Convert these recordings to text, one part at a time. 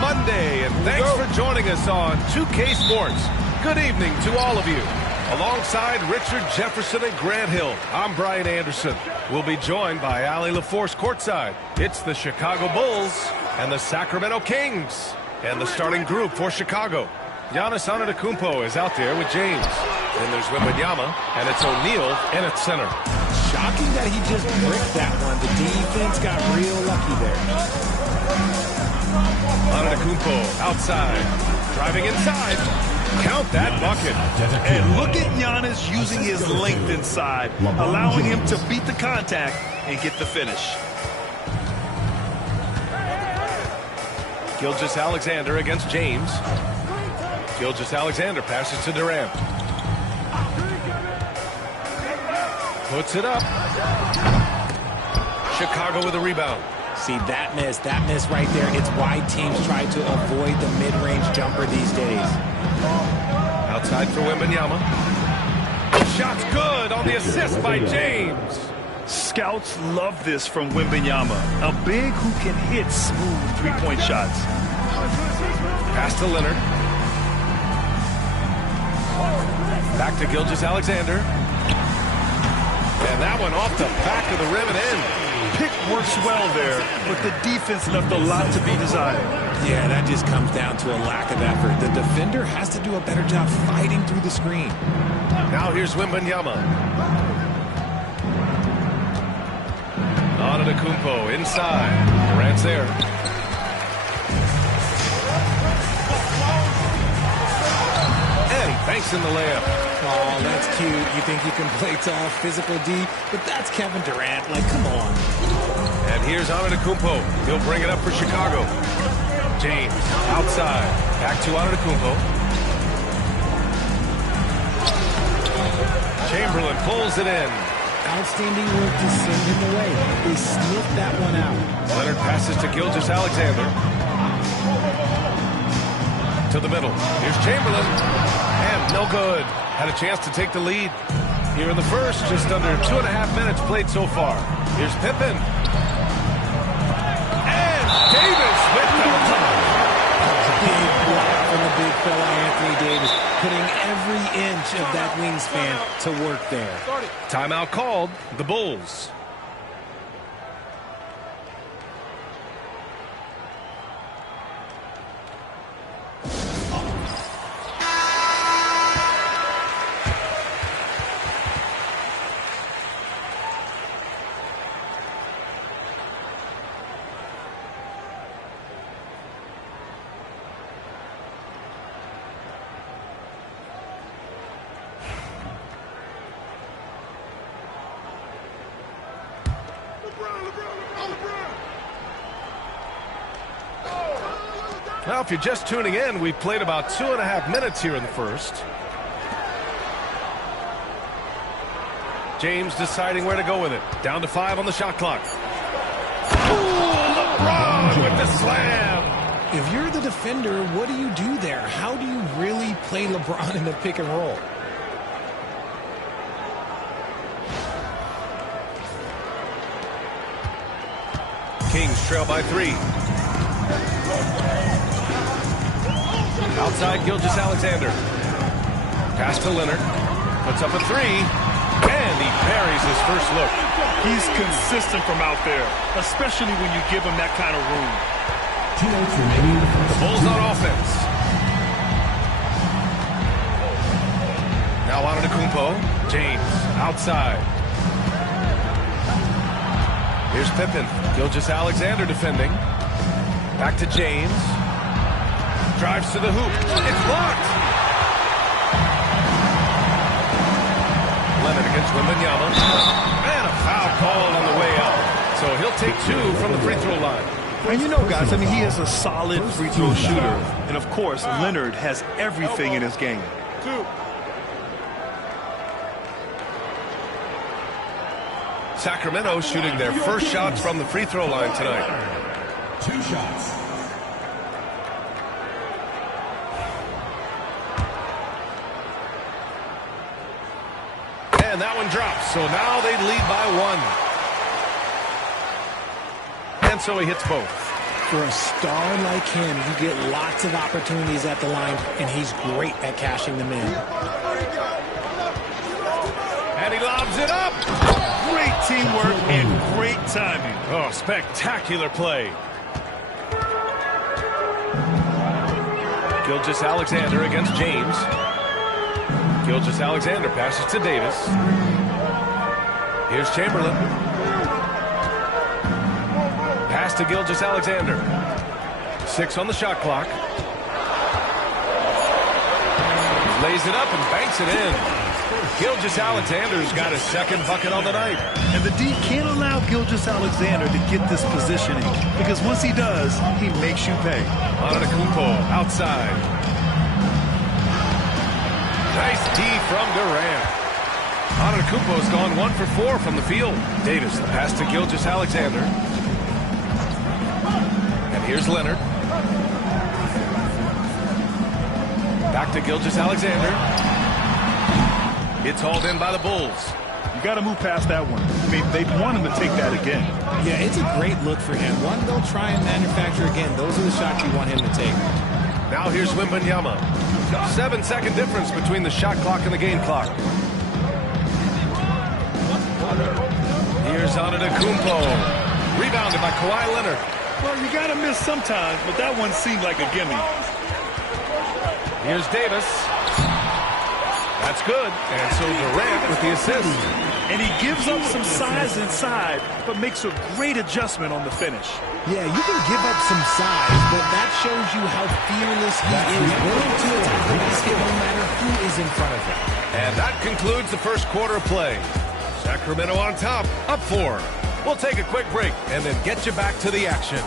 Monday, and thanks for joining us on 2K Sports. Good evening to all of you. Alongside Richard Jefferson and Grant Hill, I'm Brian Anderson. We'll be joined by Allie LaForce courtside. It's the Chicago Bulls and the Sacramento Kings. And the starting group for Chicago. Giannis Antetokounmpo is out there with James. Then there's Wembanyama, and it's O'Neal in at center. Shocking that he just bricked that one. The defense got real lucky there. Antetokounmpo outside, driving inside. Count that bucket. And look at Giannis using his length inside, allowing him to beat the contact and get the finish. Gilgeous-Alexander against James. Gilgeous-Alexander passes to Durant. Puts it up. Chicago with a rebound. See, that miss right there, it's why teams try to avoid the mid-range jumper these days. Outside for Wembanyama. Shot's good on the assist by James. Scouts love this from Wembanyama, a big who can hit smooth three-point shots. Pass to Leonard. Back to Gilgeous-Alexander. And that one off the back of the rim and in. Pick works well there, but the defense left a lot to be desired. Yeah, that just comes down to a lack of effort. The defender has to do a better job fighting through the screen. Now here's Wembanyama. Antetokounmpo inside. Durant's there. And he banks in the layup. Oh, that's cute. You think you can play tough, physical D, but that's Kevin Durant. Like, come on. And here's Antetokounmpo. He'll bring it up for Chicago. James outside. Back to Antetokounmpo. Chamberlain pulls it in. Outstanding work to send him away. They sniffed that one out. Leonard passes to Gilgeous-Alexander. To the middle. Here's Chamberlain. And no good. Had a chance to take the lead. Here in the first, just under 2.5 minutes played so far. Here's Pippen. And Davis with the block. Big block from the big fella, Anthony Davis, putting every inch of that wingspan to work there. Timeout called, the Bulls. Now, if you're just tuning in, we've played about 2.5 minutes here in the first. James deciding where to go with it. Down to 5 on the shot clock. Ooh, LeBron with the slam. If you're the defender, what do you do there? How do you really play LeBron in the pick and roll? Kings trail by 3. Outside, Gilgeous-Alexander. Pass to Leonard. Puts up a 3. And he parries his first look. He's consistent from out there, especially when you give him that kind of room. The Bulls on offense. Now Antetokounmpo. James outside. Here's Pippen. Gilgeous-Alexander defending. Back to James. Drives to the hoop. It's blocked. Leonard against Wembanyama. And a foul called on the way out. So he'll take 2 from the free throw line. And you know, guys, I mean, he is a solid free throw shooter. And, of course, Leonard has everything in his game. 2. Sacramento shooting their first shots from the free throw line tonight. 2 shots. And that one drops. So now they lead by 1. And so he hits both. For a star like him, you get lots of opportunities at the line, and he's great at cashing them in. And he lobs it up. Great teamwork and great timing. Oh, spectacular play. Gilgeous-Alexander against James. Gilgeous-Alexander passes to Davis. Here's Chamberlain. Pass to Gilgeous-Alexander. 6 on the shot clock. Lays it up and banks it in. Gilgeous-Alexander's got his second bucket on the night. And the D can't allow Gilgeous-Alexander to get this positioning, because once he does, he makes you pay. Antetokounmpo outside. Nice D from Durant. Antetokounmpo's gone 1 for 4 from the field. Davis, the pass to Gilgeous-Alexander. And here's Leonard. Back to Gilgeous-Alexander. It's hauled in by the Bulls. You got to move past that one. I mean, they want him to take that again. Yeah, it's a great look for him. One they'll try and manufacture again. Those are the shots you want him to take. Now here's Wembanyama. 7-second difference between the shot clock and the game clock. Here's Antetokounmpo. Rebounded by Kawhi Leonard. Well, you got to miss sometimes, but that one seemed like a gimme. Here's Davis. That's good. And so Durant with the assist. And he gives up some size inside, but makes a great adjustment on the finish. Yeah, you can give up some size, but that shows you how fearless he is, willing to attack the basket no matter who is in front of him. And that concludes the first quarter of play. Sacramento on top, up 4. We'll take a quick break and then get you back to the action.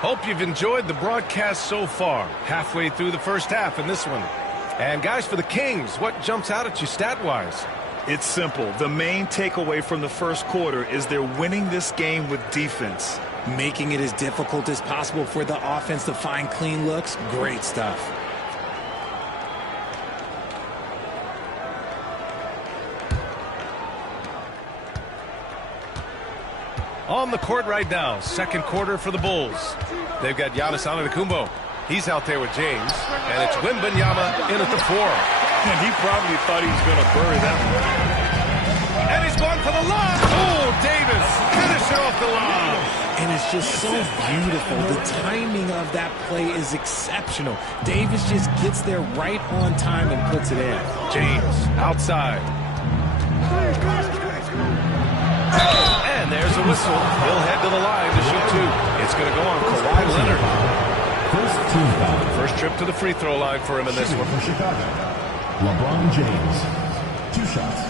Hope you've enjoyed the broadcast so far. Halfway through the first half in this one. And guys, for the Kings, what jumps out at you stat-wise? It's simple. The main takeaway from the first quarter is they're winning this game with defense. Making it as difficult as possible for the offense to find clean looks. Great stuff. On the court right now, second quarter for the Bulls. They've got Giannis Antetokounmpo. He's out there with James, and it's Wembanyama in at the 4. And he probably thought he was going to bury that one. And he's gone for the lob. Oh, Davis finish it off the lob. And it's just so beautiful. The timing of that play is exceptional. Davis just gets there right on time and puts it in. James outside. And there's a whistle. He'll head to the line to shoot 2. It's going to go on Kawhi Leonard. First trip to the free throw line for him in this one. For Chicago, LeBron James. 2 shots.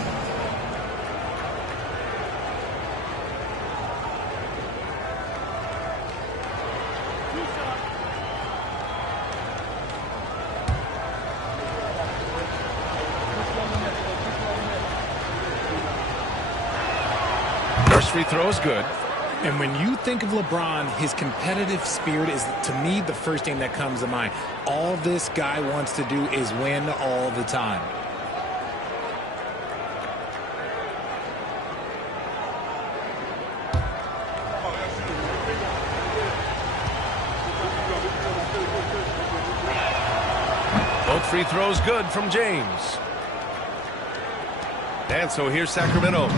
First free throw is good. And when you think of LeBron, his competitive spirit is, to me, the first thing that comes to mind. All this guy wants to do is win all the time. Both free throws good from James. And so here's Sacramento.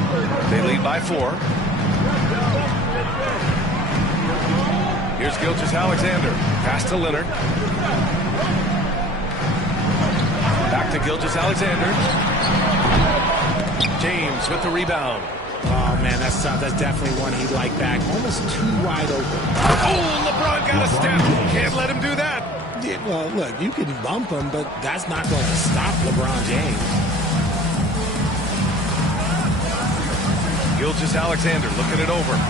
They lead by 4. Here's Gilgeous-Alexander. Pass to Leonard. Back to Gilgeous-Alexander. James with the rebound. Oh, man, that's tough. That's definitely one he'd like back. Almost too wide open. Oh, LeBron got a step. Can't let him do that. Yeah, well, look, you can bump him, but that's not going to stop LeBron James. Gilgeous-Alexander looking it over.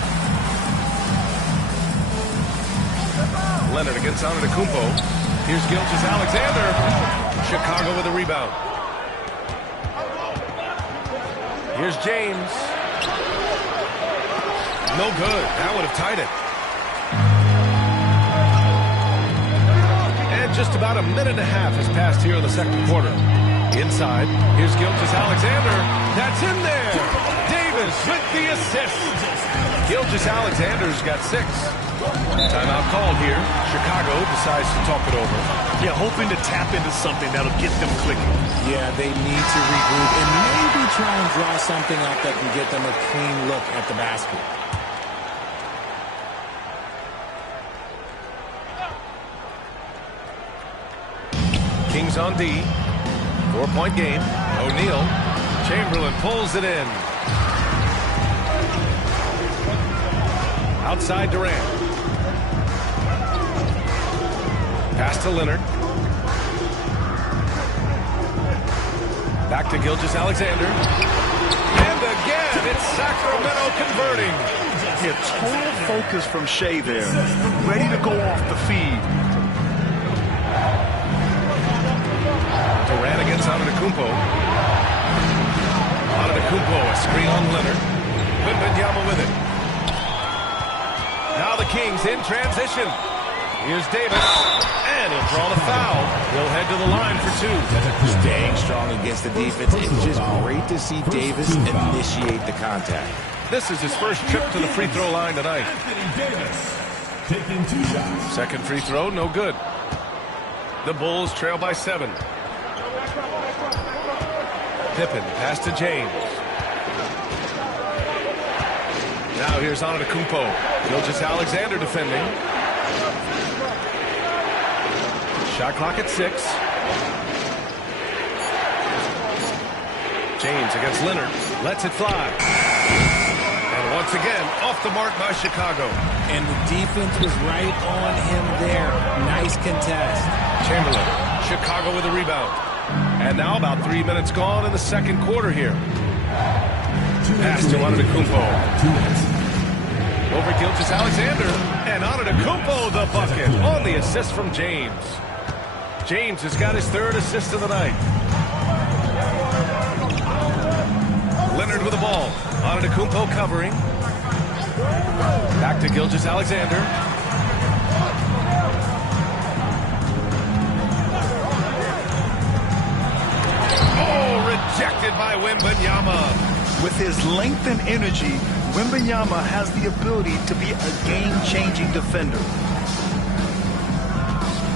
Leonard against Antetokounmpo. Here's Gilgeous-Alexander. Chicago with a rebound. Here's James. No good. That would have tied it. And just about a minute and a half has passed here in the second quarter. Inside. Here's Gilgeous-Alexander. That's in there. Davis with the assist. Gilgeous-Alexander's got 6. Timeout called here. Chicago decides to talk it over. Yeah, hoping to tap into something that'll get them clicking. Yeah, they need to regroup and maybe try and draw something up that can get them a clean look at the basket. Kings on D. 4-point game. O'Neal. Chamberlain pulls it in. Outside Durant. Pass to Leonard. Back to Gilgeous-Alexander. And again, it's Sacramento converting. Yeah, total focus from Shea there. Ready to go off the feed. Durant against Antetokounmpo. Antetokounmpo, a screen on Leonard. Wembanyama with it. Now the Kings in transition. Here's Davis, and he'll draw the foul. He'll head to the line for 2. Staying strong against the defense. It's just great to see Davis initiate the contact. This is his first trip to the free throw line tonight. Taking 2 shots. Second free throw, no good. The Bulls trail by 7. Pippen, pass to James. Now here's Antetokounmpo. Gilgeous-Alexander defending. Shot clock at 6. James against Leonard. Lets it fly. And once again, off the mark by Chicago. And the defense was right on him there. Nice contest. Chamberlain. Chicago with a rebound. And now about 3 minutes gone in the second quarter here. Pass to Antetokounmpo. Over Gilgeous-Alexander. And Antetokounmpo the bucket on the assist from James. James has got his 3rd assist of the night. Leonard with the ball. Antetokounmpo covering. Back to Gilgeous-Alexander. Oh, rejected by Wembanyama. With his length and energy, Wembanyama has the ability to be a game-changing defender.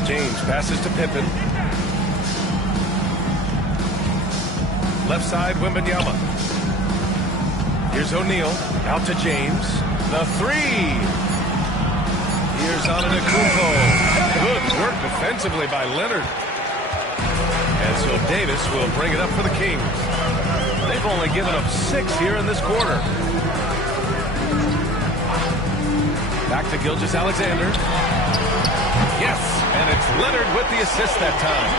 James passes to Pippen. Left side, Wembanyama. Here's O'Neal. Out to James. The three. Here's Antetokounmpo. Good work defensively by Leonard. And so Davis will bring it up for the Kings. They've only given up 6 here in this quarter. Back to Gilgeous-Alexander. Yes, and it's Leonard with the assist that time.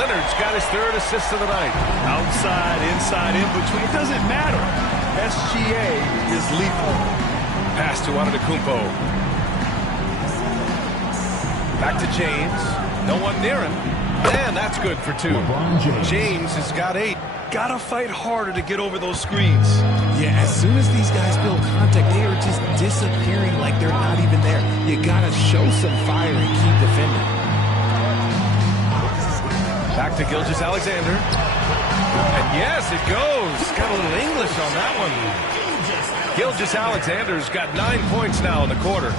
Leonard's got his 3rd assist of the night. Outside, inside, in between, it doesn't matter. SGA is lethal. Pass to Antetokounmpo. Back to James. No one near him. And that's good for 2. James has got 8. Gotta fight harder to get over those screens. Yeah, as soon as these guys build contact, they are just disappearing like they're not even there. You gotta show some fire and keep defending. Back to Gilgeous-Alexander. And yes, it goes. Got a little English on that one. Gilgeous-Alexander's got 9 points now in the quarter.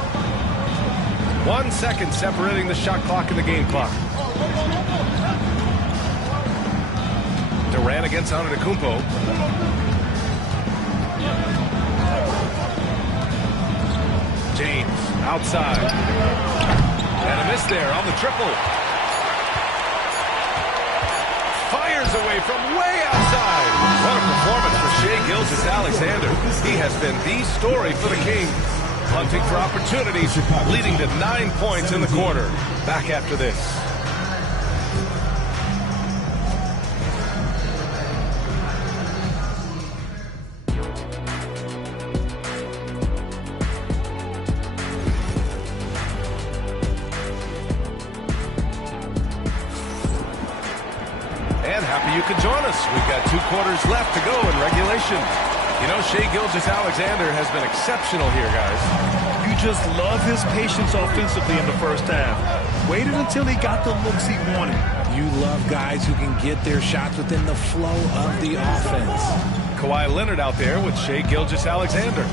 1 second separating the shot clock and the game clock. Durant against Antetokounmpo. James outside. And a miss there on the triple. Fires away from way outside. What a performance for Shai Gilgeous-Alexander. He has been the story for the Kings. Hunting for opportunities, leading to 9 points in the quarter. Back after this. You can join us. We've got 2 quarters left to go in regulation. You know, Shai Gilgeous-Alexander has been exceptional here, guys. You just love his patience offensively in the first half. Waited until he got the looks he wanted. You love guys who can get their shots within the flow of the offense. Kawhi Leonard out there with Shai Gilgeous-Alexander.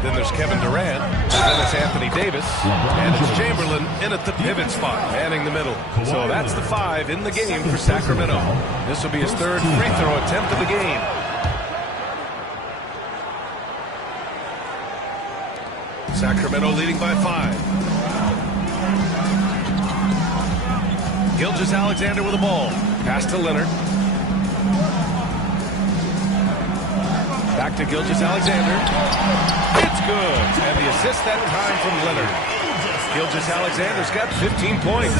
Then there's Kevin Durant. Then it's Anthony Davis. And it's Chamberlain in at the pivot spot, manning the middle. So that's the 5 in the game for Sacramento. This will be his 3rd free throw attempt of the game. Sacramento leading by 5. Gilgeous-Alexander with the ball. Pass to Leonard. Back to Gilgeous-Alexander. It's good. And the assist that time from Leonard. Gilgeous-Alexander's got 15 points.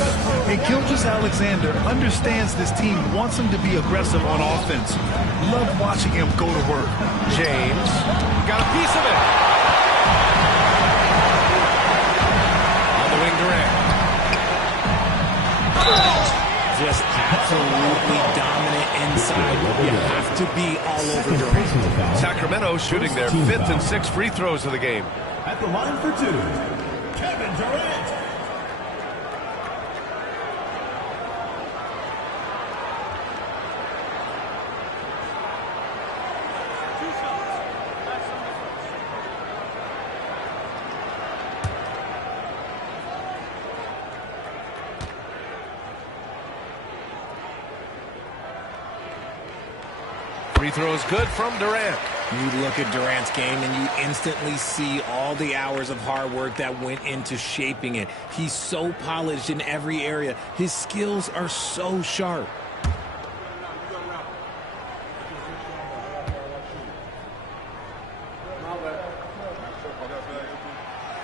And Gilgeous-Alexander understands this team wants him to be aggressive on offense. Love watching him go to work. James got a piece of it. On the wing, Durant. Just absolutely dominant inside. You have to be all over Durant. Sacramento shooting their 5th and 6th free throws of the game. At the line for 2, Kevin Durant. Free throw is good from Durant. You look at Durant's game and you instantly see all the hours of hard work that went into shaping it. He's so polished in every area. His skills are so sharp.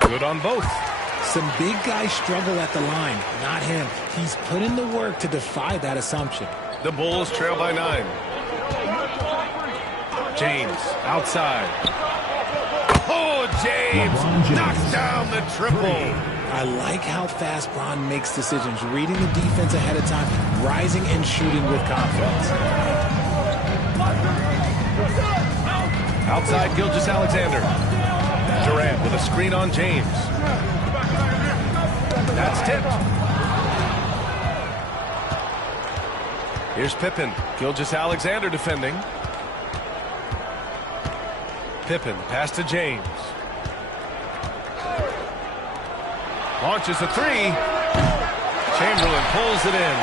Good on both. Some big guys struggle at the line, not him. He's put in the work to defy that assumption. The Bulls trail by 9. James outside. Oh, James knocks down the triple. I like how fast Bron makes decisions, reading the defense ahead of time, rising and shooting with confidence. Outside Gilgeous-Alexander. Durant with a screen on James. That's tipped. Here's Pippen. Gilgeous-Alexander defending. Pippen, pass to James. Launches a three. Chamberlain pulls it in.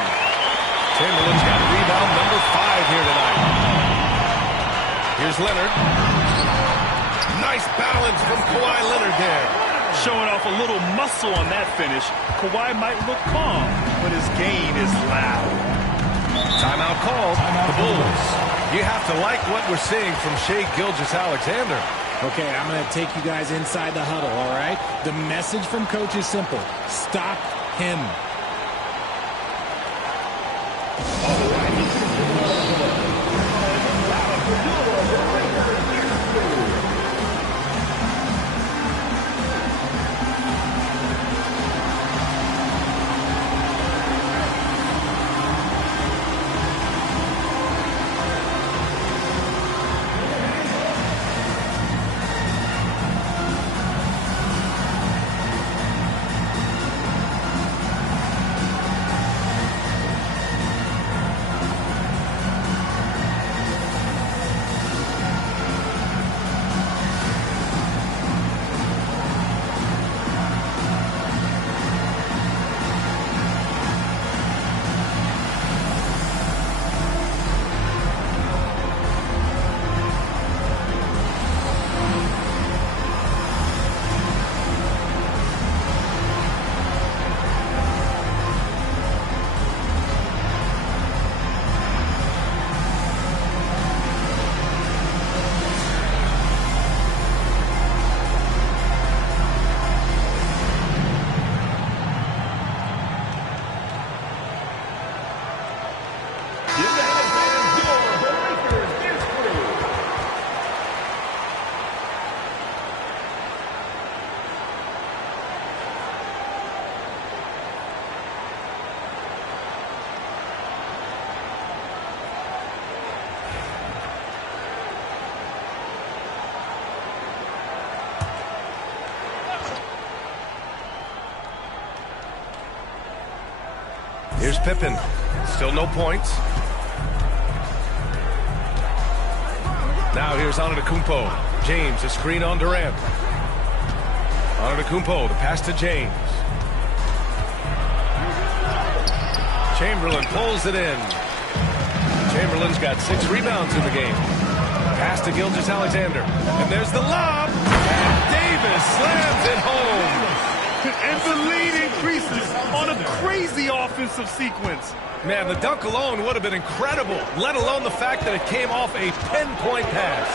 Chamberlain's got rebound number 5 here tonight. Here's Leonard. Nice balance from Kawhi Leonard there. Showing off a little muscle on that finish. Kawhi might look calm, but his game is loud. Timeout called. The Bulls. You have to like what we're seeing from Shai Gilgeous-Alexander. Okay, I'm going to take you guys inside the huddle, all right? The message from Coach is simple. Stop him. Here's Pippen. Still no points. Now here's Antetokounmpo. James, a screen on Durant. Antetokounmpo, the pass to James. Chamberlain pulls it in. Chamberlain's got 6 rebounds in the game. Pass to Gilgeous-Alexander. And there's the lob. And Davis slams it home. And the lead increases on a crazy offensive sequence. Man, the dunk alone would have been incredible, let alone the fact that it came off a 10-point pass.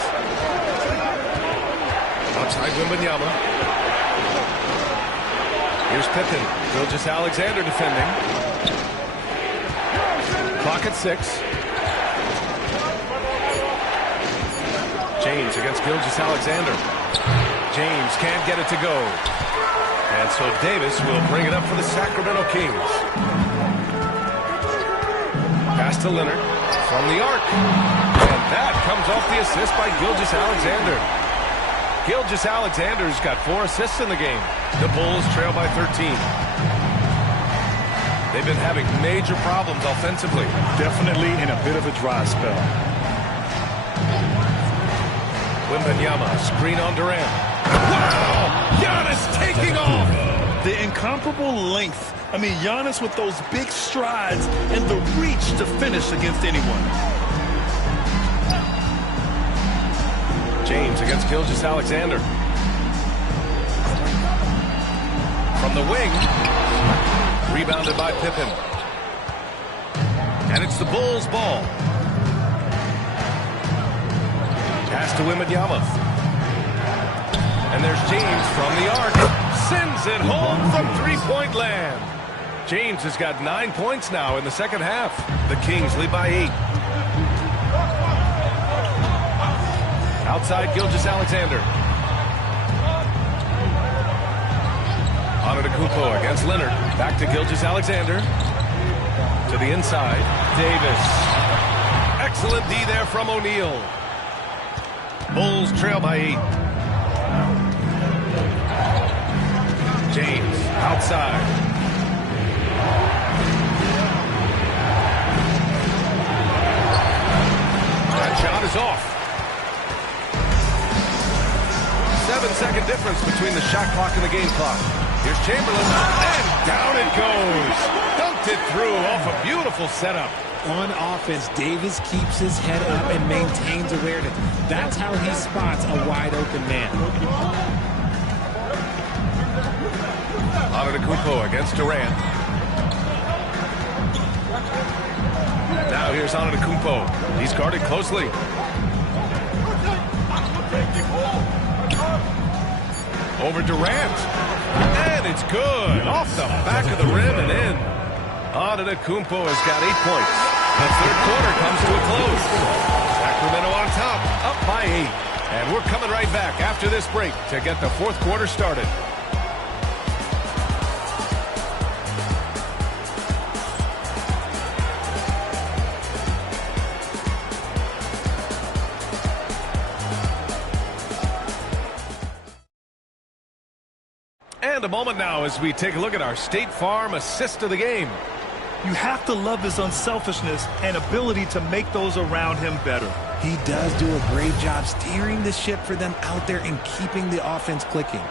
Outside Wembanyama. Here's Pippen. Gilgeous-Alexander defending. Clock at 6. James against Gilgeous-Alexander. James can't get it to go. And so Davis will bring it up for the Sacramento Kings. Pass to Leonard from the arc. And that comes off the assist by Gilgeous-Alexander. Gilgeous-Alexander's got 4 assists in the game. The Bulls trail by 13. They've been having major problems offensively. Definitely in a bit of a dry spell. Wembanyama, screen on Durant. Wow! Giannis taking off! The incomparable length. I mean, Giannis with those big strides and the reach to finish against anyone. James against Gilgeous-Alexander. From the wing. Rebounded by Pippen. And it's the Bulls' ball. Pass to Wembanyama. And there's James from the arc. Sends it home from three-point land. James has got 9 points now in the second half. The Kings lead by 8. Outside Gilgeous-Alexander. Antetokounmpo against Leonard. Back to Gilgeous-Alexander. To the inside. Davis. Excellent D there from O'Neal. Bulls trail by 8. James outside. That shot is off. 7-second difference between the shot clock and the game clock. Here's Chamberlain, and down it goes. Dunked it through off a beautiful setup. On offense, Davis keeps his head up and maintains awareness. That's how he spots a wide-open man. Antetokounmpo against Durant. Now here's Antetokounmpo. He's guarded closely. Over Durant. And it's good. Off the back of the rim and in. Antetokounmpo has got 8 points. The third quarter comes to a close. Sacramento on top, up by 8. And we're coming right back after this break to get the fourth quarter started. And a moment now as we take a look at our State Farm assist of the game. You have to love his unselfishness and ability to make those around him better. He does do a great job steering the ship for them out there and keeping the offense clicking.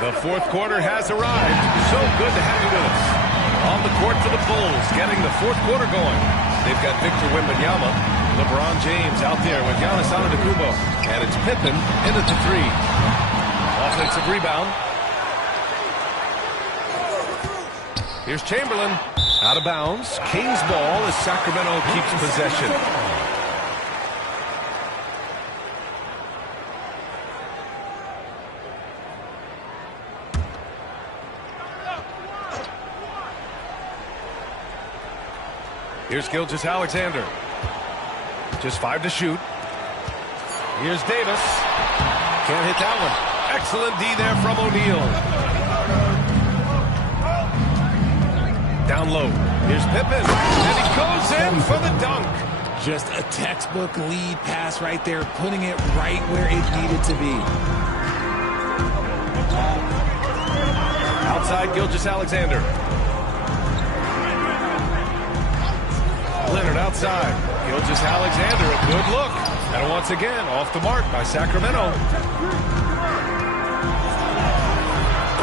The fourth quarter has arrived. So good to have you with us. On the court for the Bulls, getting the fourth quarter going. They've got Victor Wembanyama, LeBron James out there with Giannis Antetokounmpo. And it's Pippen in at the 3. Offensive rebound. Here's Chamberlain. Out of bounds. Kings ball as Sacramento keeps possession. Here's Gilgeous-Alexander. Just 5 to shoot. Here's Davis. Can't hit that one. Excellent D there from O'Neal. Down low. Here's Pippen. And he goes in for the dunk. Just a textbook lead pass right there, putting it right where it needed to be. Outside Gilgeous-Alexander. Leonard outside. Gilgeous-Alexander, a good look. And once again, off the mark by Sacramento.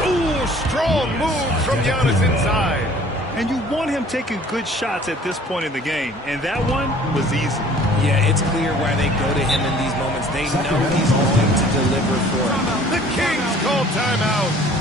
Ooh, strong move from Giannis inside. And you want him taking good shots at this point in the game. And that one was easy. Yeah, it's clear why they go to him in these moments. They know he's going to deliver for them. The Kings call timeout.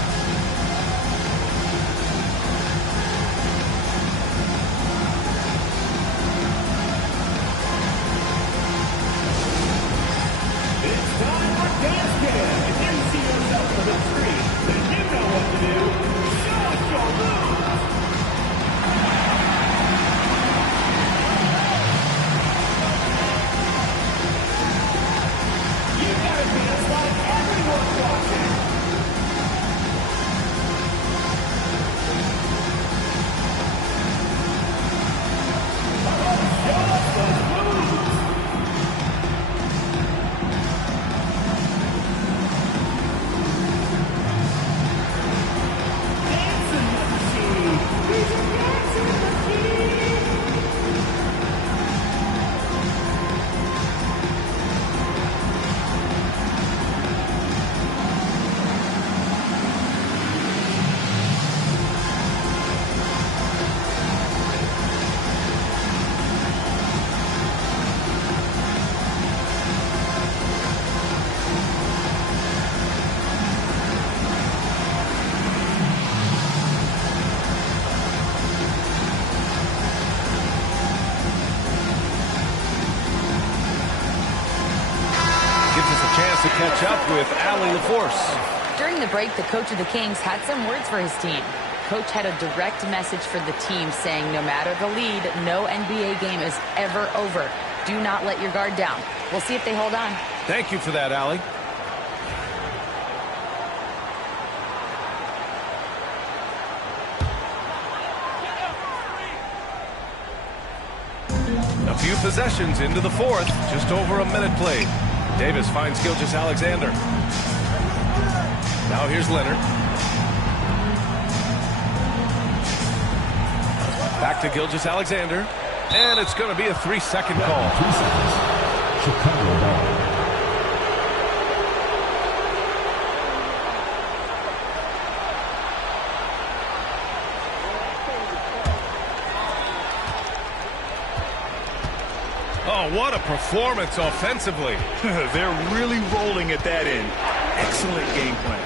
To catch up with Allie LaForce. During the break, the coach of the Kings had some words for his team. Coach had a direct message for the team saying no matter the lead, no NBA game is ever over. Do not let your guard down. We'll see if they hold on. Thank you for that, Allie. few possessions into the fourth. Just over a minute played. Davis finds Gilgeous-Alexander. Now here's Leonard. Back to Gilgeous-Alexander. And it's going to be a 3-second call. 3 seconds. Chicago ball. Oh, what a performance offensively. They're really rolling at that end. Excellent game plan.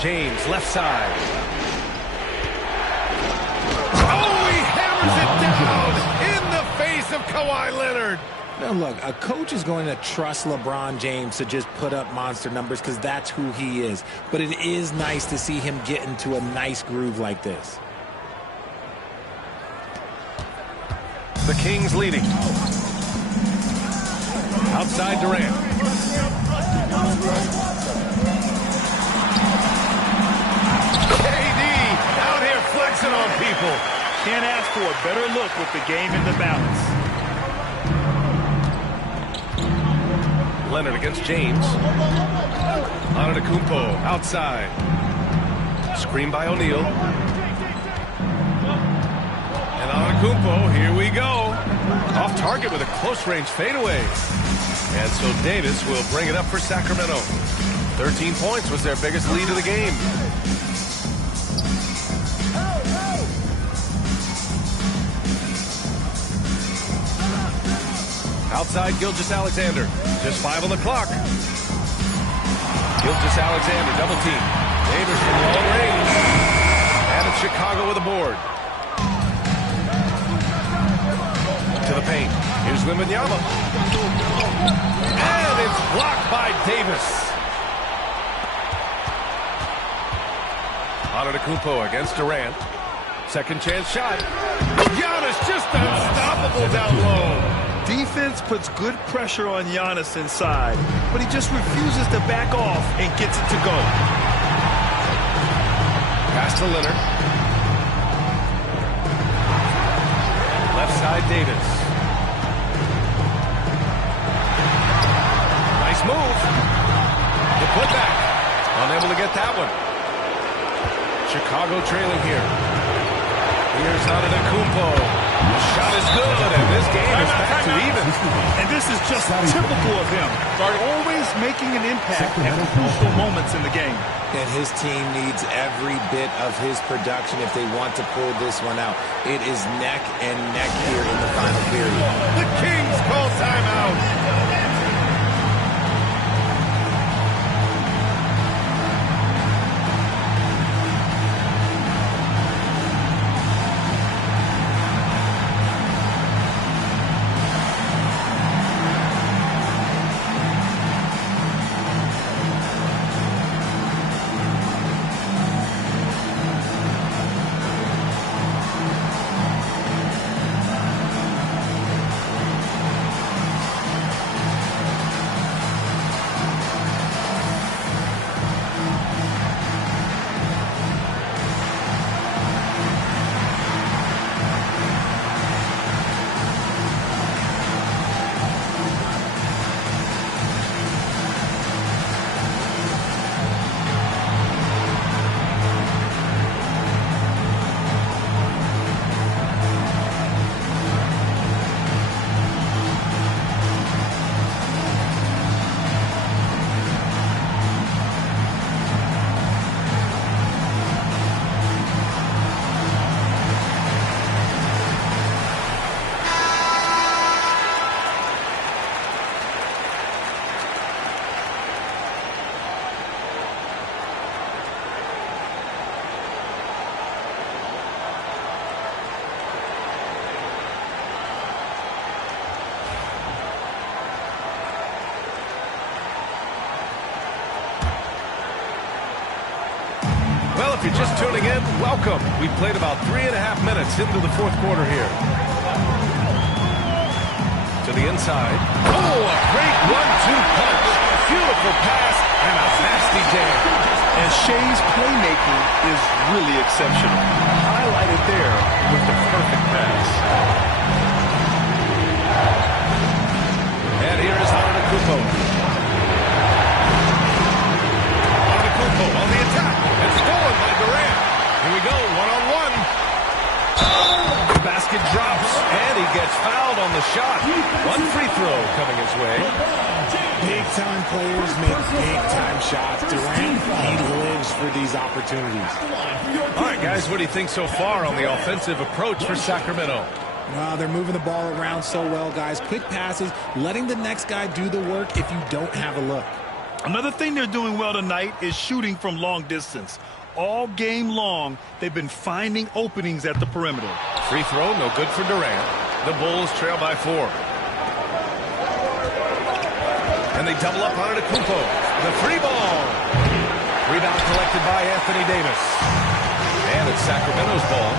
James, left side. Oh, he hammers it down in the face of Kawhi Leonard. Now, look, a coach is going to trust LeBron James to just put up monster numbers because that's who he is. But it is nice to see him get into a nice groove like this. The Kings leading. Outside Durant. KD out here flexing on people. Can't ask for a better look with the game in the balance. Leonard against James. Antetokounmpo outside. Screen by O'Neal. And Antetokounmpo, here we go. Off target with a close-range fadeaway. And so Davis will bring it up for Sacramento. 13 points was their biggest lead of the game. Outside Gilgeous-Alexander. Just 5 on the clock. Gilgeous-Alexander double team. Davis from long range. And it's Chicago with a board. To the paint. Here's Wembanyama. And it's blocked by Davis. Antetokounmpo against Durant. Second chance shot. Giannis just unstoppable down low. Defense puts good pressure on Giannis inside, but he just refuses to back off and gets it to go. Pass to Leonard. Left side, Davis. Nice move. The putback. Unable to get that one. Chicago trailing here. Here's Antetokounmpo. The shot is good, and this game is back to even. And this is just typical of him. Always making an impact at crucial moments in the game. And his team needs every bit of his production if they want to pull this one out. It is neck and neck here in the final period. The Kings call timeout. Well, if you're just tuning in, welcome. We played about 3.5 minutes into the fourth quarter here. To the inside. Oh, a great 1-2 punch. Beautiful pass and a nasty jam. And Shea's playmaking is really exceptional. Highlighted there with the perfect pass. here is Antetokounmpo. Antetokounmpo on the attack. It's stolen by Durant. Here we go, one-on-one. The basket drops, and he gets fouled on the shot. One free throw coming his way. Big-time players make big-time shots. Durant, he lives for these opportunities. All right, guys, what do you think so far on the offensive approach for Sacramento? They're moving the ball around so well, guys. Quick passes, letting the next guy do the work if you don't have a look. Another thing they're doing well tonight is shooting from long distance. All game long, they've been finding openings at the perimeter. Free throw, no good for Durant. The Bulls trail by 4. And they double up on Antetokounmpo. The free ball. Rebound collected by Anthony Davis. And it's Sacramento's ball.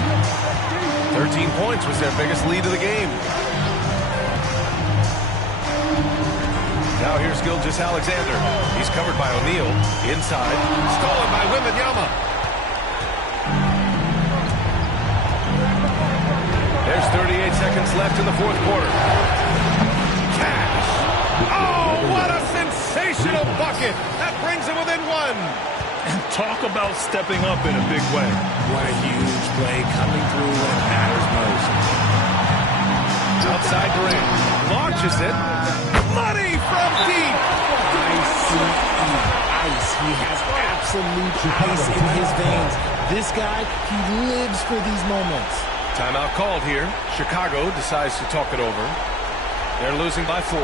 13 points was their biggest lead of the game. Now here's Gilgeous-Alexander. He's covered by O'Neal. Inside. Stolen by Wembanyama. There's 38 seconds left in the fourth quarter. Cash. Oh, what a sensational bucket. That brings him within 1. And talk about stepping up in a big way. What a huge play coming through when it matters most. Outside Durant. Launches it. Money from deep. Ice. He has absolute ice in his veins. This guy, he lives for these moments. Timeout called here. Chicago decides to talk it over. They're losing by 4.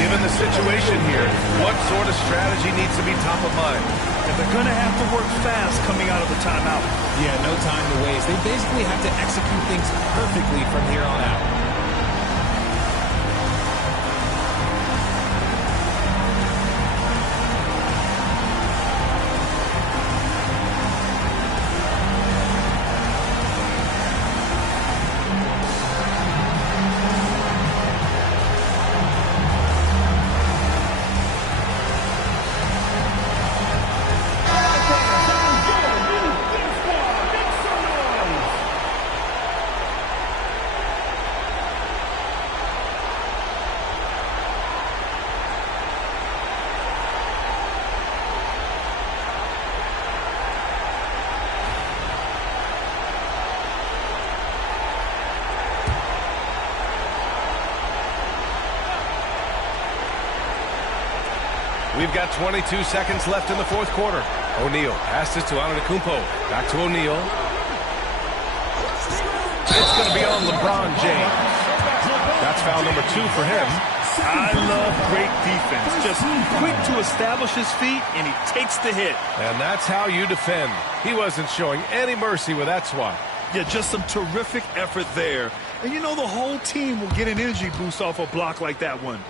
Given the situation here, what sort of strategy needs to be top of mind? And they're going to have to work fast coming out of the timeout. Yeah, no time to waste. They basically have to execute things perfectly from here on out. We've got 22 seconds left in the fourth quarter. O'Neal passes to Antetokounmpo. Back to O'Neal. It's going to be on LeBron James. That's foul number 2 for him. I love great defense. Just quick to establish his feet, and he takes the hit. And that's how you defend. He wasn't showing any mercy with that swat. Yeah, just some terrific effort there. And you know the whole team will get an energy boost off a block like that one.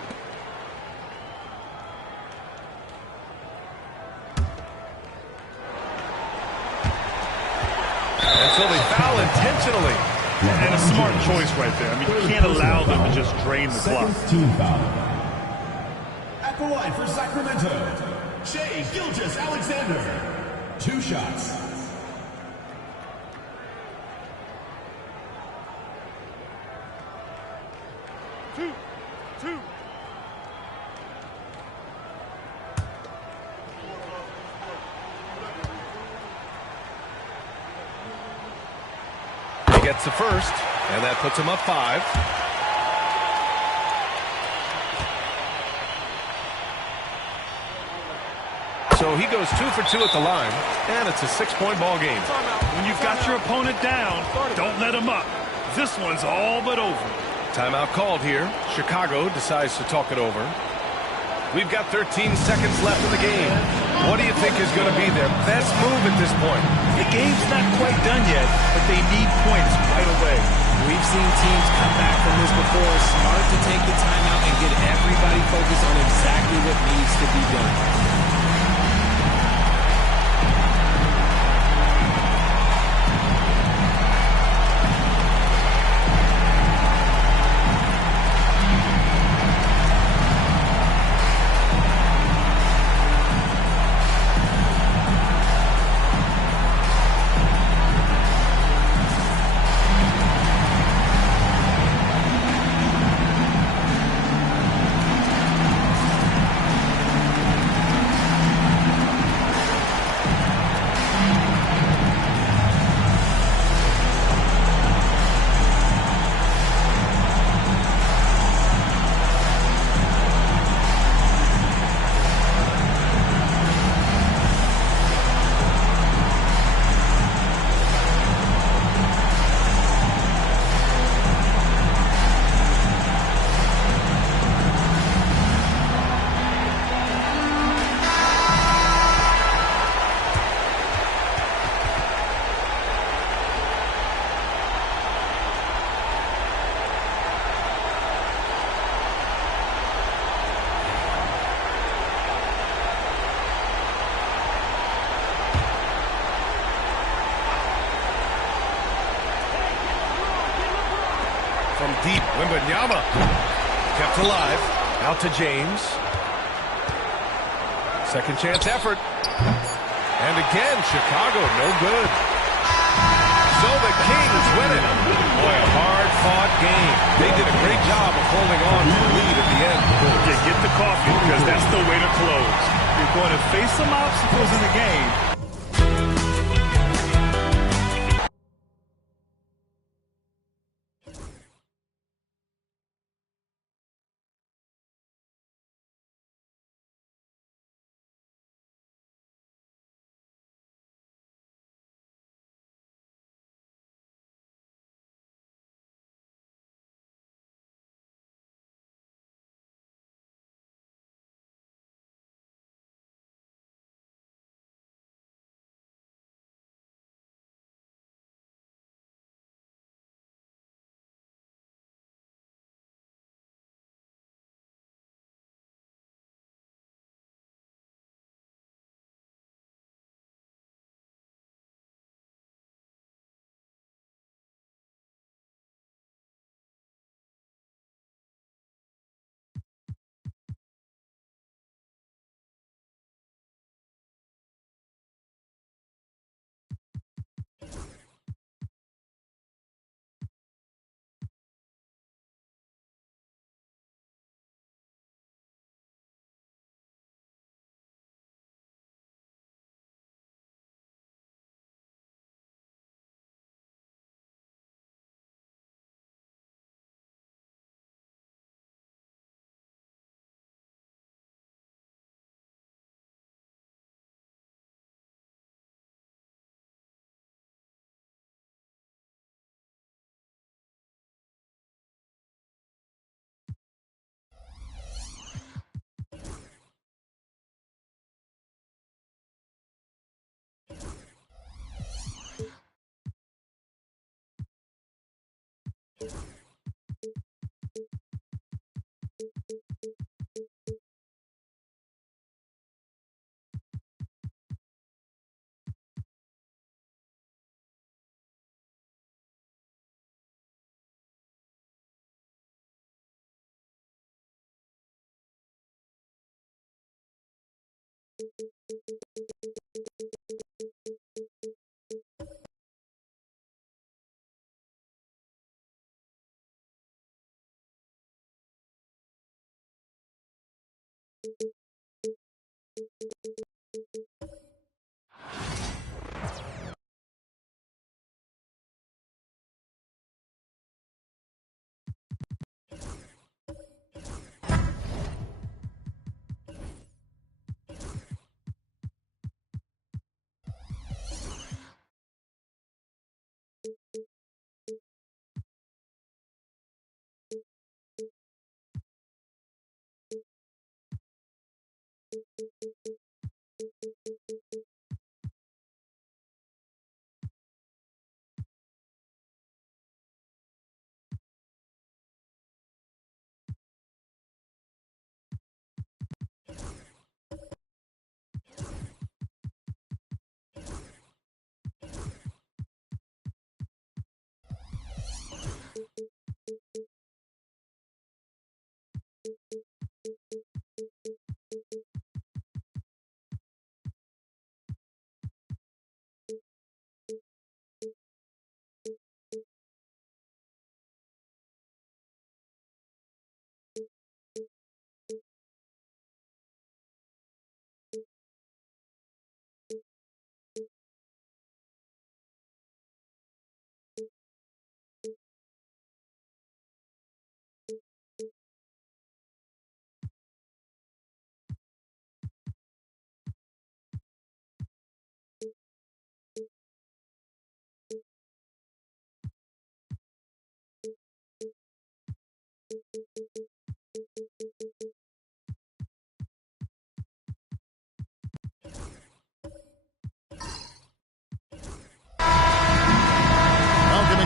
Until they foul intentionally. And a smart choice right there. I mean, you can't allow them to just drain the clock. Team foul. At the line for Sacramento, Shai Gilgeous-Alexander. 2 shots. Two. He gets the first, and that puts him up 5. So he goes 2 for 2 at the line, and it's a 6-point ball game. When you've got your opponent down, don't let him up. This one's all but over. Timeout called here. Chicago decides to talk it over. We've got 13 seconds left in the game. What do you think is going to be their best move at this point? The game's not quite done yet, but they need points right away. We've seen teams come back from this before. Smart to take the timeout and get everybody focused on exactly what needs to be done. deep. Wembanyama kept alive. Out to James. Second chance effort. And again, Chicago, no good. So the Kings win it. Boy, a hard-fought game. They did a great job of holding on to the lead at the end. Yeah, get the coffee, because that's the way to close. You're going to face some obstacles in the game.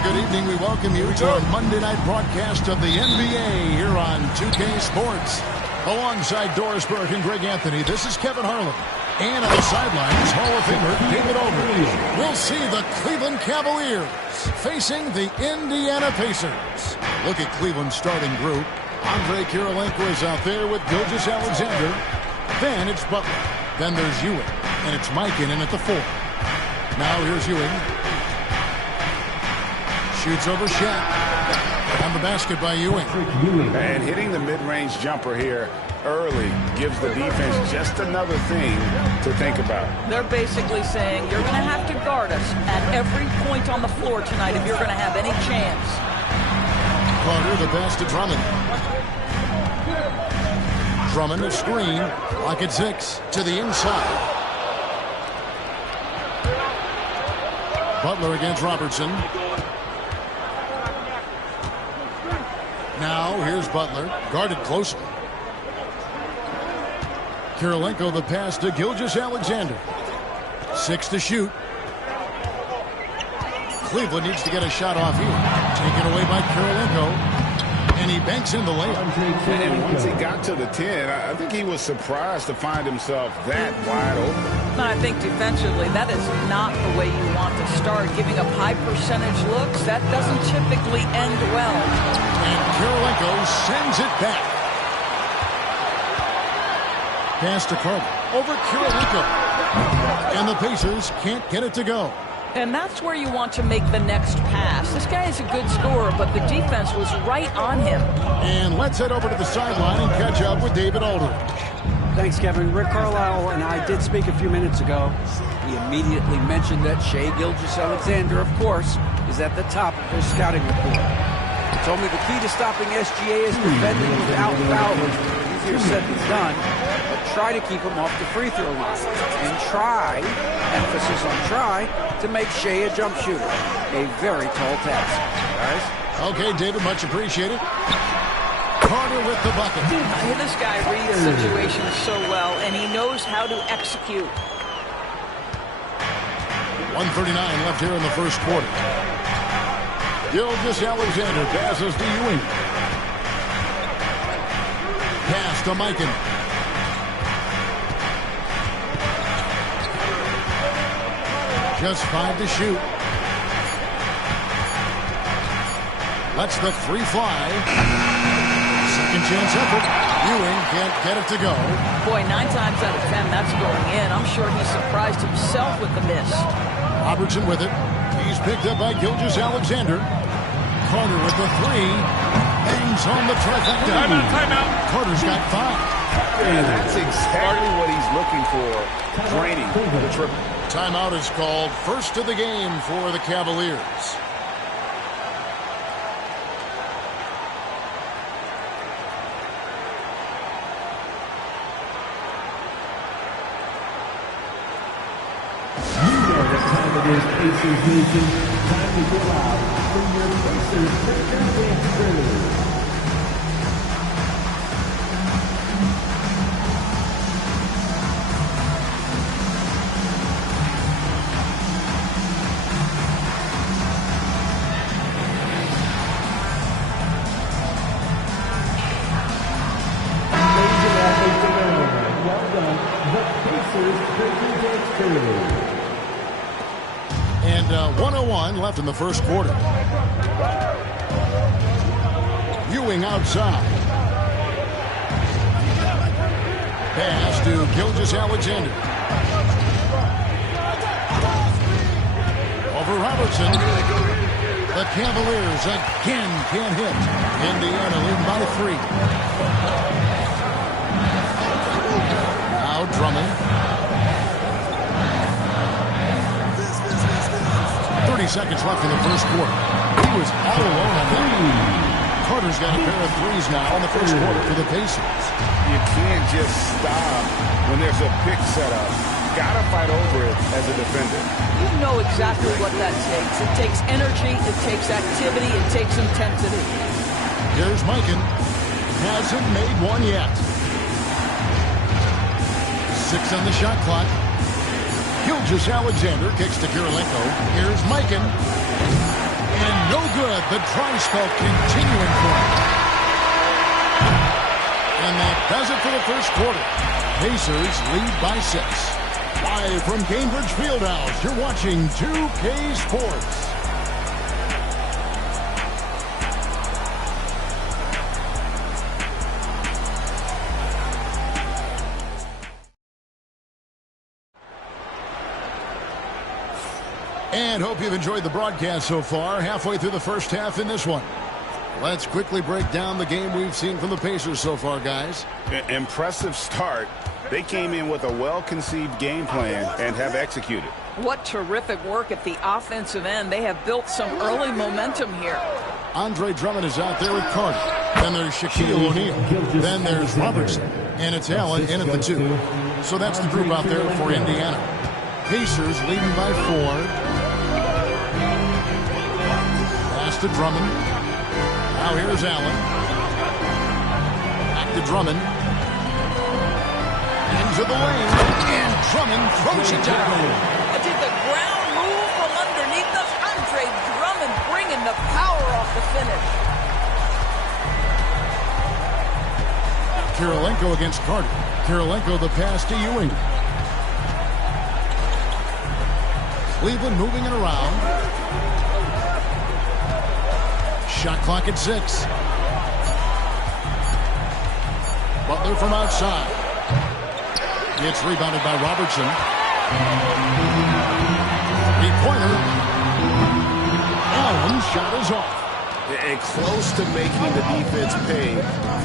Good evening. We welcome you to our Monday night broadcast of the NBA here on 2K Sports. Alongside Doris Burke and Greg Anthony, this is Kevin Harlan. And on the sidelines, Hall of Famer David Aldridge. We'll see the Cleveland Cavaliers facing the Indiana Pacers. Look at Cleveland's starting group. Andre Kirilenko is out there with Gilgeous-Alexander. Then it's Butler. Then there's Ewing. And it's Mikan in at the 4. Now here's Ewing. Shoots over Shaq. On the basket by Ewing. And hitting the mid-range jumper here early gives the defense just another thing to think about. They're basically saying you're going to have to guard us at every point on the floor tonight if you're going to have any chance. Carter, the pass to Drummond. Drummond, a screen. Lock at 6 to the inside. Butler against Robertson. Now, here's Butler, guarded closely. Kirilenko, the pass to Gilgeous-Alexander. 6 to shoot. Cleveland needs to get a shot off here. Taken away by Kirilenko. And he banks in the layup. And once he got to the 10, I think he was surprised to find himself that wide open. I think defensively, that is not the way you want to start. Giving up high percentage looks, that doesn't typically end well. And Kirilenko sends it back. Pass to Carter. Over Kirilenko. And the Pacers can't get it to go. And that's where you want to make the next pass. This guy is a good scorer, but the defense was right on him. And let's head over to the sideline and catch up with David Aldridge. Thanks, Kevin. Rick Carlisle and I did speak a few minutes ago. He immediately mentioned that Shai Gilgeous-Alexander, of course, is at the top of his scouting report. He told me the key to stopping SGA is defending without fouling. Easier said than done, but try to keep him off the free throw line. And try, emphasis on try, to make Shai a jump shooter. A very tall task, guys. Okay, David, much appreciated. Carter with the bucket. This guy reads situations so well, and he knows how to execute. 1:39 left here in the first quarter. Gilgeous-Alexander passes to Ewing. Pass to Mikan. Just 5 to shoot. Lets the 3 fly. Second chance effort. Ewing can't get it to go. Boy, 9 times out of 10, that's going in. I'm sure he surprised himself with the miss. Robertson with it. He's picked up by Gilgeous-Alexander. Carter with the 3. Bangs on the trifecta. Timeout. Carter's got 5. And that's exactly what he's looking for, draining the triple. Timeout is called. First of the game for the Cavaliers. Pacers Nation, time to go out from your Pacers. Well done, the Pacers Curly. And 1:01 left in the first quarter. Ewing outside. Pass to Gilgeous-Alexander. Over Robertson. The Cavaliers again can't hit. Indiana leading by 3. Now Drummond. 30 seconds left in the first quarter. He was all alone on that. Carter's got a pair of 3s now in the first quarter for the Pacers. You can't just stop when there's a pick set up. Got to fight over it as a defender. You know exactly what that takes. It takes energy, it takes activity, it takes intensity. Here's Mikan. Hasn't made one yet. 6 on the shot clock. Gilgeous-Alexander kicks to Kirilenko. Here's Mikan. And no good. The dry spell continuing for him. And that does it for the first quarter. Pacers lead by 6. Live from Cambridge Fieldhouse, you're watching 2K Sports. And hope you've enjoyed the broadcast so far. Halfway through the first half in this one. Let's quickly break down the game we've seen from the Pacers so far, guys. Impressive start. They came in with a well-conceived game plan and have executed. What terrific work at the offensive end. They have built some early momentum here. Andre Drummond is out there with Carter. Then there's Shaquille O'Neal. Then there's Robertson. And it's Allen in at the 2. So that's the group out there for Indiana. Pacers leading by 4. Pass to Drummond. Now here's Allen. Back to Drummond. Into the lane. And Drummond throws it down. Did the ground move from underneath us? Andre Drummond bringing the power off the finish. Kirilenko against Carter. Kirilenko the pass to Ewing. Cleveland moving it around. Shot clock at 6. Butler from outside. It's rebounded by Robertson. Three-pointer. Allen's shot is off. And close to making the defense pay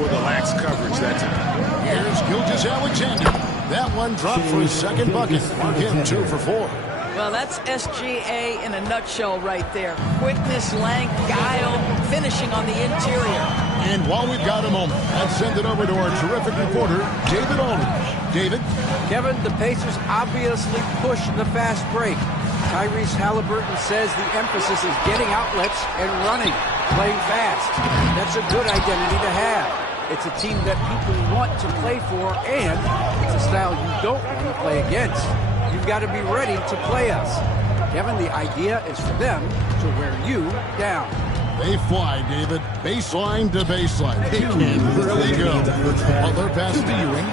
for the lax coverage that time. Here's Gilgeous-Alexander. That one dropped for his second bucket. Mark him 2 for 4. Well, that's SGA in a nutshell right there. Quickness, length, guile, finishing on the interior. And while we've got a moment, let's send it over to our terrific reporter, David Aldridge. David? Kevin, the Pacers obviously pushed the fast break. Tyrese Halliburton says the emphasis is getting outlets and running, playing fast. That's a good identity to have. It's a team that people want to play for, and it's a style you don't want to play against. You've got to be ready to play us. Kevin, the idea is for them to wear you down. They fly, David. Baseline to baseline. They can really go. Butler passes to Ewing.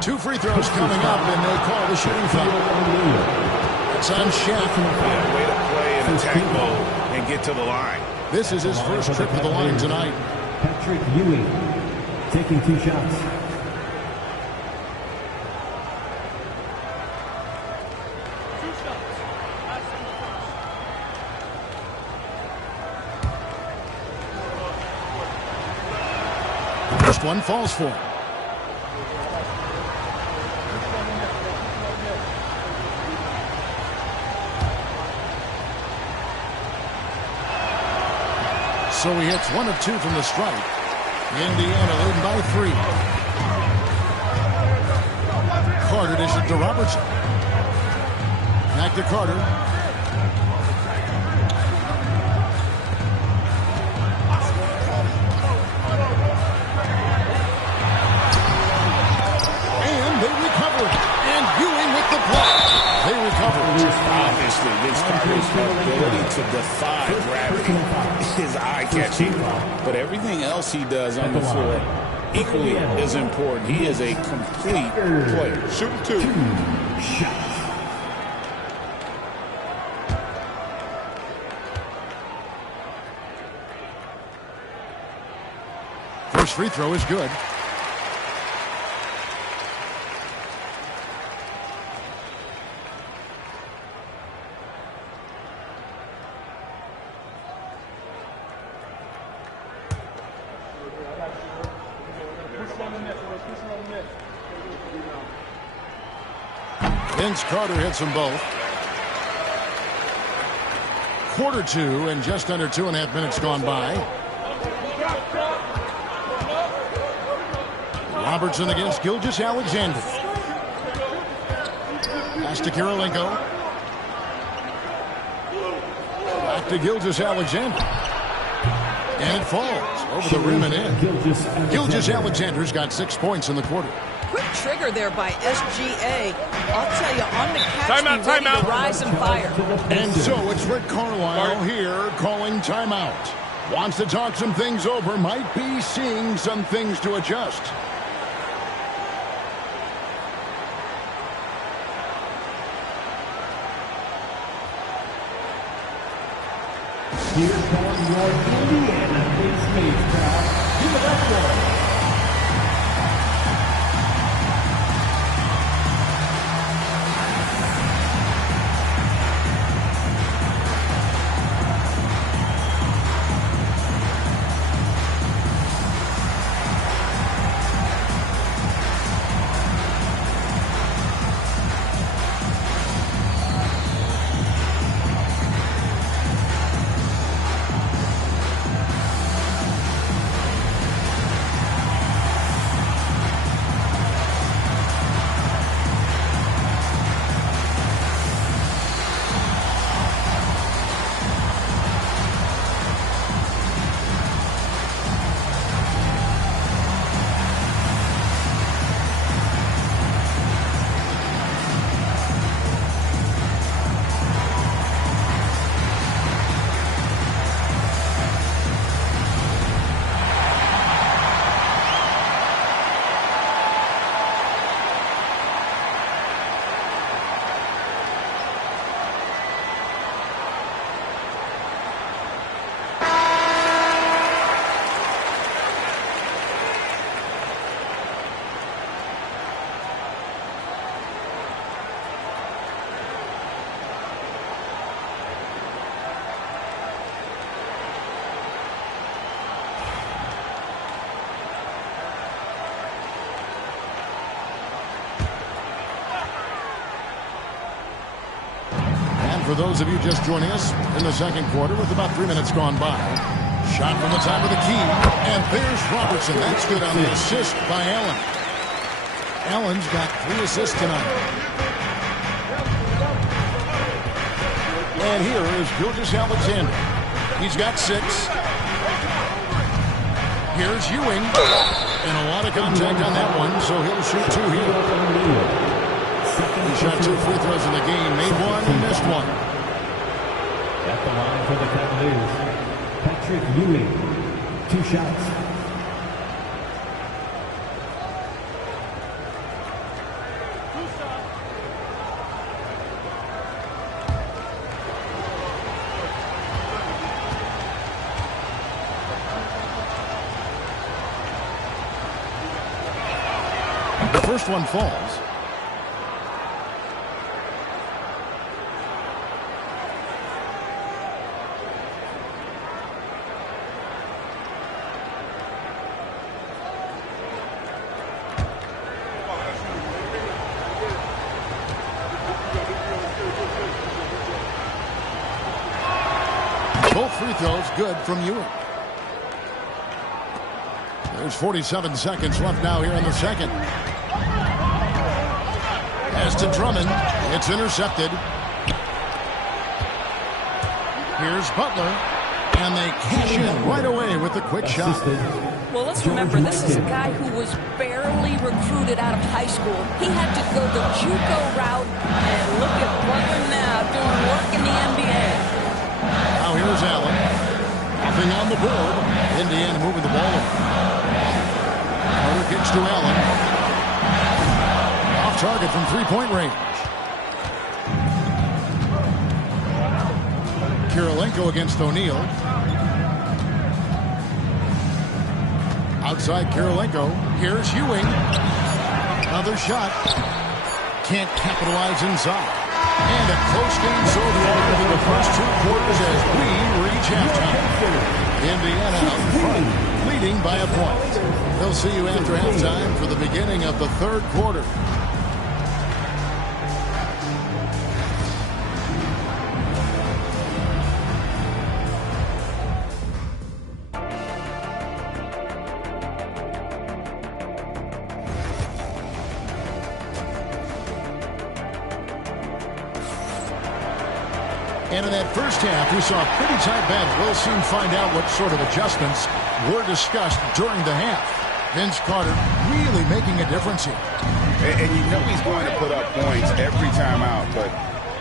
2 free throws coming up, and they call the shooting foul. It's on Shaq. Way to play in attack mode and get to the line. This is his first trip to the line tonight. Patrick Ewing taking 2 shots. First one falls for him. So he hits 1 of 2 from the stripe. Indiana leading by 3. Carter dishes to Robertson. Back to Carter. And they recover. And Ewing with the block. They recover. Obviously, Vince Carter's ability to defy gravity is eye-catching. But everything else he does on the floor equally is important. He is a complete player. Shooting 2. First free throw is good. Vince Carter hits them both. Quarter 2 and just under 2.5 minutes gone by. Robertson against Gilgeous-Alexander. Pass to Kirilenko. Back to Gilgeous-Alexander. And it falls over the rim and in. Gilgeous-Alexander's got 6 points in the quarter. Quick trigger there by SGA. I'll tell you, on the catch, be ready to rise and fire. And so it's Rick Carlisle here calling timeout. Wants to talk some things over. Might be seeing some things to adjust. Here comes your Indiana Space crowd to the backboard. For those of you just joining us in the second quarter with about 3 minutes gone by. Shot from the top of the key. And there's Robertson. That's good on the assist by Allen. Allen's got 3 assists tonight. And here is Gilgeous-Alexander. He's got 6. Here's Ewing. And a lot of contact on that one, so he'll shoot 2 here. He shot 2 free throws in the game, made 1 and missed 1. At the line for the Cavaliers, Patrick Ewing, 2 shots. The first one falls. Both free throws good from Ewing. There's 47 seconds left now here in the second. As to Drummond, it's intercepted. Here's Butler, and they cash in right away with the quick shot. Well, let's remember, this is a guy who was barely recruited out of high school. He had to go the JUCO route, and look at Butler now doing work in the NBA. Now here's Allen. Nothing on the board. Indiana moving the ball over. Carter kicks to Allen. Off target from 3-point range. Kirilenko against O'Neal. Outside Kirilenko. Here's Ewing. Another shot. Can't capitalize inside. And a close game so far in the first 2 quarters as we reach halftime. Indiana out front, leading by a point. We'll see you after halftime for the beginning of the third quarter. And in that first half, we saw a pretty tight battle. We'll soon find out what sort of adjustments were discussed during the half. Vince Carter really making a difference here. And you know he's going to put up points every time out, but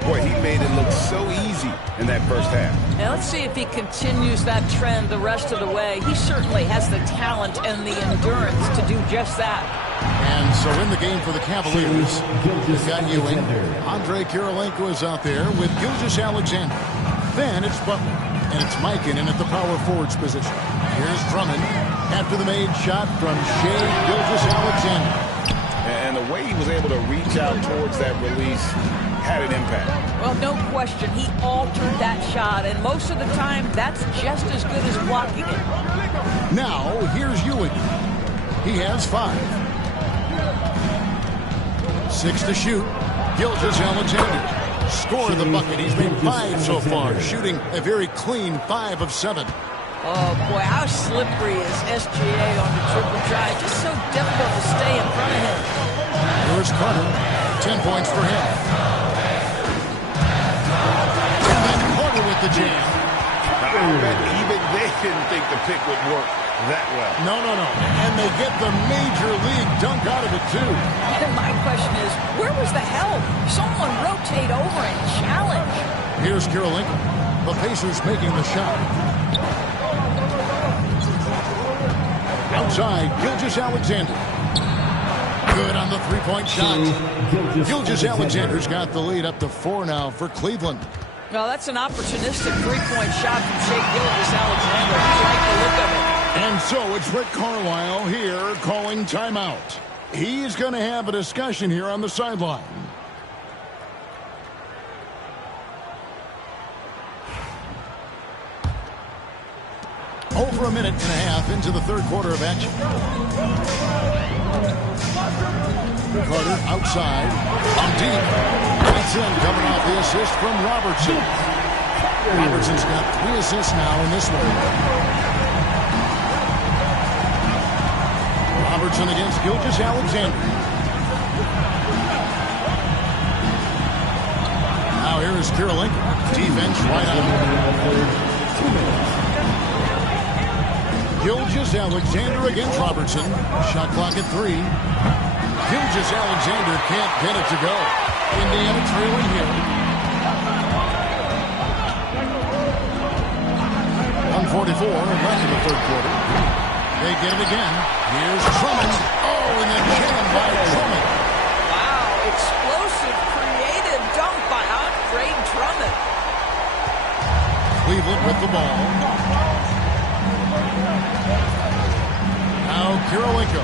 Boy, he made it look so easy in that first half. Now let's see if he continues that trend the rest of the way. He certainly has the talent and the endurance to do just that. And so in the game for the Cavaliers, we've got Ewing. Andre Kirilenko is out there with Gilgeous-Alexander. Then it's Butler, and it's Mikan at the power forwards position. Here's Drummond after the made shot from Shai Gilgeous-Alexander. And the way he was able to reach out towards that release had an impact. Well, no question. He altered that shot, and most of the time, that's just as good as blocking it. Now, here's Ewing. He has 5. 6 to shoot. Gilgeous-Alexander scored the bucket. He's made 5 so far, shooting a very clean 5 of 7. Oh, boy, how slippery is SGA on the triple try. Just so difficult to stay in front of him. Here's Carter. 10 points for him. And then Carter with the jam. I bet even they didn't think the pick would work that well. No. And they get the major league dunk out of it, too. And my question is, where was the help? Someone rotate over and challenge. Here's Kirilenko. The Pacers making the shot. Outside, Gilgeous-Alexander. Good on the three-point shot. Gilgeous-Alexander's got the lead up to 4 now for Cleveland. Well, that's an opportunistic three-point shot from Shai Gilgeous-Alexander. I like the look of it. And so it's Rick Carlisle here calling timeout. He's going to have a discussion here on the sideline. Over a minute and a half into the third quarter of action. Carter outside. On deep. That's in, coming off the assist from Robertson. Robertson's got 3 assists now in this one. Robertson against Gilgeous-Alexander. Now here is Kirilenko. Defense right on. Gilgeous-Alexander against Robertson. Shot clock at 3. Gilgeous-Alexander can't get it to go. Indiana trailing here. 1:44 left in the third quarter. They get it again. Here's Drummond. Oh, and then jammed by Drummond. Wow, explosive, creative dunk by Andre Drummond. Cleveland with the ball. Now Kirilenko.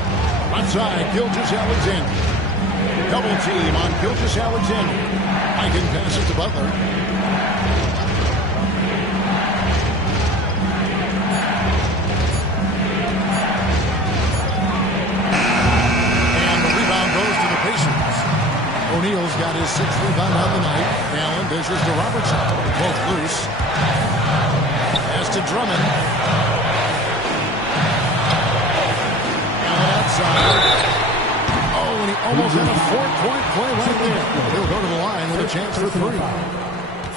Left side, Gilgeous-Alexander. Double team on Gilgeous-Alexander. I can pass it to Butler. And the rebound goes to the Pacers. O'Neal's got his 6th rebound on the night. Allen dishes to Robertson. Both loose. Pass to Drummond. Oh, and he almost had a 4-point play right there. He'll go to the line with a chance for 3.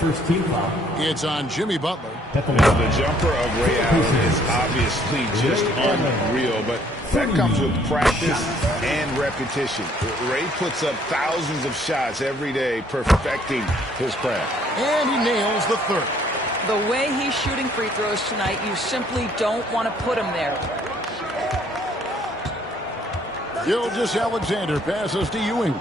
First team foul. It's on Jimmy Butler. Now, the jumper of Ray Allen is obviously just unreal, but that comes with practice and repetition. Ray puts up thousands of shots every day, perfecting his craft. And he nails the 3rd. The way he's shooting free throws tonight, you simply don't want to put him there. Gilgeous-Alexander passes to Ewing.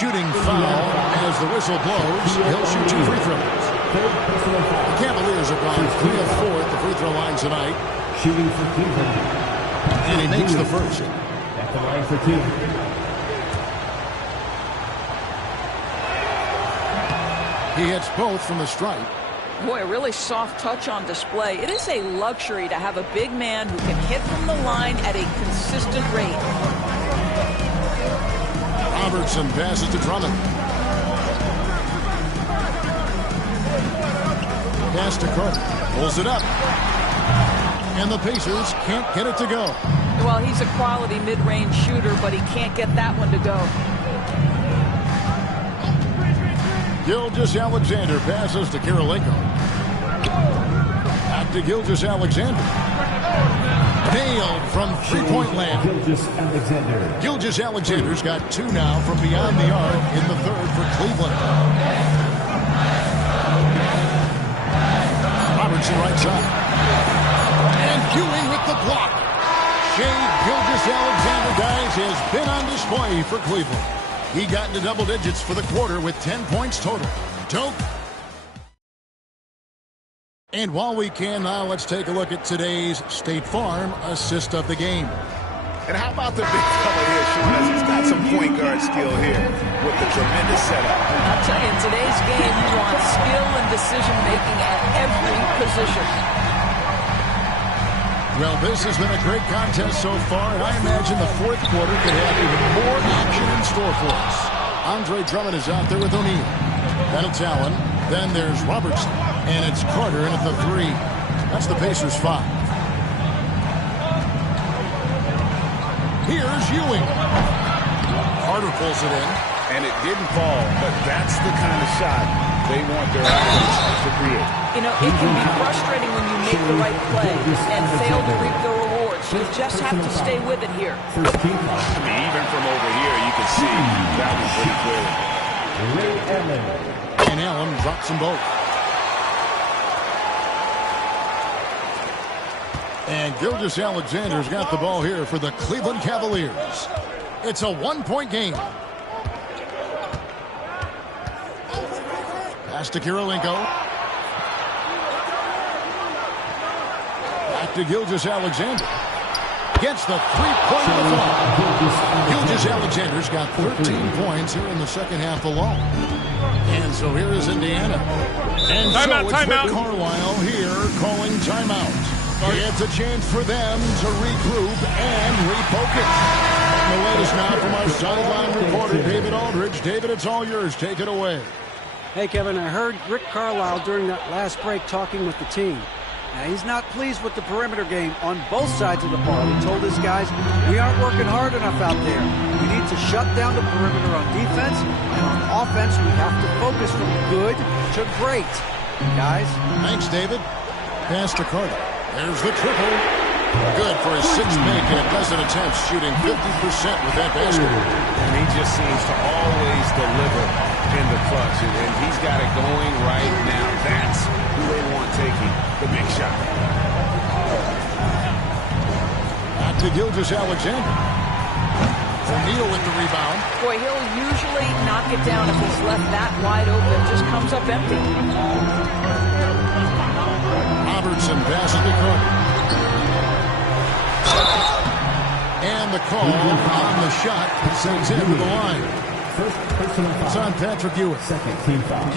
Shooting foul as the whistle blows. He'll shoot 2 free throws. The Cavaliers have gone 3 of 4 at the free throw line tonight. Shooting for Cleveland. And he makes the first. At the line for 2. He hits both from the stripe. Boy, a really soft touch on display. It is a luxury to have a big man who can hit from the line at a consistent rate. Robertson passes to Drummond. Pass to Carter. Pulls it up. And the Pacers can't get it to go. Well, he's a quality mid-range shooter, but he can't get that one to go. Gilgeous-Alexander passes to Kirilenko. Back to Gilgeous-Alexander. nailed from three-point land. Gilgeous-Alexander's got 2 now from beyond the arc in the third for Cleveland. Robertson right side. And Ewing with the block. Shai Gilgeous-Alexander, guys, has been on display for Cleveland. He got into double digits for the quarter with 10 points total. Dope. And while we can now, let's take a look at today's State Farm assist of the game. And how about the big fella here, Sean? He's got some point guard skill here with the tremendous setup. I'll tell you, in today's game, you want skill and decision-making at every position. Well, this has been a great contest so far, and I imagine the fourth quarter could have even more action in store for us. Andre Drummond is out there with O'Neal. Then it's Allen. Then there's Robertson. And it's Carter in at the 3. That's the Pacers' 5. Here's Ewing. Carter pulls it in. And it didn't fall, but that's the kind of shot they want their offense to create. You know, it can be frustrating when you make the right play and fail to reap the rewards. You just have to stay with it here. I mean, even from over here, you can see that one pretty clearly. And Allen drops them both. And Gilgeous-Alexander's got the ball here for the Cleveland Cavaliers. It's a 1-point game. Pass to Kirilenko. Back to Gilgeous-Alexander. Gets the three-point ball. Gilgeous-Alexander's got 13 points here in the second half alone. And so here is Indiana. And so it's Rick Carlisle here calling timeout. It's a chance for them to regroup and refocus. The latest now from our sideline reporter, David Aldridge. David, it's all yours. Take it away. Hey, Kevin, I heard Rick Carlisle during that last break talking with the team. Now, he's not pleased with the perimeter game on both sides of the ball. He told his guys, we aren't working hard enough out there. We need to shut down the perimeter on defense, and on offense, we have to focus from good to great. Guys? Thanks, David. Pass to Carter. There's the triple. Good for his 6th make and a dozen attempts, shooting 50% with that basket. And he just seems to always deliver in the clutch, and he's got it going right now. That's who they want taking the big shot. Back to Gilgeous-Alexander. O'Neal with the rebound. Boy, he'll usually knock it down if he's left that wide open. Just comes up empty. Robertson passes to Carter. And the call on the shot sends him to the line. It's on Patrick Ewing.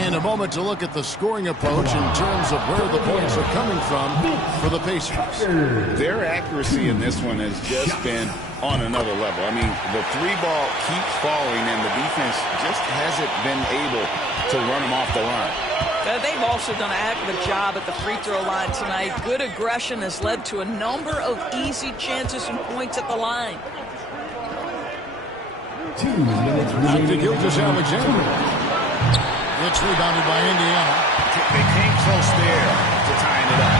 And a moment to look at the scoring approach in terms of where the points are coming from for the Pacers. Their accuracy in this one has just been on another level. I mean, the 3-ball keeps falling, and the defense just hasn't been able to run them off the line. They've also done a heck of a job at the free throw line tonight. Good aggression has led to a number of easy chances and points at the line. 2 minutes remaining. To Gilgeous-Alexander. It's rebounded by Indiana. They came close there to tying it up.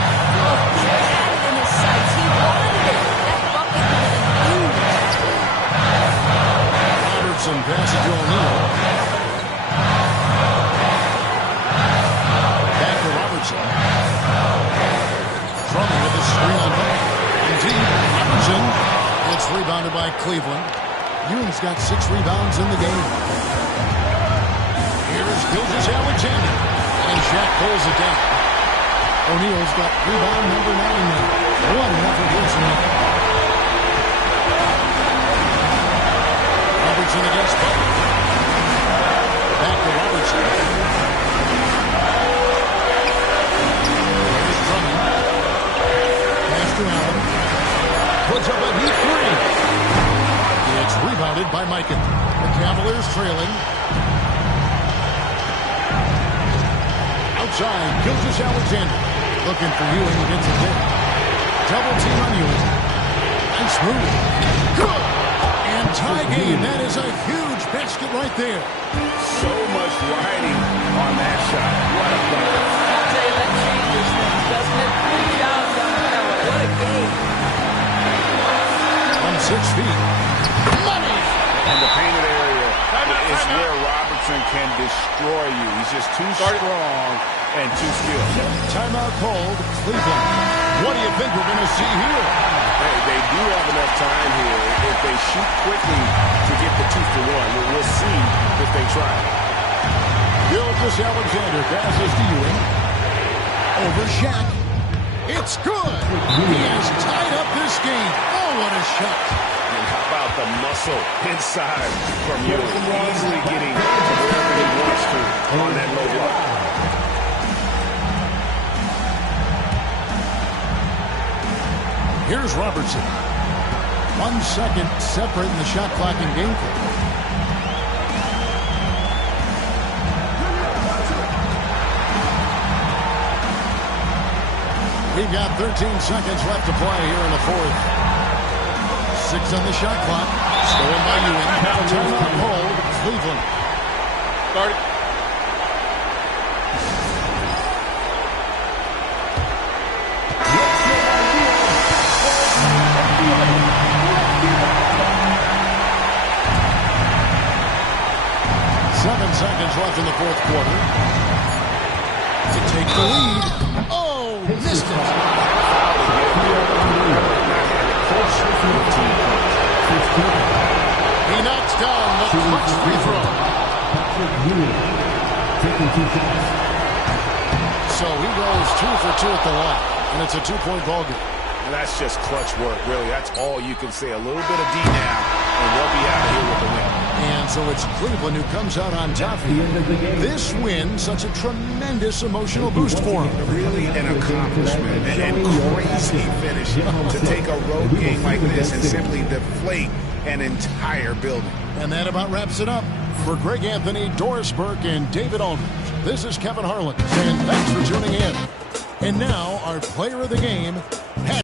He had it in his sights. He wanted it. That bucket would have been huge. Robertson passes to O'Neal. Back to Robertson. Drummond with the screen on ball. Indeed, Robertson. It's rebounded by Cleveland. Ewing's got 6 rebounds in the game. Here's Gilgeous-Alexander. And Shaq pulls it down. O'Neal's got rebound number 9 now. 1 after his now. Robertson against Butler. Back to Robertson. There's Drummond. Pass to Allen. Puts up a deep 3. It's rebounded by Mikan. The Cavaliers trailing. Outside, Gilgeous-Alexander. Looking for Ewing against the hit. Double team on Ewing. Nice move. Good. And tie game. That is a huge basket right there. So much riding on that shot. What a bucket. I'll tell you, that changes things, doesn't it? Good job, young fella. What a game. 6 feet. Money! And the painted area is where Robertson can destroy you. He's just too strong and too skilled. Timeout called, Cleveland. What do you think we're going to see here? Hey, they do have enough time here. If they shoot quickly to get the 2 for 1, we'll see if they try. Gilgeous-Alexander passes to Ewing. Over Shaq. It's good. He has tied up this game. Oh, what a shot. And how about the muscle inside from Ewing? Easily getting to wherever he wants to on that low block. Here's Robertson. 1 second separating the shot clock and game clock. We've got 13 seconds left to play here in the fourth. 6 on the shot clock. Stolen by Ewing. Timeout hold, Cleveland. Start it. Seconds left in the fourth quarter. To take the lead. Oh, missed it. He knocks down the clutch free throw. So he goes 2 for 2 at the line, and it's a 2-point ball game. And that's just clutch work, really. That's all you can say. A little bit of D now, and they'll be out of here with the win. And so it's Cleveland who comes out on top here. This win, such a tremendous emotional boost for him. Really an accomplishment and crazy finish to take a road game like this and simply deflate an entire building. And that about wraps it up. For Greg Anthony, Doris Burke, and David Aldridge, this is Kevin Harlan, and thanks for tuning in. And now, our player of the game, Pat.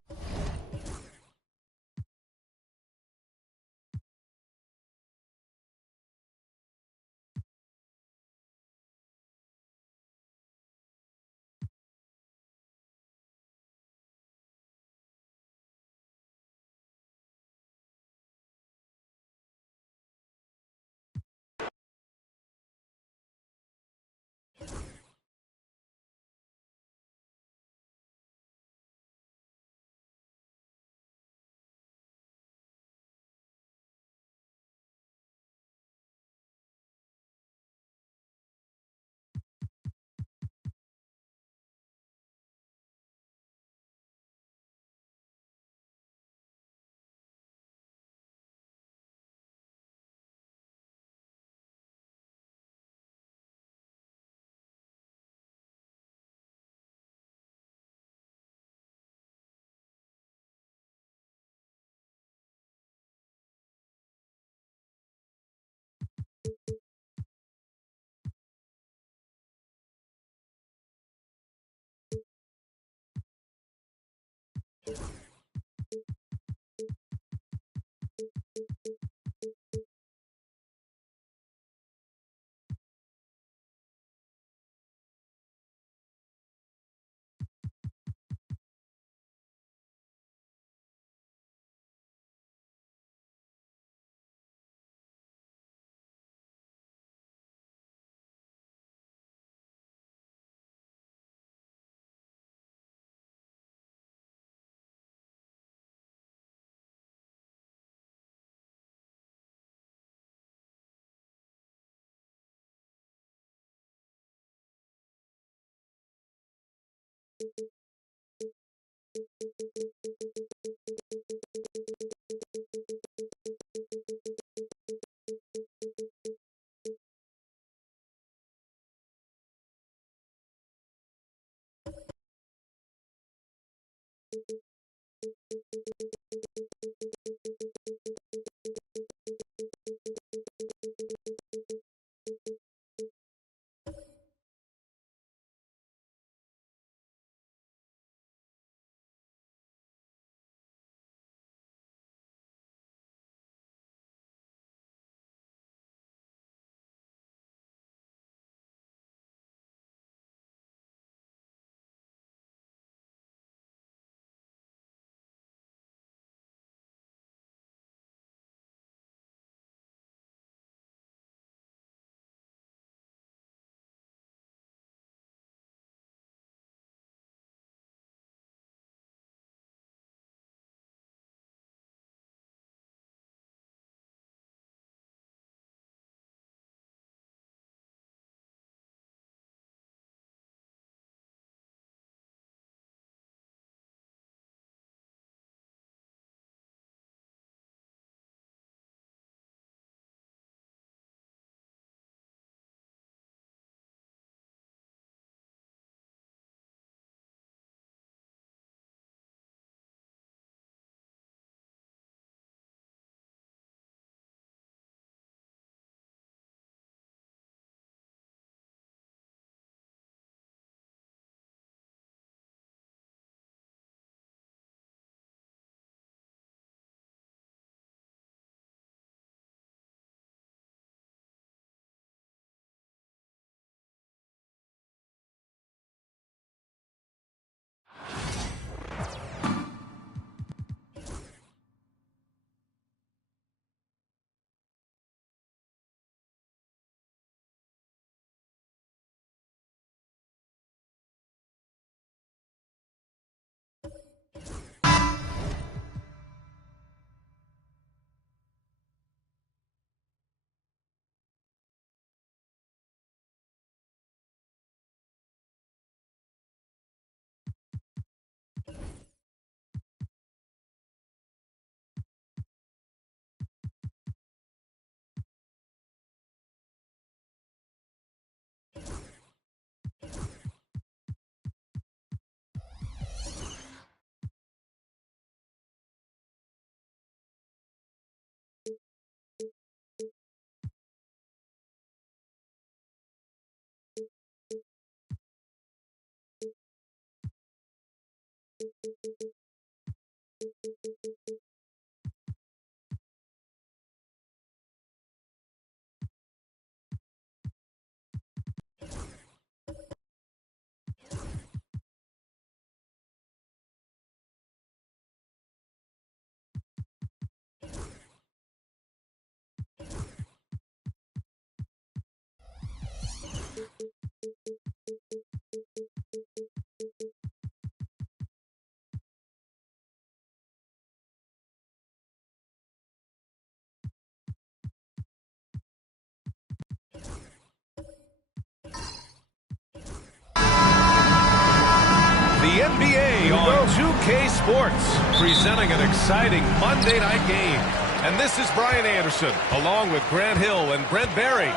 Monday on 2K Sports, presenting an exciting Monday night game. And this is Brian Anderson, along with Grant Hill and Brent Barry.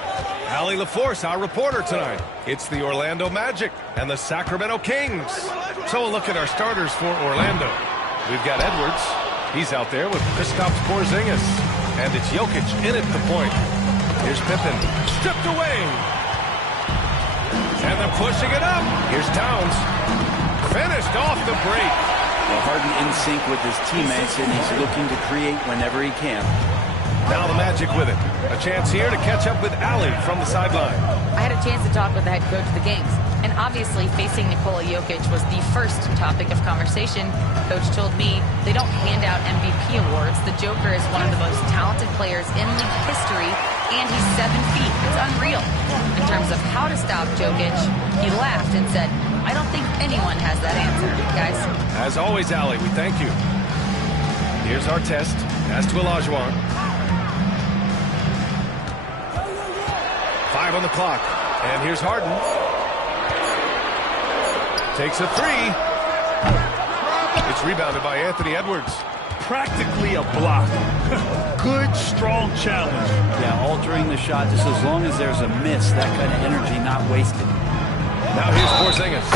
Allie LaForce, our reporter tonight. It's the Orlando Magic and the Sacramento Kings. So a look at our starters for Orlando. We've got Edwards. He's out there with Kristaps Porzingis. And it's Jokic in at the point. Here's Pippen. Stripped away. And they're pushing it up. Here's Towns. Finished off the break. Well, Harden in sync with his teammates, and he's looking to create whenever he can. Now the Magic with it. A chance here to catch up with Allie from the sideline. I had a chance to talk with the head coach of the Kings. And obviously, facing Nikola Jokic was the first topic of conversation. Coach told me they don't hand out MVP awards. The Joker is one of the most talented players in league history, and he's 7 feet. It's unreal. In terms of how to stop Jokic, he laughed and said, I don't think anyone has that answer, guys. As always, Allie, we thank you. Here's our test. Pass to Olajuwon. 5 on the clock. And here's Harden. Takes a three. It's rebounded by Anthony Edwards. Practically a block. Good, strong challenge. Yeah, altering the shot just as long as there's a miss, that kind of energy not wasted. Now here's Porzingis.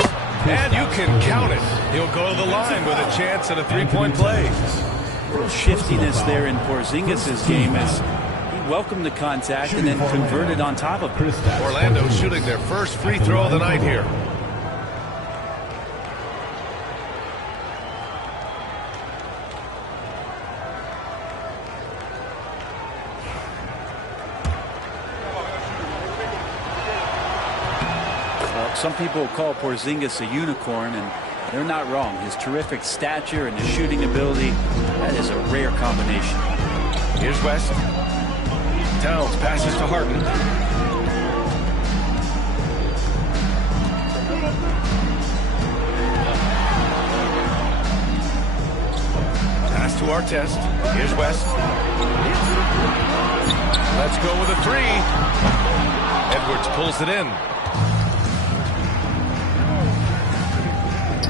And you can count it. He'll go to the line with a chance at a three-point play. A little shiftiness there in Porzingis' game as he welcomed the contact and then converted on top of it. Orlando shooting their first free throw of the night here. Some people call Porzingis a unicorn, and they're not wrong. His terrific stature and his shooting ability, that is a rare combination. Here's West. Towns passes to Harden. Pass to Artest. Here's West. Let's go with a three. Edwards pulls it in.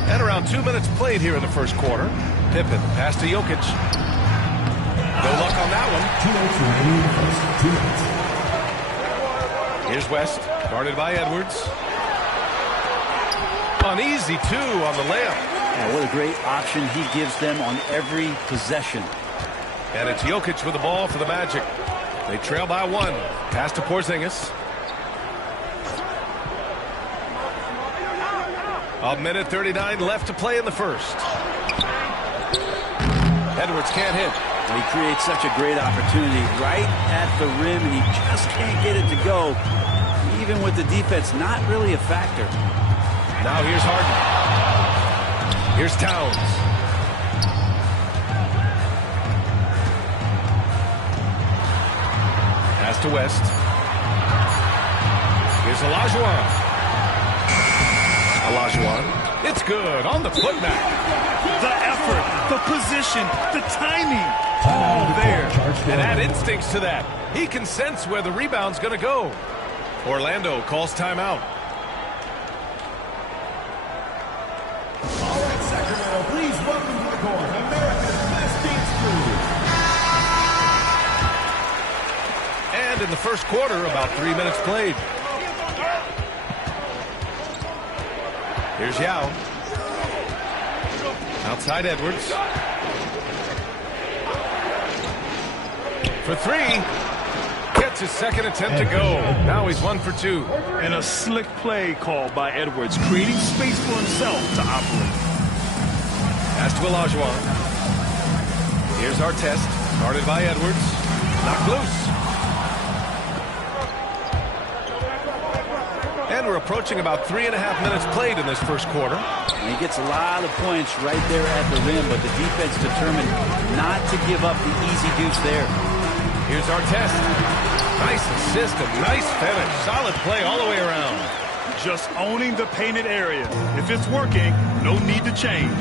And around 2 minutes played here in the first quarter. Pippen, pass to Jokic. No luck on that one. Here's West, guarded by Edwards. Uneasy, too, on the layup. Yeah, what a great option he gives them on every possession. And it's Jokic with the ball for the Magic. They trail by 1. Pass to Porzingis. A minute 39 left to play in the first. Edwards can't hit. He creates such a great opportunity right at the rim, and he just can't get it to go. Even with the defense not really a factor. Now here's Harden. Here's Towns. Pass to West. Here's Olajuwon. Olajuwon. It's good on the putback. The effort, the position, the timing. All there. And add instincts to that. He can sense where the rebound's going to go. Orlando calls timeout. All right, Sacramento, please welcome to the court America's best dance crew. And in the first quarter, about 3 minutes played. Here's Yao. Outside Edwards. For three. Gets his second attempt to go. Now he's 1 for 2. And a slick play called by Edwards, creating space for himself to operate. Pass to Olajuwon. Here's Artest. Guarded by Edwards. Knocked loose. And we're approaching about 3.5 minutes played in this first quarter. And he gets a lot of points right there at the rim, but the defense determined not to give up the easy deuce there. Here's Artest. Nice assist and nice finish. Solid play all the way around. Just owning the painted area. If it's working, no need to change.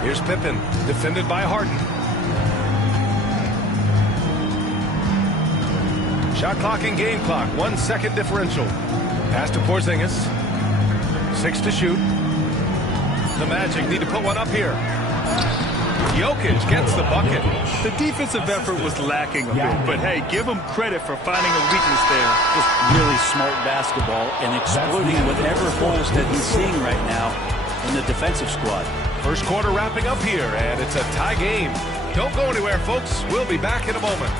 Here's Pippen, defended by Harden. Shot clock and game clock, 1 second differential. Pass to Porzingis. 6 to shoot. The Magic need to put one up here. Jokic gets the bucket. The defensive effort was lacking a bit, but hey, give him credit for finding a weakness there. Just really smart basketball and exploiting whatever holes that he's seeing right now in the defensive squad. First quarter wrapping up here, and it's a tie game. Don't go anywhere, folks. We'll be back in a moment.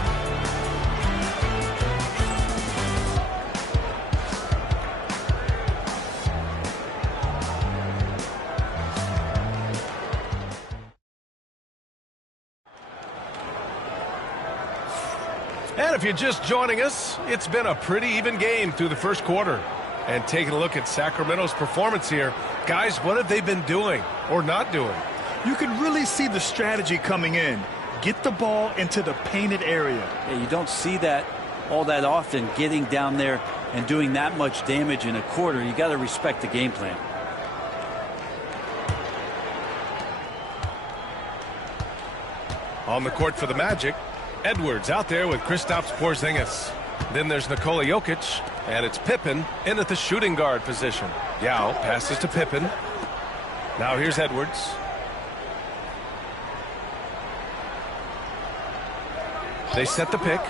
And if you're just joining us, it's been a pretty even game through the first quarter. And taking a look at Sacramento's performance here, guys, what have they been doing or not doing? You can really see the strategy coming in. Get the ball into the painted area. Yeah, you don't see that all that often, getting down there and doing that much damage in a quarter. You got to respect the game plan. On the court for the Magic, Edwards out there with Kristaps Porzingis. Then there's Nikola Jokic, and it's Pippen in at the shooting guard position. Yao passes to Pippen. Now here's Edwards. They set the pick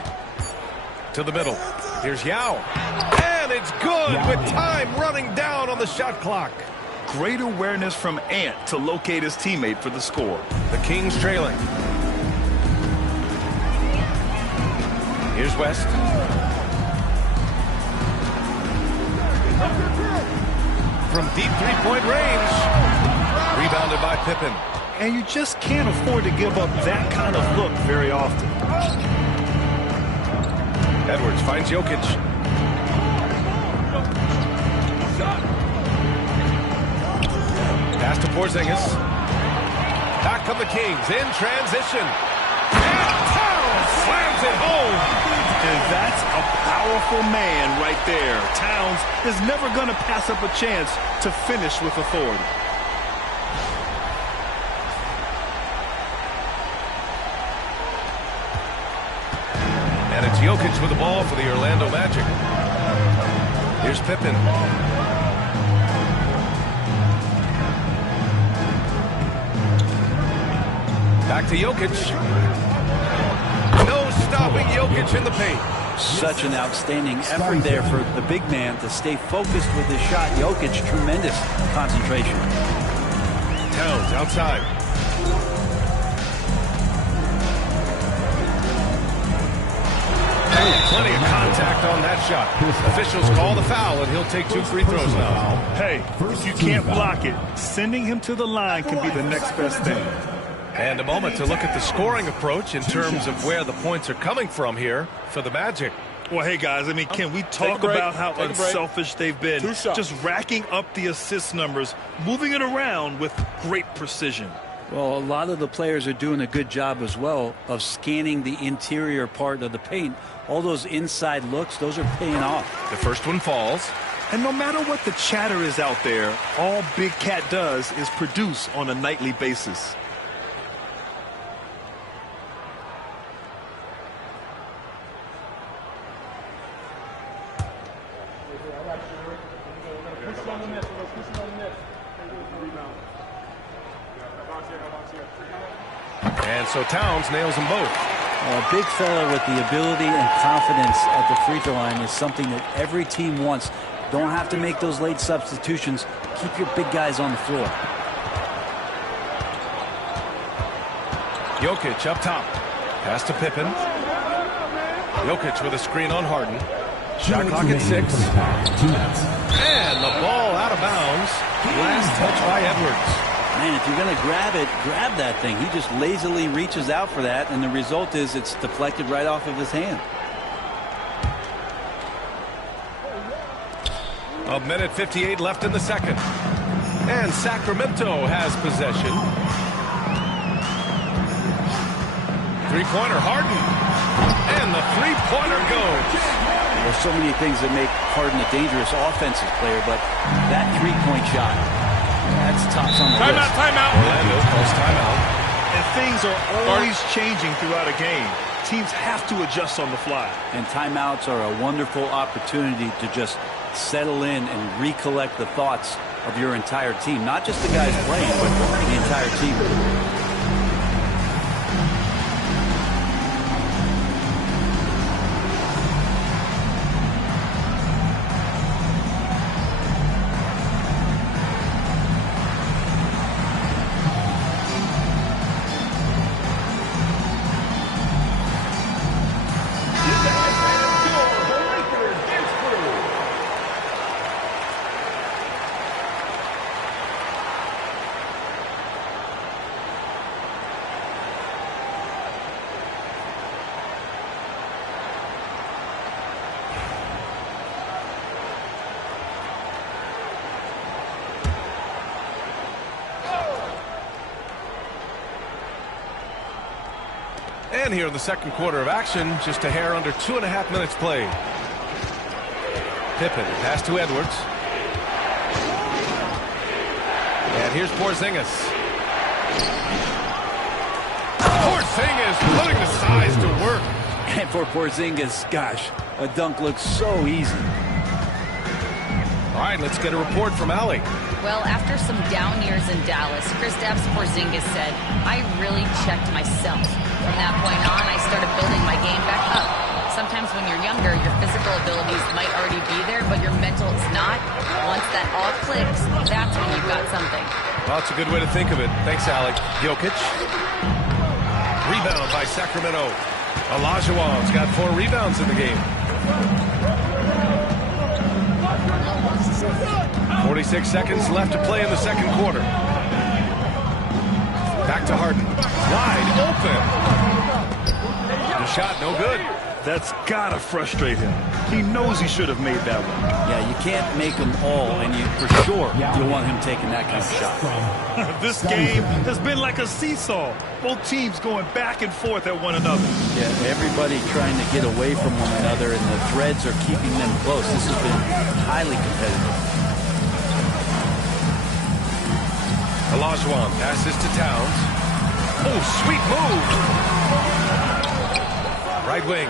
to the middle. Here's Yao. And it's good with time running down on the shot clock. Great awareness from Ant to locate his teammate for the score. The Kings trailing. Here's West. From deep three-point range. Rebounded by Pippen. And you just can't afford to give up that kind of look very often. Edwards finds Jokic. Pass to Porzingis. Back come the Kings in transition. And Towns slams it home. And that's a powerful man right there. Towns is never going to pass up a chance to finish with authority. And it's Jokic with the ball for the Orlando Magic. Here's Pippen. Back to Jokic. No stopping Jokic in the paint. Such an outstanding effort there for the big man to stay focused with his shot. Jokic, tremendous concentration. Towns outside. Plenty of contact on that shot. Officials call the foul, and he'll take 2 free throws now. Hey, if you can't block it, sending him to the line can be the next best thing. And a moment to look at the scoring approach in terms of where the points are coming from here for the Magic. Well, hey, guys, I mean, can we talk about how unselfish they've been? Just racking up the assist numbers, moving it around with great precision. Well, a lot of the players are doing a good job as well of scanning the interior part of the paint. All those inside looks, those are paying off. The first one falls. And no matter what the chatter is out there, all Big Cat does is produce on a nightly basis. And so Towns nails them both. A big fella with the ability and confidence at the free throw line is something that every team wants. Don't have to make those late substitutions. Keep your big guys on the floor. Jokic up top. Pass to Pippen. Jokic with a screen on Harden. Shot clock at 6. And the ball out of bounds. Last touch by Edwards. Man, if you're going to grab it, grab that thing. He just lazily reaches out for that, and the result is it's deflected right off of his hand. A minute 58 left in the second. And Sacramento has possession. Three-pointer, Harden. And the three-pointer goes. There's so many things that make Harden a dangerous offensive player, but that three-point shot, that's tops on the list. Timeout. Orlando calls timeout. And things are always changing throughout a game. Teams have to adjust on the fly. And timeouts are a wonderful opportunity to just settle in and recollect the thoughts of your entire team. Not just the guys playing, but the entire team. And here in the second quarter of action, just a hair under 2.5 minutes played. Pippen, pass to Edwards. And here's Porzingis. Porzingis putting the size to work. And for Porzingis, gosh, a dunk looks so easy. All right, let's get a report from Allie. Well, after some down years in Dallas, Kristaps Porzingis said, "I really checked myself. From that point on, I started building my game back up. Sometimes when you're younger, your physical abilities might already be there, but your mental is not. Once that all clicks, that's when you've got something." Well, that's a good way to think of it. Thanks, Alec. Jokic. Rebound by Sacramento. Olajuwon's got 4 rebounds in the game. 46 seconds left to play in the second quarter. Back to Harden. Wide open. The shot no good. That's gotta frustrate him. He knows he should have made that one. Yeah, you can't make them all, and for sure you'll want him taking that kind of shot. This game has been like a seesaw. Both teams going back and forth at one another. Yeah, everybody trying to get away from one another, and the threads are keeping them close. This has been highly competitive. Olajuwon passes to Towns. Oh, sweet move. Right wing.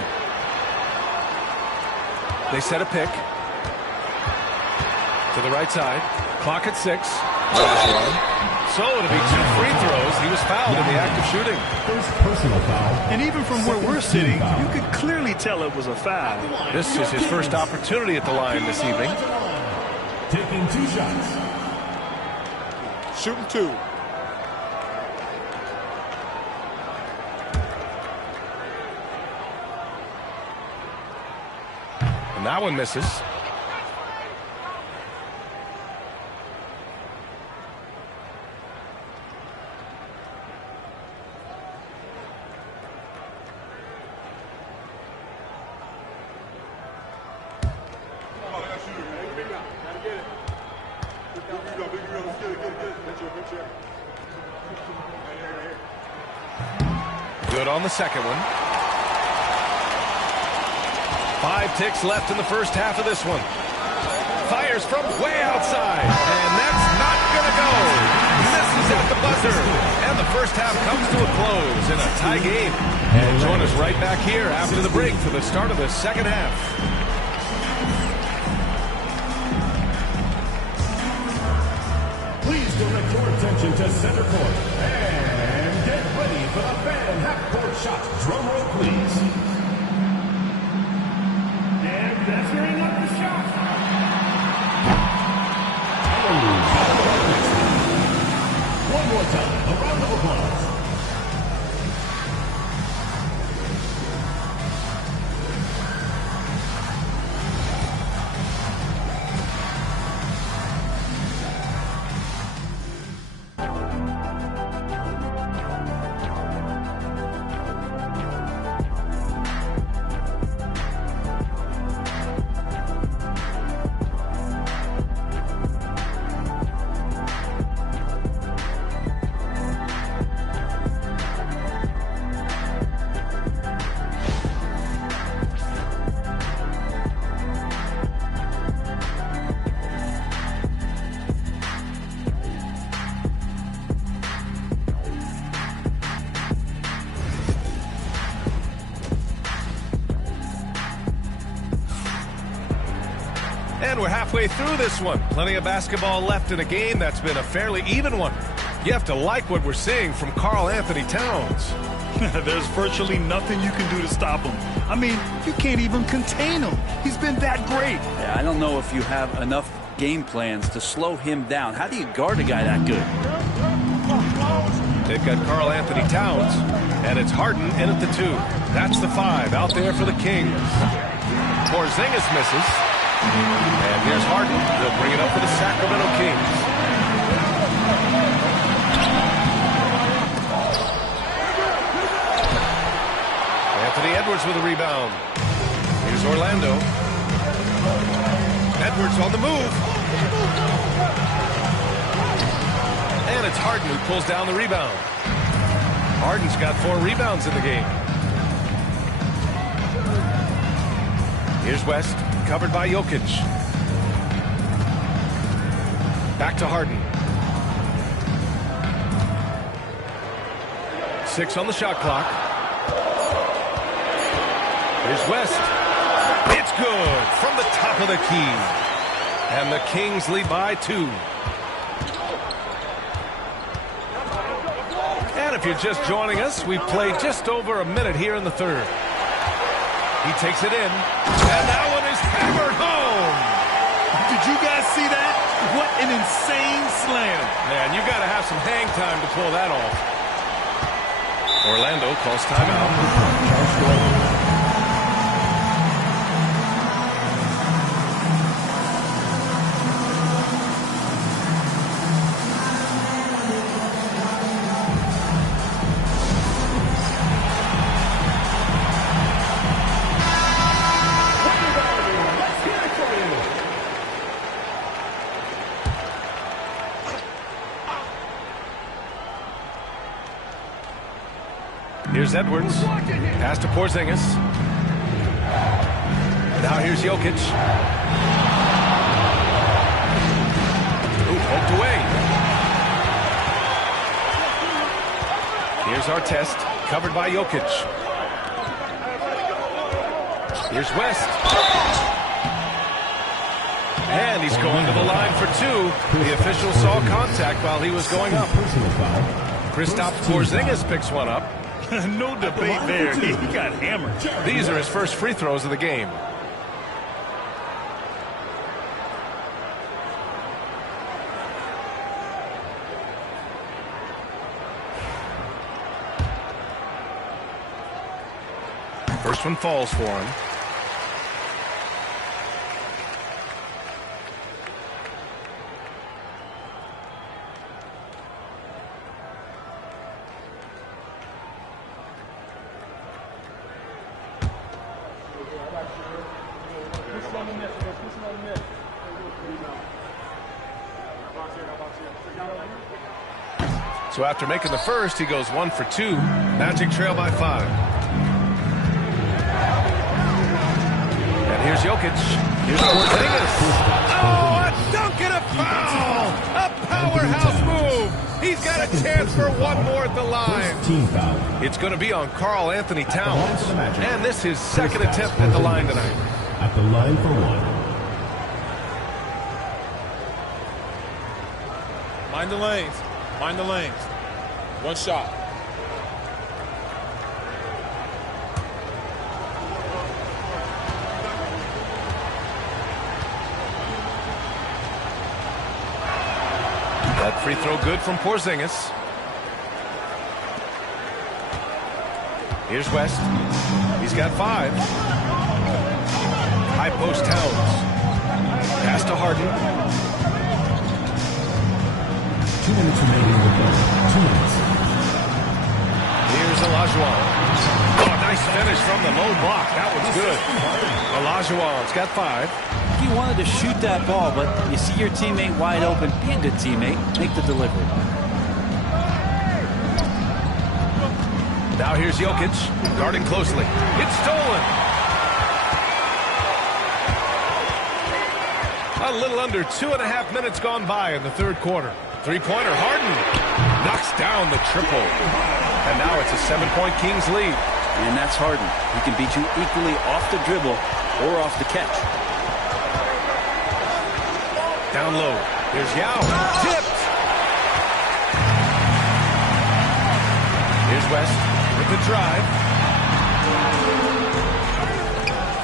They set a pick. To the right side. Clock at 6. Olajuwon. So it'll be 2 free throws. He was fouled in the act of shooting. First personal foul. And even from where we're sitting, you could clearly tell it was a foul. This is his first opportunity at the line this evening. Taking 2 shots. Shooting 2. And that one misses. Good on the second one. 5 ticks left in the first half of this one. Fires from way outside. And that's not going to go. Misses at the buzzer. And the first half comes to a close in a tie game. And join us right back here after the break for the start of the second half. Please direct your attention to center court. And get ready for the fan half-court shot. Drum roll, please. And that's bringing up the shot. One more time. A round of applause. And we're halfway through this one. Plenty of basketball left in a game that's been a fairly even one. You have to like what we're seeing from Karl Anthony Towns. There's virtually nothing you can do to stop him. I mean, you can't even contain him. He's been that great. Yeah, I don't know if you have enough game plans to slow him down. How do you guard a guy that good? They've got Karl Anthony Towns, and it's Harden in at the 2. That's the 5 out there for the Kings. Porzingis misses. And here's Harden. He'll bring it up for the Sacramento Kings. Anthony Edwards with a rebound. Here's Orlando. Edwards on the move. And it's Harden who pulls down the rebound. Harden's got 4 rebounds in the game. Here's West, covered by Jokic. Back to Harden. 6 on the shot clock. Here's West. It's good from the top of the key. And the Kings lead by 2. And if you're just joining us, we've played just over a minute here in the third. He takes it in. And that one is hammered home. Did you guys see that? What an insane slam. Man, you got to have some hang time to pull that off. Orlando calls timeout. Here's Edwards. Pass to Porzingis. Now here's Jokic. Ooh, poked away. Here's Artest, covered by Jokic. Here's West. And he's going to the line for 2. The official saw contact while he was going up. Kristaps Porzingis picks one up. No debate there. He got hammered. These are his first free throws of the game. First one falls for him. So after making the first, he goes 1 for 2. Magic trail by 5. And here's Jokic. Here's Porzingis. Oh, a dunk and a foul! A powerhouse move. He's got a chance for one more at the line. It's going to be on Karl Anthony Towns. And this is his second attempt at the line tonight. At the line for 1. Mind the lanes. Mind the lanes. One shot. That free throw good from Porzingis. Here's West. He's got 5. High post Towns. Pass to Harden. 2 minutes remaining in the game. 2 minutes. Here's Olajuwon. Oh, nice finish from the low block. That was good. Olajuwon's got 5. He wanted to shoot that ball, but you see your teammate wide open. Be a good teammate. Make the delivery. Now here's Jokic, guarding closely. It's stolen. A little under 2.5 minutes gone by in the third quarter. Three-pointer, Harden knocks down the triple. And now it's a 7-point Kings lead. And that's Harden. He can beat you equally off the dribble or off the catch. Down low. Here's Yao. Tipped. Here's West with the drive.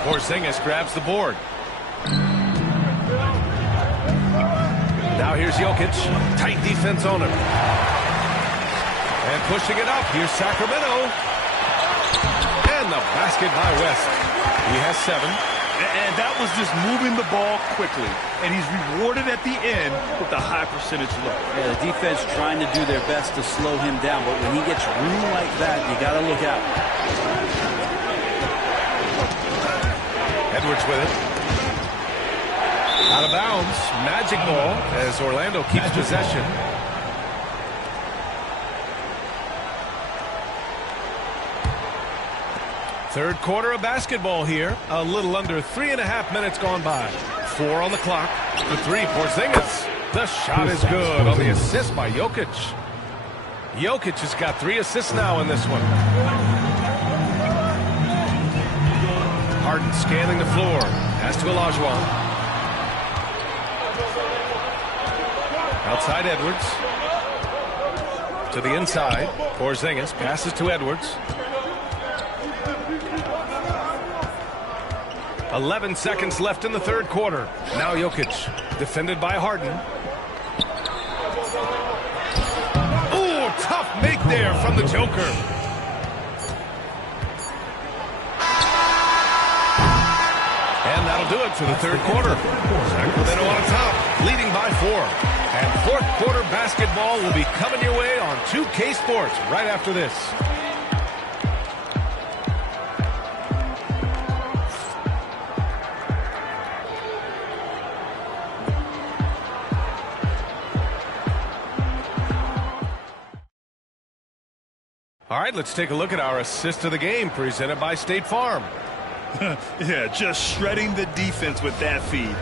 Porzingis grabs the board. Now here's Jokic. Tight defense on him. And pushing it up. Here's Sacramento. And the basket by West. He has 7. And that was just moving the ball quickly. And he's rewarded at the end with a high percentage look. Yeah, the defense trying to do their best to slow him down. But when he gets room like that, you got to look out. Edwards with it. Out of bounds. Magic ball as Orlando keeps possession. Third quarter of basketball here. A little under 3.5 minutes gone by. 4 on the clock. The 3, Porzingis. The shot is good on the assist by Jokic. Jokic has got 3 assists now in this one. Harden scanning the floor. Pass to Olajuwon. Outside Edwards. To the inside. Porzingis passes to Edwards. 11 seconds left in the third quarter. Now Jokic, defended by Harden. Ooh, tough make there from the Joker. And that'll do it for the third quarter. Sacramento on top, leading by 4. And fourth quarter basketball will be coming your way on 2K Sports right after this. All right, let's take a look at our assist of the game presented by State Farm. Yeah, just shredding the defense with that feed.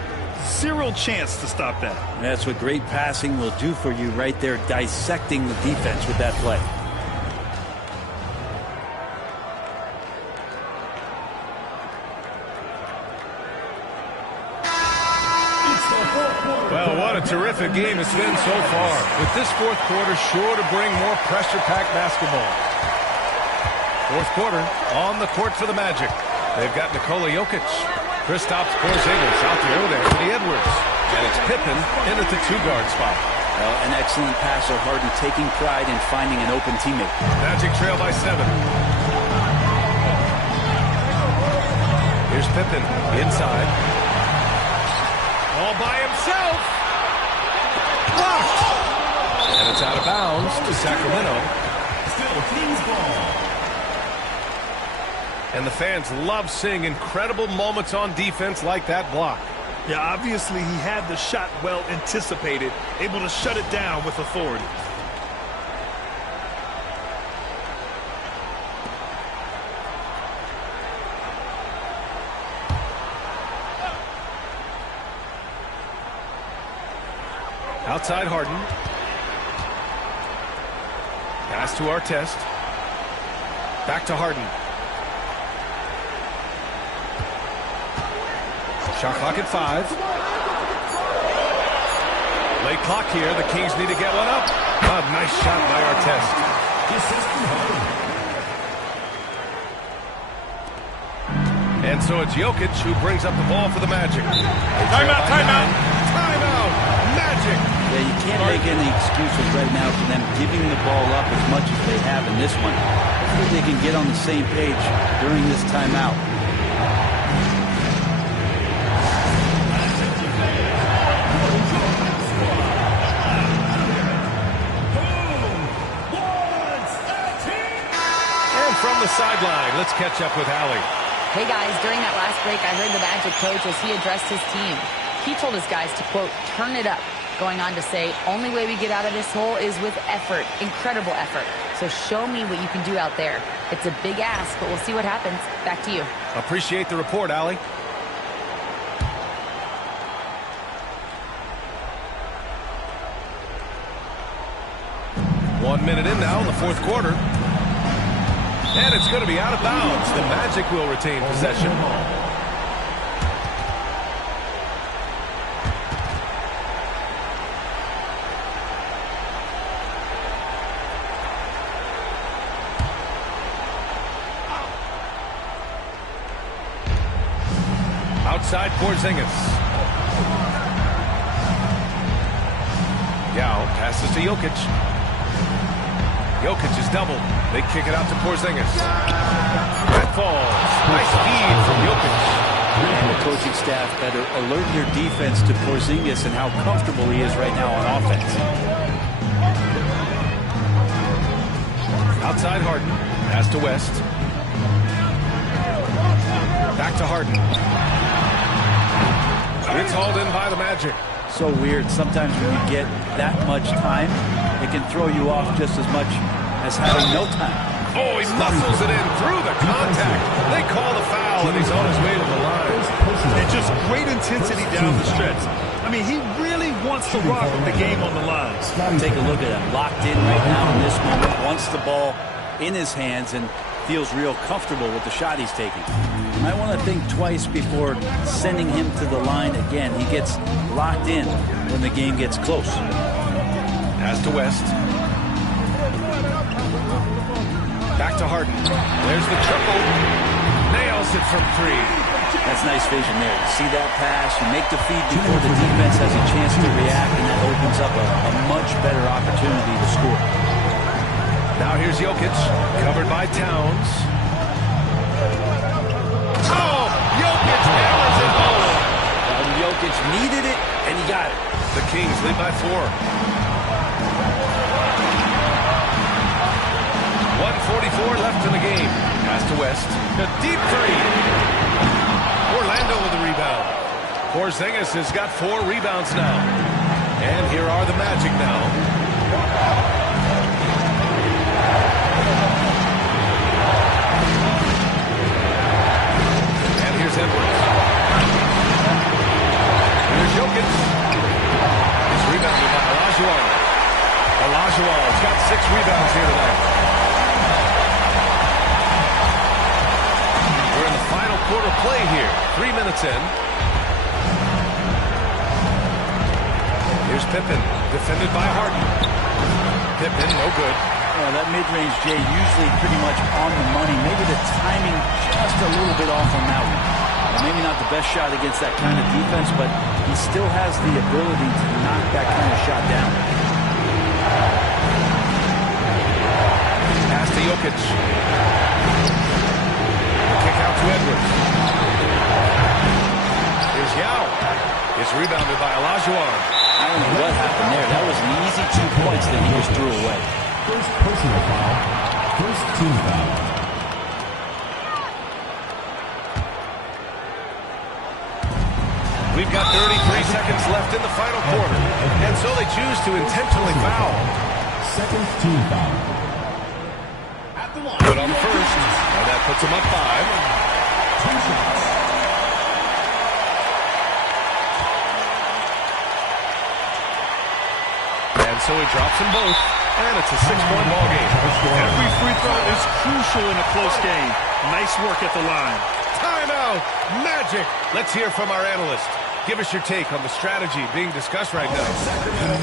0 chance to stop that. That's what great passing will do for you right there, dissecting the defense with that play. Well, what a terrific game it's been so far. With this fourth quarter sure to bring more pressure-packed basketball. Fourth quarter on the court for the Magic. They've got Nikola Jokic. Kristaps Porzingis out there with Anthony Edwards. And it's Pippen in at the 2-guard spot. Well, an excellent passer, Harden taking pride in finding an open teammate. Magic trail by 7. Here's Pippen inside. All by himself. Blocked. And it's out of bounds to Sacramento. Still Kings ball. And the fans love seeing incredible moments on defense like that block. Yeah, obviously he had the shot well anticipated, able to shut it down with authority. Outside Harden. Pass to Artest. Back to Harden. Shot clock at 5. Late clock here. The Kings need to get one up. Oh, nice shot by Artest. And so it's Jokic who brings up the ball for the Magic. Timeout, timeout. Timeout. Magic. Yeah, you can't make any excuses right now for them giving the ball up as much as they have in this one. Hopefully they can get on the same page during this timeout. From the sideline, let's catch up with Allie. Hey guys, during that last break, I heard the Magic coach as he addressed his team. He told his guys to, quote, turn it up, going on to say, only way we get out of this hole is with effort, incredible effort. So show me what you can do out there. It's a big ask, but we'll see what happens. Back to you. Appreciate the report, Allie. One minute in now in the fourth quarter. And it's going to be out of bounds. The Magic will retain possession. 2 Outside Porzingis. Yao passes to Jokic. Jokic is doubled. They kick it out to Porzingis. That falls. Nice feed from Jokic. And the coaching staff better alert their defense to Porzingis and how comfortable he is right now on offense. Outside Harden. Pass to West. Back to Harden. It's hauled in by the Magic. So weird. Sometimes when you get that much time, it can throw you off just as much as having no time. Oh, he muscles it in through the contact. They call the foul, and he's on his way to the line. And just great intensity down the stretch. I mean, he really wants to rock with the game on the line. Take a look at him. Locked in right now in this moment. Wants the ball in his hands and feels real comfortable with the shot he's taking. You might want to think twice before sending him to the line again. He gets locked in when the game gets close. Pass to West. Back to Harden. There's the triple. Nails it from three. That's nice vision there. You see that pass, you make the feed before the defense has a chance to react, and that opens up a much better opportunity to score. Now here's Jokic, covered by Towns. Oh, Jokic hammers it home. Jokic needed it, and he got it. The Kings lead by 4. 1:44 left in the game. Pass to West. A deep three. Orlando with the rebound. Porzingis has got 4 rebounds now. And here are the Magic now. And here's Edwards. Here's Jokic. He's rebounded by Olajuwon. Olajuwon's got 6 rebounds here tonight. We're in the final quarter play here. 3 minutes in. Here's Pippen, defended by Harden. Pippen, no good. Well, that mid-range, Jay, usually pretty much on the money. Maybe the timing just a little bit off on that one. Maybe not the best shot against that kind of defense, but he still has the ability to knock that kind of shot down. Pass to Jokic. Kick out to Edwards. Here's Yao. It's rebounded by Olajuwon. I don't know what happened there. That was an easy 2 points that he just threw away. First personal foul. First team foul. We've got 33 seconds left in the final quarter. And so they choose to intentionally foul. Second team foul. Good on the first. And that puts them up 5. 2 shots. And so he drops them both. And it's a 6-point ball game. Every free throw is crucial in a close game. Nice work at the line. Timeout. Magic. Let's hear from our analyst. Give us your take on the strategy being discussed right now.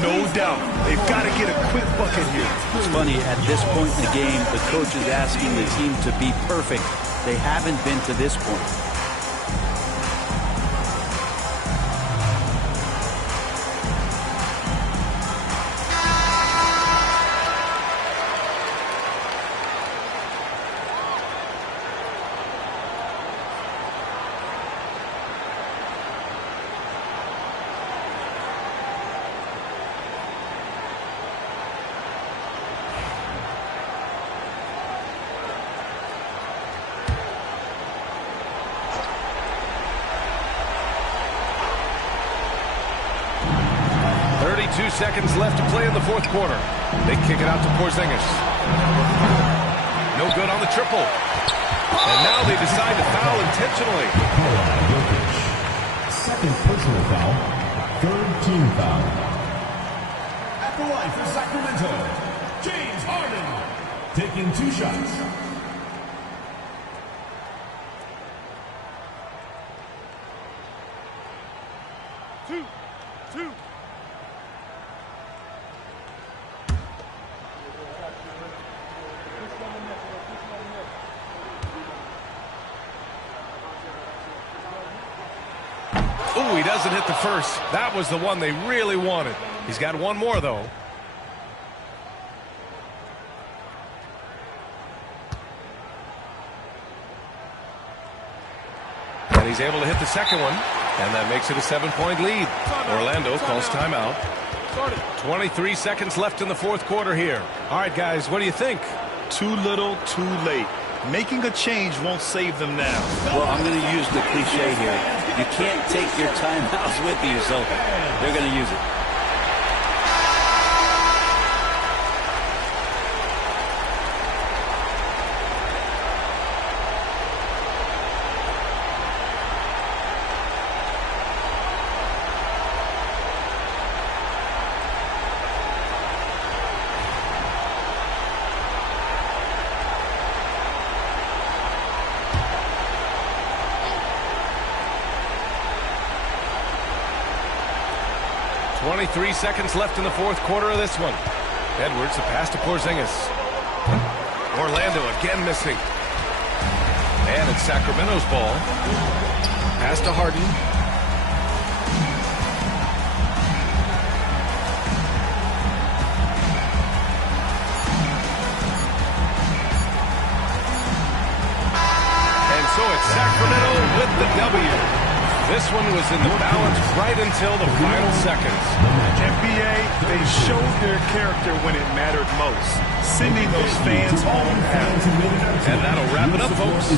No doubt. They've got to get a quick bucket here. It's funny, at this point in the game, the coach is asking the team to be perfect. They haven't been to this point. Seconds left to play in the fourth quarter. They kick it out to Porzingis. No good on the triple. And now they decide to foul intentionally. Second personal foul. Third team foul. At the line for Sacramento, James Harden. Taking 2 shots. Two. Ooh, he doesn't hit the first. That was the one they really wanted. He's got one more, though. And he's able to hit the second one. And that makes it a 7-point lead. Orlando calls timeout. 23 seconds left in the fourth quarter here. All right, guys, what do you think? Too little, too late. Making a change won't save them now. Well, I'm going to use the cliche here. You can't take your timeouts with you, so they're going to use it. Three seconds left in the fourth quarter of this one. Edwards, the pass to Porzingis. Orlando again missing. And it's Sacramento's ball. Pass to Harden. And so it's Sacramento with the W. This one was in the balance right until the final seconds. NBA, they showed their character when it mattered most, sending those fans home happy. And that'll wrap it up, folks.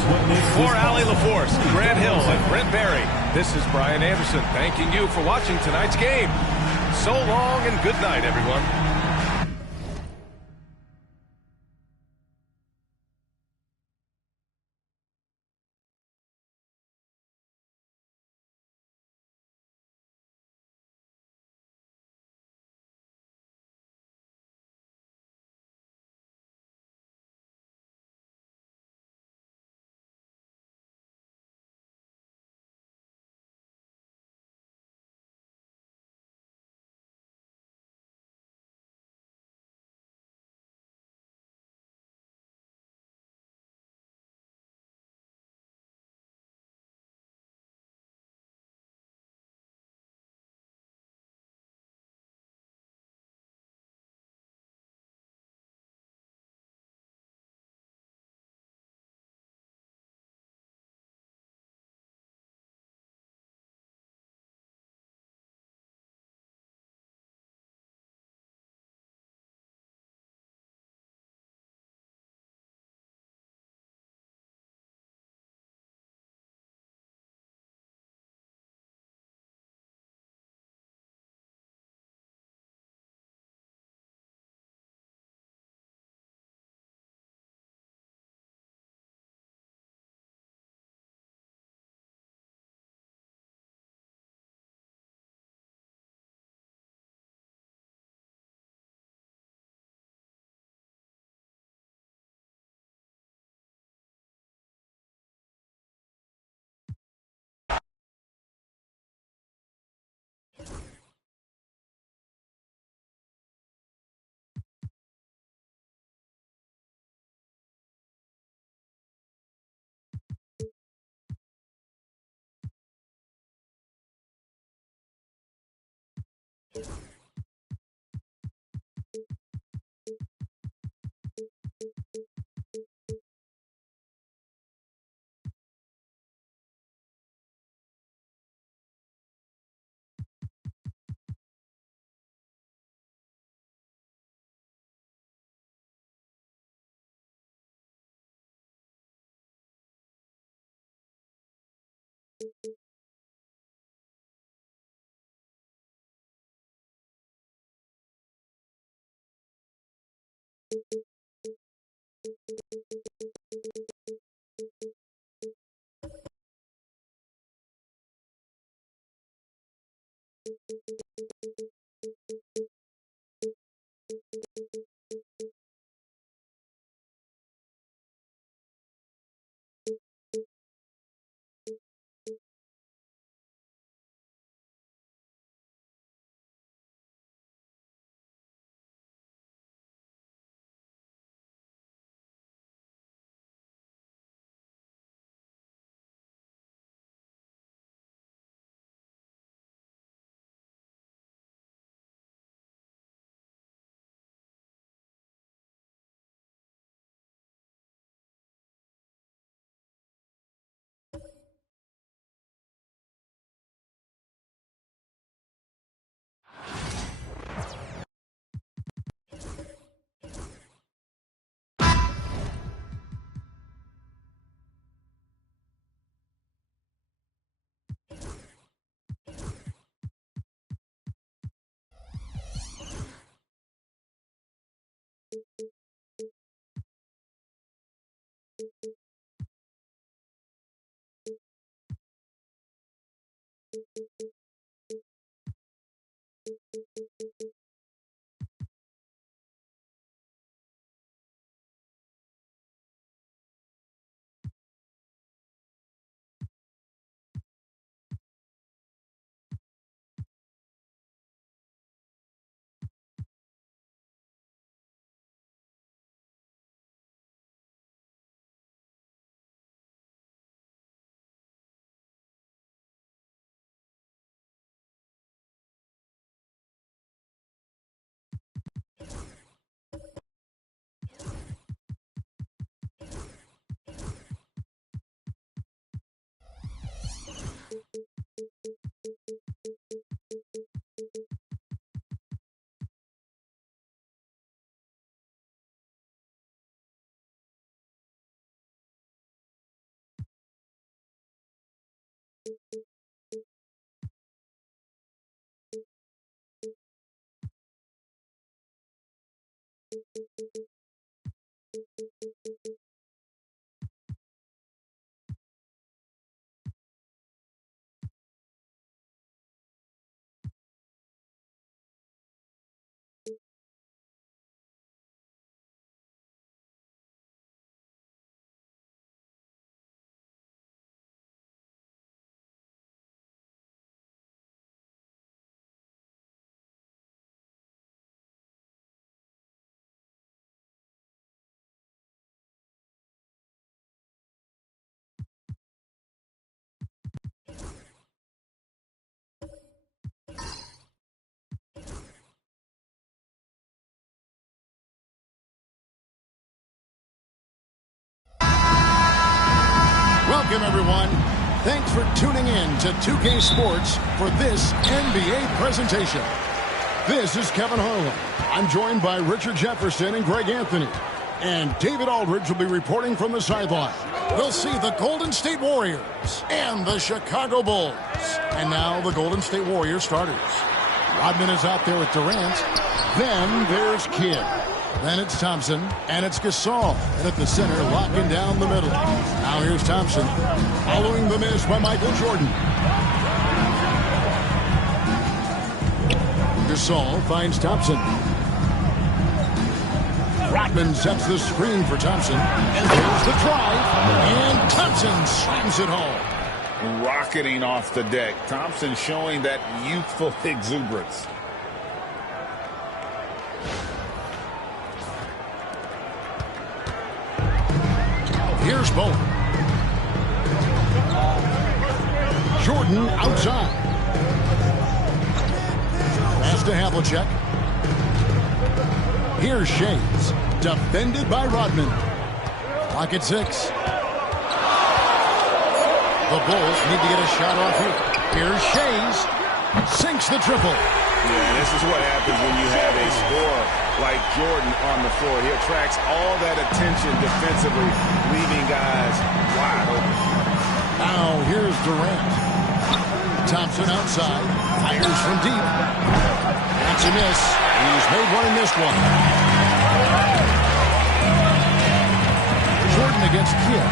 For Allie LaForce, Grant Hill, and Brent Barry, this is Brian Anderson thanking you for watching tonight's game. So long and good night, everyone. Welcome, everyone. Thanks for tuning in to 2K Sports for this NBA presentation. This is Kevin Harlan. I'm joined by Richard Jefferson and Greg Anthony. And David Aldridge will be reporting from the sideline. We'll see the Golden State Warriors and the Chicago Bulls. And now the Golden State Warriors starters. Rodman is out there with Durant. Then there's Kidd. Then it's Thompson, and it's Gasol. And at the center, locking down the middle. Now here's Thompson, following the miss by Michael Jordan. Gasol finds Thompson. Rodman sets the screen for Thompson. And there's the drive. And Thompson slams it home. Rocketing off the deck. Thompson showing that youthful exuberance. Here's Bowen. Jordan outside. Pass to Havlicek. Here's Shays. Defended by Rodman. Clock at 6. The Bulls need to get a shot off here. Here's Shays. Sinks the triple. Yeah, this is what happens when you have a scorer like Jordan on the floor. He attracts all that attention defensively, leaving guys wide open. Now here's Durant. Thompson outside. Fires from deep. That's a miss. He's made one and missed one. Jordan against Kidd.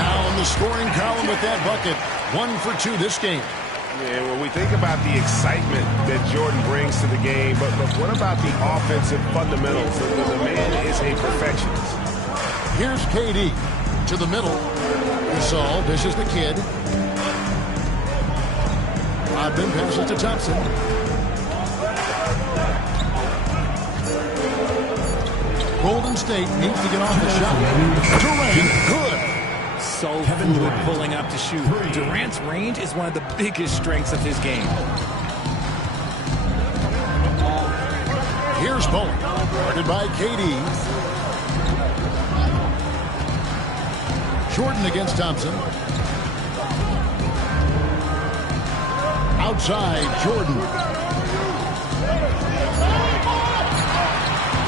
Now in the scoring column with that bucket. 1 for 2 this game. Yeah, when we think about the excitement that Jordan brings to the game, but what about the offensive fundamentals? The man is a perfectionist. Here's KD to the middle. Gasol dishes the Kidd. Rodman passes to Thompson. Golden State needs to get off the shot. Durant, good. So fluid pulling up to shoot. Durant's range is one of the biggest strengths of his game. Here's Bowen, guarded by KD. Jordan against Thompson. Outside, Jordan.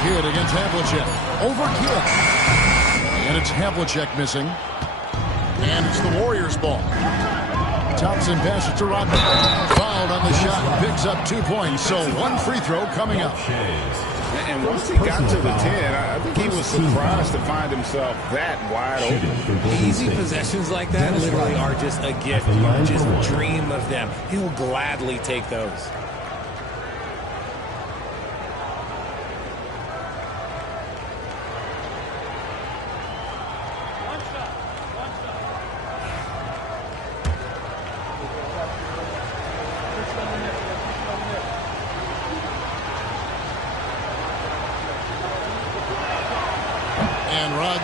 Kidd against Havlicek. Over Kidd. And it's Havlicek missing. And it's the Warriors' ball. Thompson passes to Rodman. Fouled on the shot. Picks up 2 points. So 1 free throw coming up. And once he got to the 10, I think he was surprised to find himself that wide open. Easy possessions like that literally are just a gift. You just dream of them. He'll gladly take those.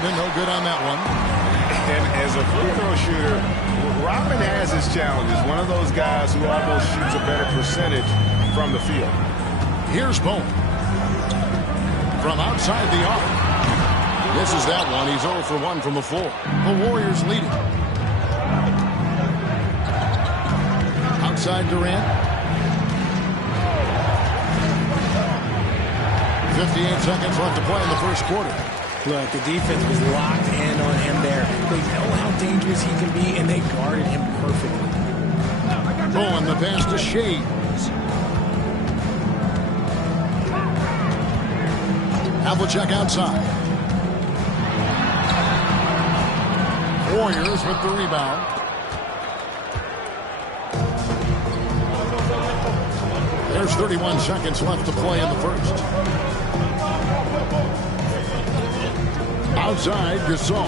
No good on that one. And as a free throw shooter, Rodman has his challenges. One of those guys who almost shoots a better percentage from the field. Here's Bowen. From outside the arc. Misses that one. He's 0 for 1 from the floor. The Warriors lead it. Outside Durant. 58 seconds left to play in the first quarter. Look, the defense was locked in on him there. They know how dangerous he can be, and they guarded him perfectly. Bowen, the pass to Shades. Havlicek outside. Warriors with the rebound. There's 31 seconds left to play in the first. Outside, Gasol.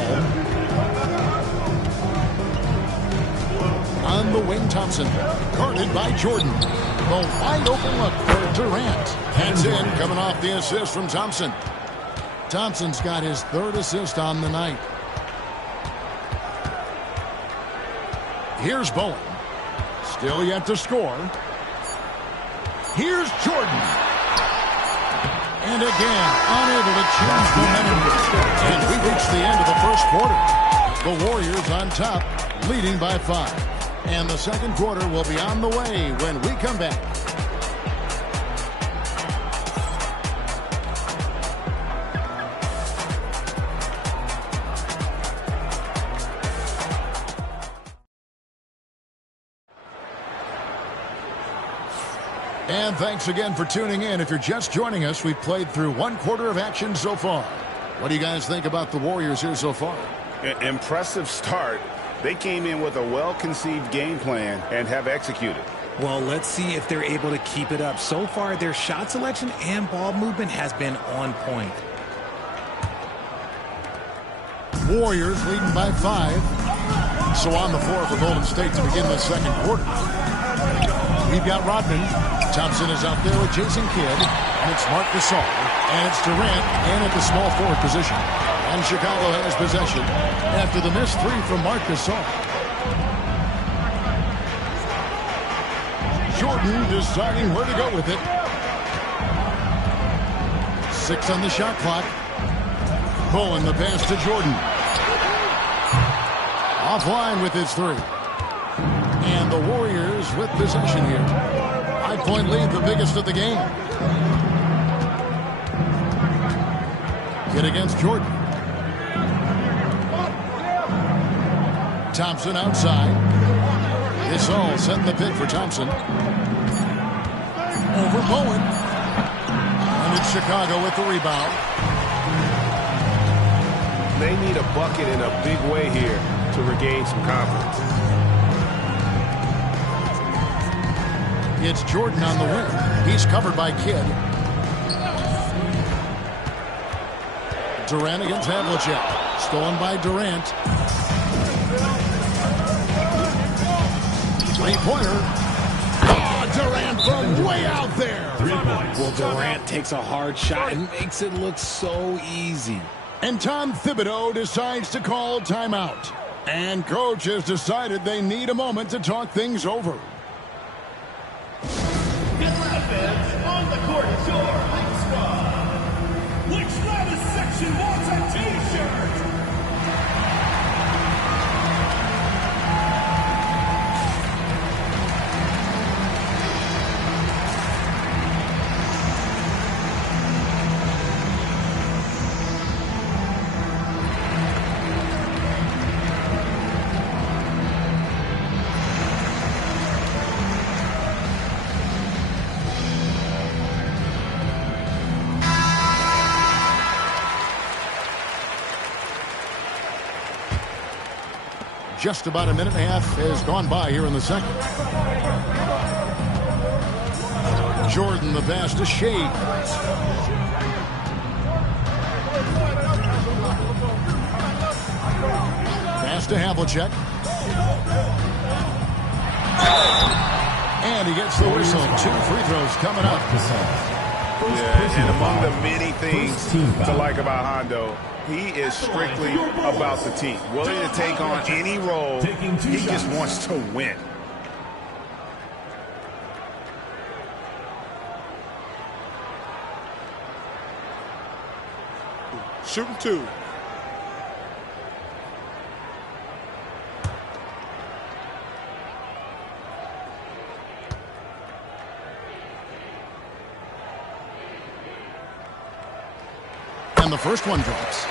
On the wing, Thompson. Guarded by Jordan. The wide open look for Durant. Hands in, coming off the assist from Thompson. Thompson's got his third assist on the night. Here's Bowen. Still yet to score. Here's Jordan. And again, unable to change momentum. And we reach the end of the first quarter. The Warriors on top, leading by 5. And the second quarter will be on the way when we come back. And thanks again for tuning in. If you're just joining us, we've played through one quarter of action so far. What do you guys think about the Warriors here so far? Impressive start. They came in with a well-conceived game plan and have executed. Well, let's see if they're able to keep it up. So far, their shot selection and ball movement has been on point. Warriors leading by 5. So on the floor for Golden State to begin the second quarter. We've got Rodman. Thompson is out there with Jason Kidd. And it's Marc Gasol. And it's Durant in at the small forward position. And Chicago has possession after the missed 3 from Marc Gasol. Jordan deciding where to go with it. 6 on the shot clock. Bowen the pass to Jordan. Offline with his 3. And the Warriors with possession here. 5-point lead, the biggest of the game. Kidd against Jordan. Thompson outside. Gasol setting the pick for Thompson. Over Bowen. And it's Chicago with the rebound. They need a bucket in a big way here to regain some confidence. It's Jordan on the wing. He's covered by Kidd. Durant against Havlicek. Stolen by Durant. Three-pointer. Oh, Durant from way out there. 3 points. Well, Durant takes a hard shot and makes it look so easy. And Tom Thibodeau decides to call timeout. And coach has decided they need a moment to talk things over. Defense on the court is your League Squad. Which Stratus section wants a t-shirt? Just about a minute and a half has gone by here in the second. Jordan, the pass to Shea. Pass to Havlicek. And he gets the whistle. 2 free throws coming up. Yeah, and among the many things to like about Hondo, he is strictly about the team. Willing to take on any role. He just wants to win. Shooting 2. And the first one drops.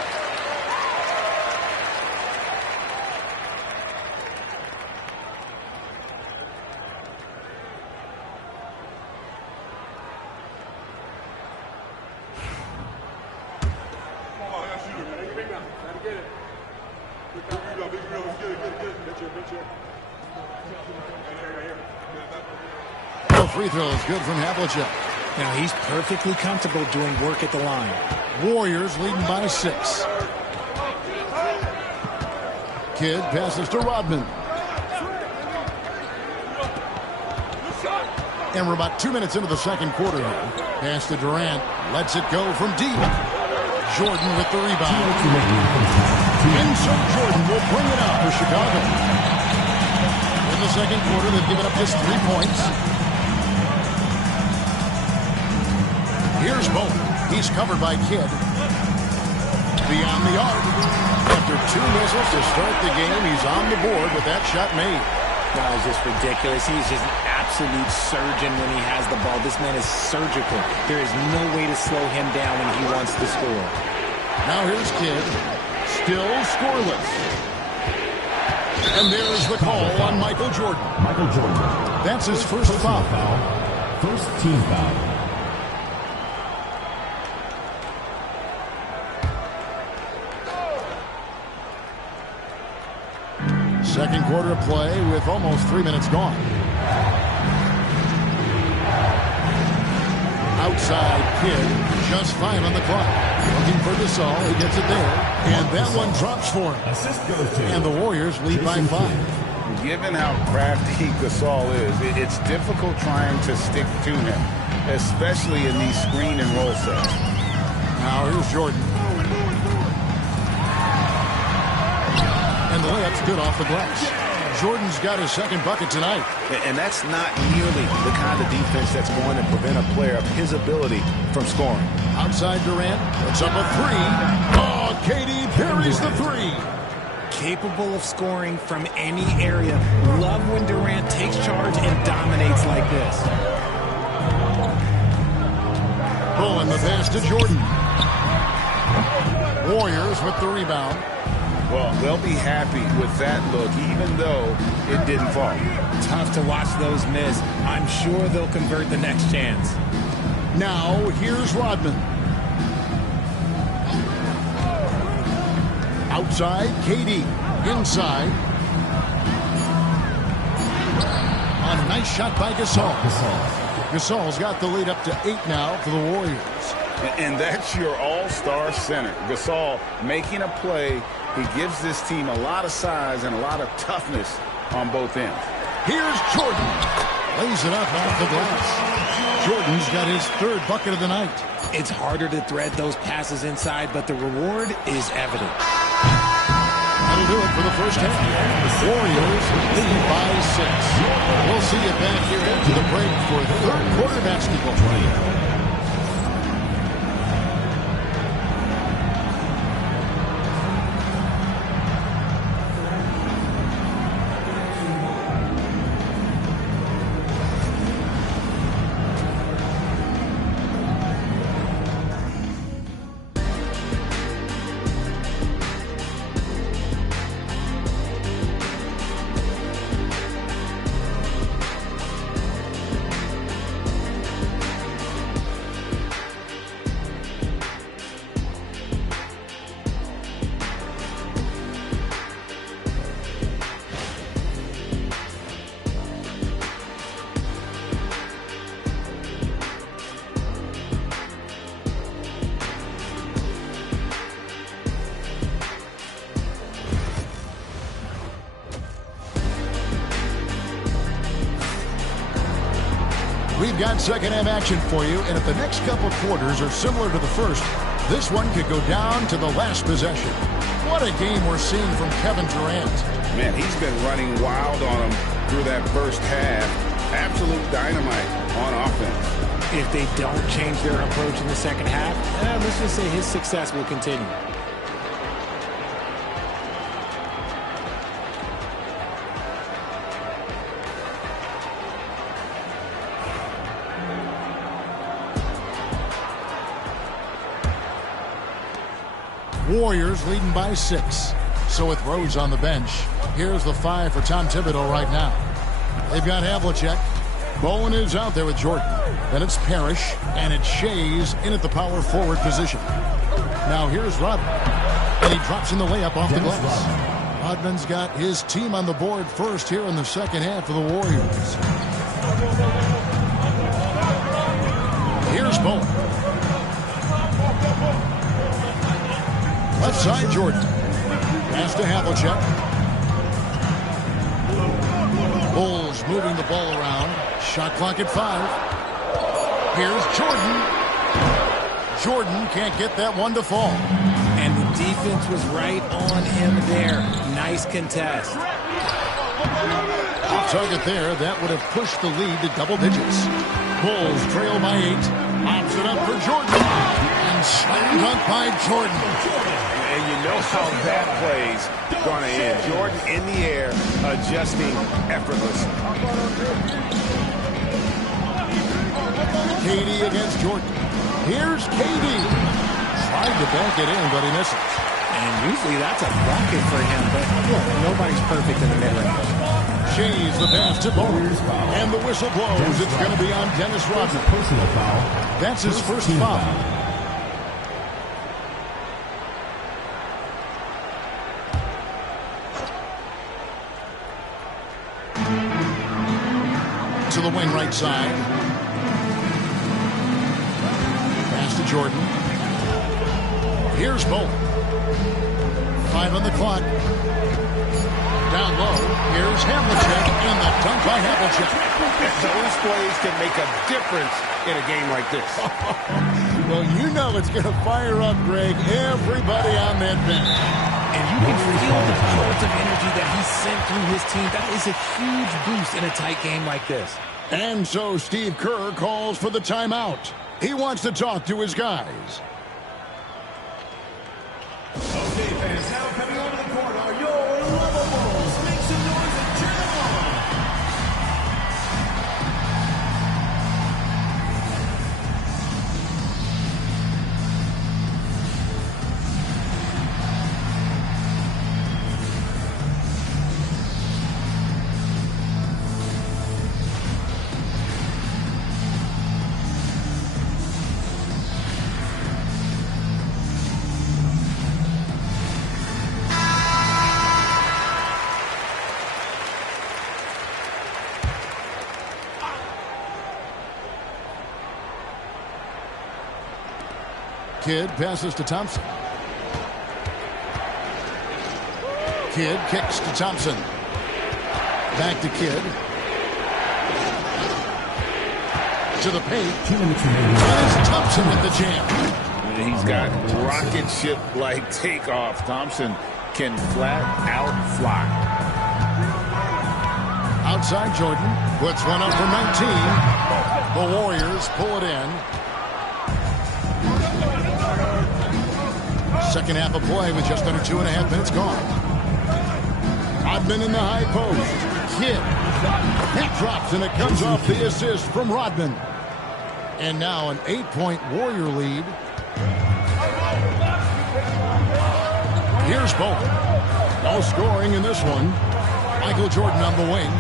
No free throws, good from Havlicek. Now he's perfectly comfortable doing work at the line. Warriors leading by 6. Kidd passes to Rodman. And we're about 2 minutes into the second quarter now. Pass to Durant. Lets it go from deep. Jordan with the rebound. Insert Jordan will bring it out for Chicago. In the second quarter, they've given up just 3 points. Here's Bowman. He's covered by Kidd. Beyond the arc. After 2 missiles to start the game, he's on the board with that shot made. That is just ridiculous. He's just an absolute surgeon when he has the ball. This man is surgical. There is no way to slow him down when he wants to score. Now here's Kidd. Still scoreless. And there's the call on Michael Jordan. That's his first foul. First team foul. Second quarter of play with almost 3 minutes gone. Outside Kidd, just fine on the clock. Looking for Gasol, he gets it there. And that one drops for him. And the Warriors lead by 5. Given how crafty Gasol is, it's difficult trying to stick to him, especially in these screen and roll sets. Now here's Jordan. And the layup's good off the glass. Jordan's got his second bucket tonight. And that's not nearly the kind of defense that's going to prevent a player of his ability from scoring. Outside Durant, puts up a 3. Oh, KD parries the 3. Capable of scoring from any area. Love when Durant takes charge and dominates like this. Pulling the pass to Jordan. Warriors with the rebound. Well, they'll be happy with that look, even though it didn't fall. Tough to watch those miss. I'm sure they'll convert the next chance. Now, here's Rodman. Outside, KD. Inside. A nice shot by Gasol. Gasol's got the lead up to 8 now for the Warriors. And that's your all-star center. Gasol making a play. He gives this team a lot of size and a lot of toughness on both ends. Here's Jordan. Lays it up off the glass. Jordan's got his 3rd bucket of the night. It's harder to thread those passes inside, but the reward is evident. That'll do it for the first half. Warriors lead by 6. We'll see you back here into the break for 3rd quarter basketball. We've got second-half action for you, and if the next couple quarters are similar to the first, this one could go down to the last possession. What a game we're seeing from Kevin Durant. Man, he's been running wild on him through that first half. Absolute dynamite on offense. If they don't change their approach in the second half, let's just say his success will continue. Warriors leading by 6. So with Rose on the bench, here's the 5 for Tom Thibodeau right now. They've got Havlicek. Bowen is out there with Jordan. Then it's Parrish, and it's Shays in at the power forward position. Now here's Rodman, and he drops in the layup off the glass. Rodman's got his team on the board first here in the second half of the Warriors. Here's Bowen. Left side, Jordan. Pass to Havlicek. Bulls moving the ball around. Shot clock at 5. Here's Jordan. Jordan can't get that one to fall. And the defense was right on him there. Nice contest. Off target there. That would have pushed the lead to double digits. Bulls trail by 8. Pops it up for Jordan. And slam dunk by Jordan. And you know how that play's going to end. Jordan in the air, adjusting effortlessly. KD against Jordan. Here's KD. Tried to bank it in, but he misses. And usually that's a bucket for him, but look, nobody's perfect in the mid-range. Shays the pass to Bowen. And the whistle blows. It's going to be on Dennis Rodman. Personal foul. That's his first foul. To the wing right side. Pass to Jordan. Here's Bowen. 5 on the clock. Down low. Here's Havlicek. And the dunk by Havlicek. Those plays can make a difference in a game like this. Well, you know it's going to fire up, Greg, everybody on that bench. And you can feel the jolt of energy that he sent through his team. That is a huge boost in a tight game like this. And so Steve Kerr calls for the timeout. He wants to talk to his guys. Okay, fans, now coming onto the court are your Level Bulls. Make some noise and cheer them on. Kidd passes to Thompson. Kidd kicks to Thompson. Back to Kidd. To the paint. 2 minutes remaining. There's Thompson with the jam. He's got rocket ship-like takeoff. Thompson can flat out fly. Outside Jordan. Puts one up for 19. The Warriors pull it in. Second half of play with just under 2.5 minutes gone. Rodman in the high post. Kidd. That drops, and it comes off the assist from Rodman. And now an 8-point Warrior lead. Here's Bowen. No scoring in this one. Michael Jordan on the wing.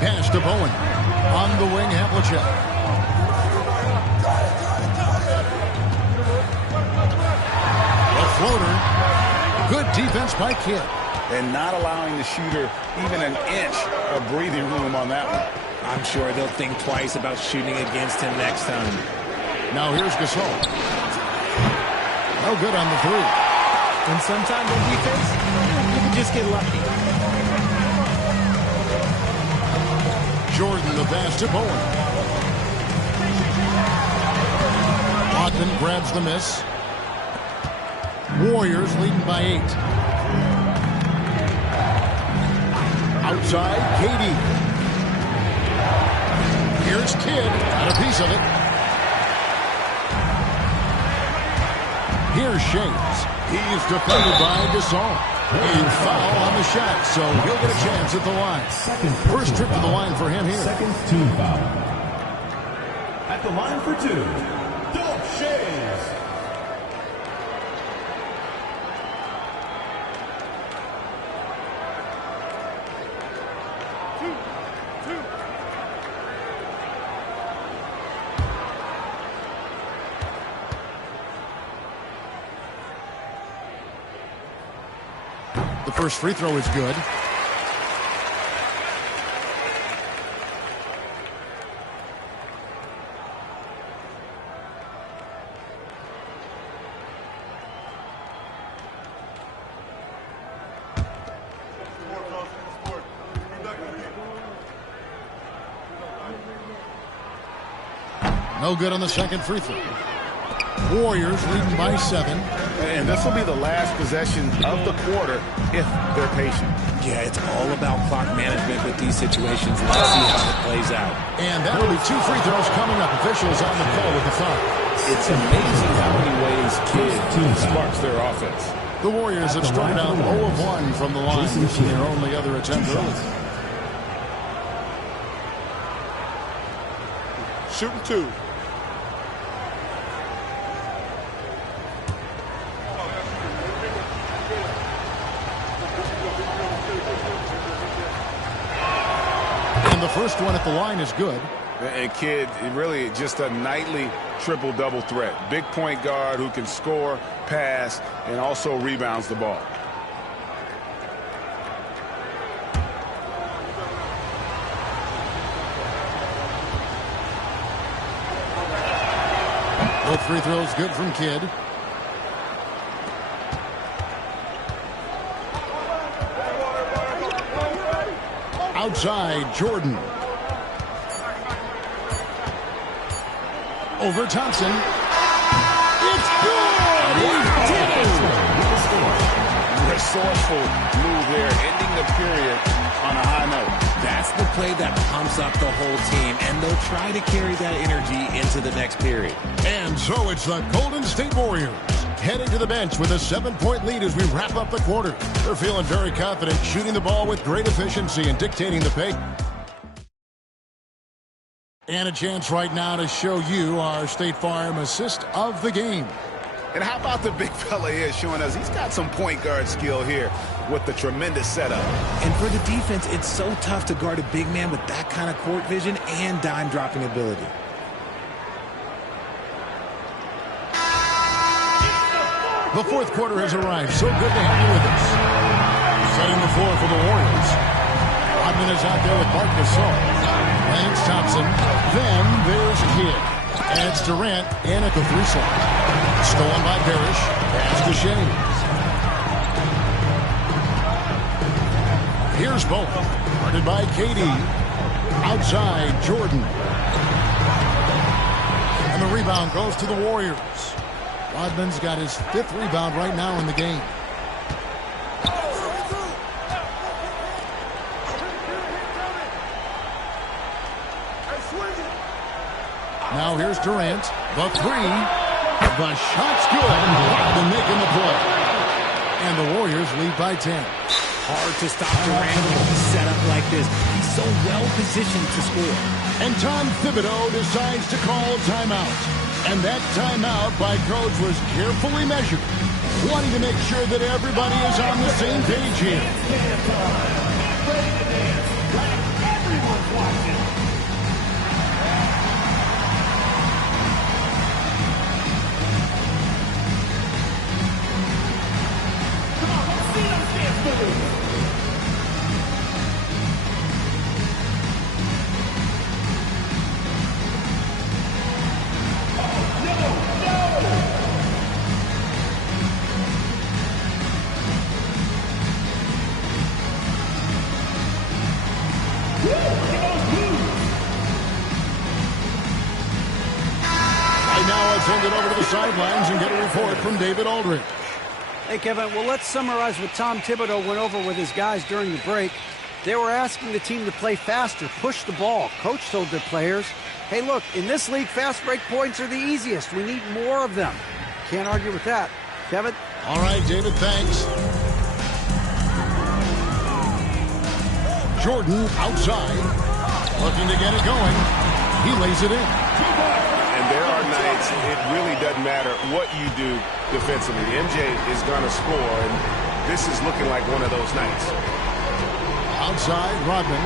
Pass to Bowen. On the wing, Havlicek. Floater. Good defense by Kidd. And not allowing the shooter even an inch of breathing room on that one. I'm sure they'll think twice about shooting against him next time. Now here's Gasol. No good on the 3. And sometimes on defense, you can just get lucky. Jordan, the pass to Bowen. Wadman grabs the miss. Warriors leading by 8. Outside, KD. Here's Kidd, got a piece of it. Here's Shames. He's defended by Gasol. And foul on the shot, so he'll get a chance at the line. First trip to the line for him here. Second team foul. At the line for 2, Dolph Shays. The first free throw is good. No good on the second free throw. Warriors leading by 7. And this will be the last possession of the quarter if they're patient. Yeah, it's all about clock management with these situations. Let's see how it plays out. And that'll be 2 free throws coming up. Officials on the call with the foul. It's amazing how many ways Kidd sparks their offense. The Warriors have started out 0 of 1 from the line, missing their only other attempt early. Shooting 2. And the first one at the line is good. And Kidd, really just a nightly triple-double threat. Big point guard who can score, pass, and also rebounds the ball. Both free throws good from Kidd. Outside, Jordan. Over Thompson. It's good! He did it! Resourceful move there, ending the period on a high note. That's the play that pumps up the whole team, and they'll try to carry that energy into the next period. And so it's the Golden State Warriors heading to the bench with a 7-point lead as we wrap up the quarter. They're feeling very confident, shooting the ball with great efficiency and dictating the pace. And a chance right now to show you our State Farm assist of the game. And how about the big fella here showing us he's got some point guard skill here with the tremendous setup. And for the defense, it's so tough to guard a big man with that kind of court vision and dime-dropping ability. The fourth quarter has arrived. So good to have you with us. Setting the floor for the Warriors. Rodman is out there with Marc Gasol. And it's Thompson. Then there's Kidd. And it's Durant in at the 3 slot. Stolen by Parrish. Pass to Shames. Here's Bowen. Guarded by KD. Outside, Jordan. And the rebound goes to the Warriors. Rodman's got his 5th rebound right now in the game. Now here's Durant. The 3. The shot's good. Rodman making the play. And the Warriors lead by 10. Hard to stop Durant with a setup like this. He's so well positioned to score. And Tom Thibodeau decides to call timeout. And that timeout by Coach was carefully measured, wanting to make sure that everybody is on the same page here. send it over to the sidelines and get a report from David Aldridge. Hey, Kevin, well, let's summarize what Tom Thibodeau went over with his guys during the break. They were asking the team to play faster, push the ball. Coach told their players, hey, look, in this league, fast break points are the easiest. We need more of them. Can't argue with that. Kevin? All right, David, thanks. Jordan outside, looking to get it going. He lays it in. And there are nights it really doesn't matter what you do defensively. MJ is going to score, and this is looking like one of those nights. Outside, Rodman.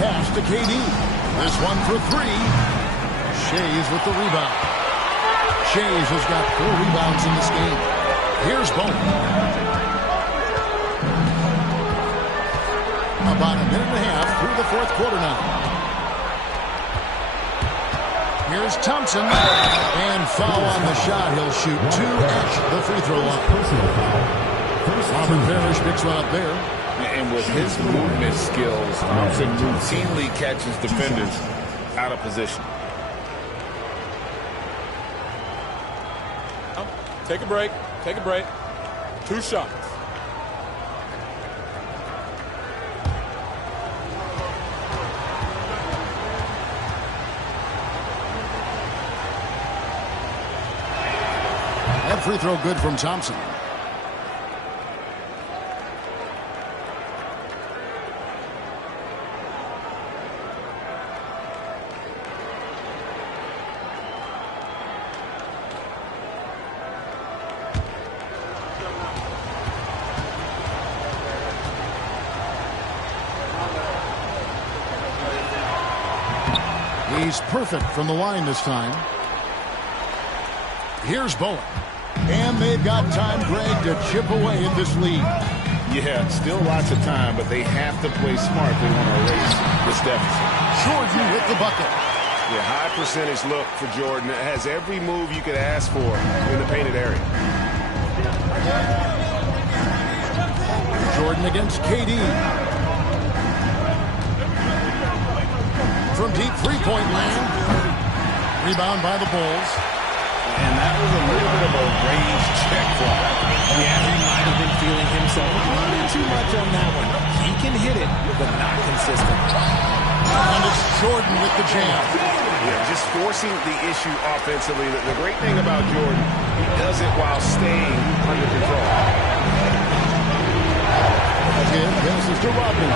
Pass to KD. This one for three. Shays with the rebound. Shays has got 4 rebounds in this game. Here's Bowman. About a minute and a half through the fourth quarter now. Here's Thompson. And foul on the shot. He'll shoot 2 at the free throw line. Robert Parrish picks one up there. And with his movement skills, Thompson routinely catches defenders out of position. Take a break. Take a break. 2 shots. That free throw good from Thompson. He's perfect from the line this time. Here's Bowen. And they've got time, Greg, to chip away at this lead. Yeah, still lots of time, but they have to play smart if they want to erase this deficit. Jordan with the bucket. Yeah, high percentage look for Jordan. It has every move you could ask for in the painted area. Jordan against KD. From deep three-point land. Rebound by the Bulls. And that was a little bit of a range check for him. Yeah, he might have been feeling himself a little too much on that one. He can hit it, but not consistent. And it's Jordan with the jam. Yeah, just forcing the issue offensively. The great thing about Jordan, he does it while staying under control. Again, passes to Rodman.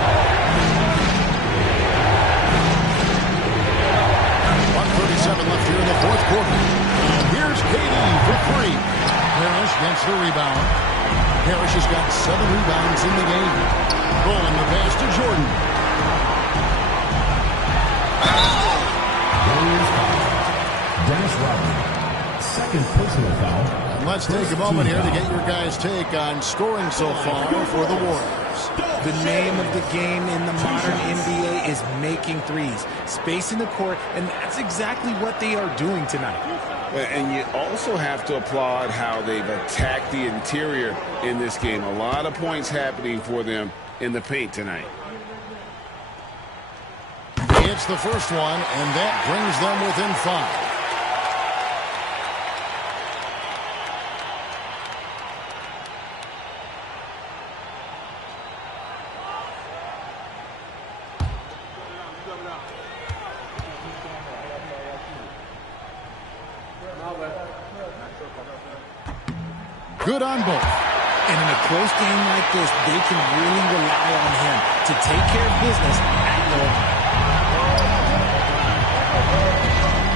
1:37 left here in the fourth quarter. And here's KD for 3. Parrish gets the rebound. Parrish has got 7 rebounds in the game. Rolling the pass to Jordan. Dennis Rodman, second personal foul. And let's take a moment here to get your guys' take on scoring so far for the Warriors. The name of the game in the modern NBA is making threes, spacing the court, and that's exactly what they are doing tonight. And you also have to applaud how they've attacked the interior in this game. A lot of points happening for them in the paint tonight. It's the first one, and that brings them within 5. Good on both. And in a close game like this, they can really rely on him to take care of business at the line.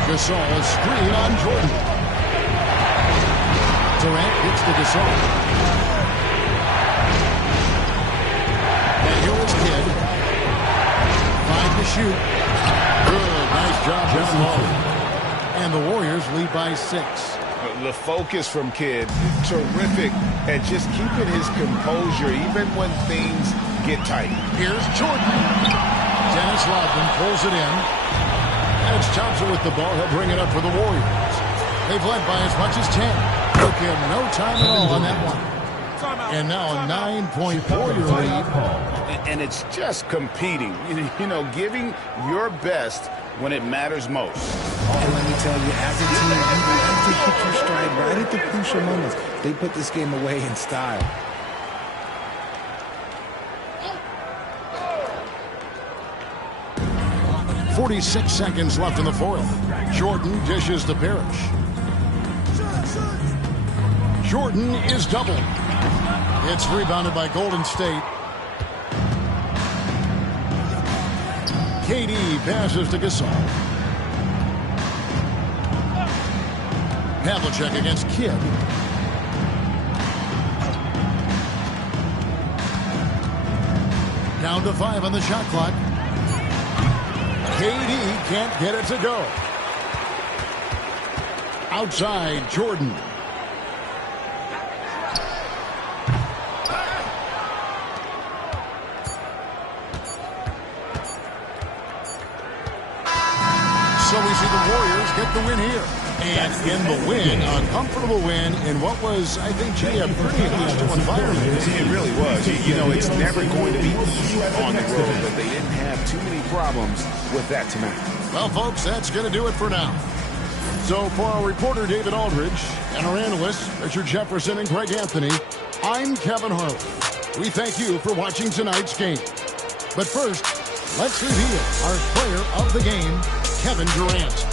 Gasol is screen on Jordan. Durant gets to Gasol. And here is Kidd. 5 to shoot. Good, nice job down low. And the Warriors lead by 6. The focus from Kidd, terrific at just keeping his composure even when things get tight. Here's Jordan. Dennis Rodman pulls it in. And it's Thompson with the ball. He'll bring it up for the Warriors. They've led by as much as 10. Took him no time at all on that one. And now a 9-point-4-year lead. And it's just competing, you know, giving your best when it matters most. And let me tell you, as a team, you have to hit your stride right at the crucial moments. They put this game away in style. .46 seconds left in the fourth. Jordan dishes to Parrish. Jordan is doubled. It's rebounded by Golden State. KD passes to Gasol. Havlicek against Kidd. Down to 5 on the shot clock. KD can't get it to go. Outside, Jordan. So we see the Warriors get the win here. And in the win, a comfortable win in what was, I think, Jay, a pretty hostile environment. It really was. You know, it's never going to be easy on the road, but they didn't have too many problems with that tonight. Well, folks, that's going to do it for now. So for our reporter, David Aldridge, and our analysts, Richard Jefferson and Greg Anthony, I'm Kevin Harlan. We thank you for watching tonight's game. But first, let's reveal our player of the game, Kevin Durant.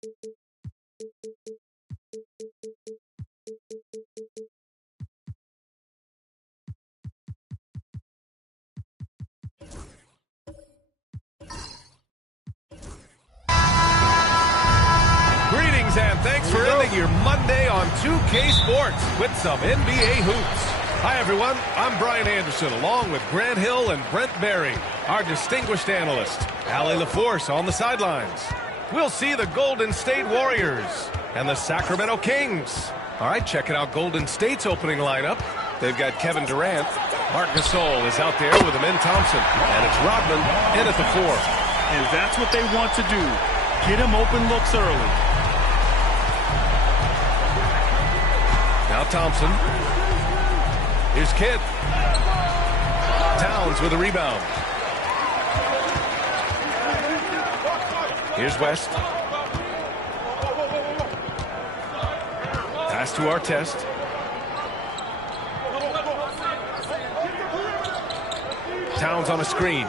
Greetings and thanks for ending your Monday on 2K Sports with some NBA hoops. Hi, everyone. I'm Brian Anderson, along with Grant Hill and Brent Barry, our distinguished analyst. Allie LaForce on the sidelines. We'll see the Golden State Warriors and the Sacramento Kings. All right, checking out Golden State's opening lineup. They've got Kevin Durant. Marc Gasol is out there with Amen Thompson. And it's Rodman in at the 4. And that's what they want to do. Get him open looks early. Now Thompson. Here's Kidd. Towns with a rebound. Here's West. Pass to Artest. Towns on a screen.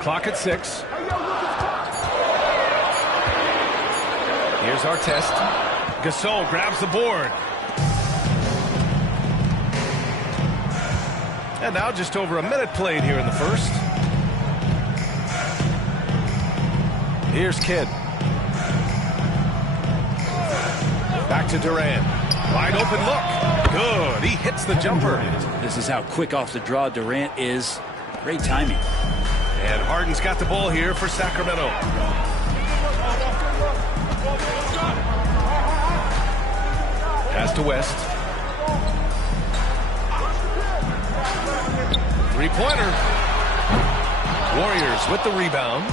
Clock at 6. Here's Artest. Gasol grabs the board. And now just over a minute played here in the first. Here's Kidd. Back to Durant. Wide open look. Good. He hits the jumper. This is how quick off the draw Durant is. Great timing. And Harden's got the ball here for Sacramento. Pass to West. Three-pointer. Warriors with the rebound.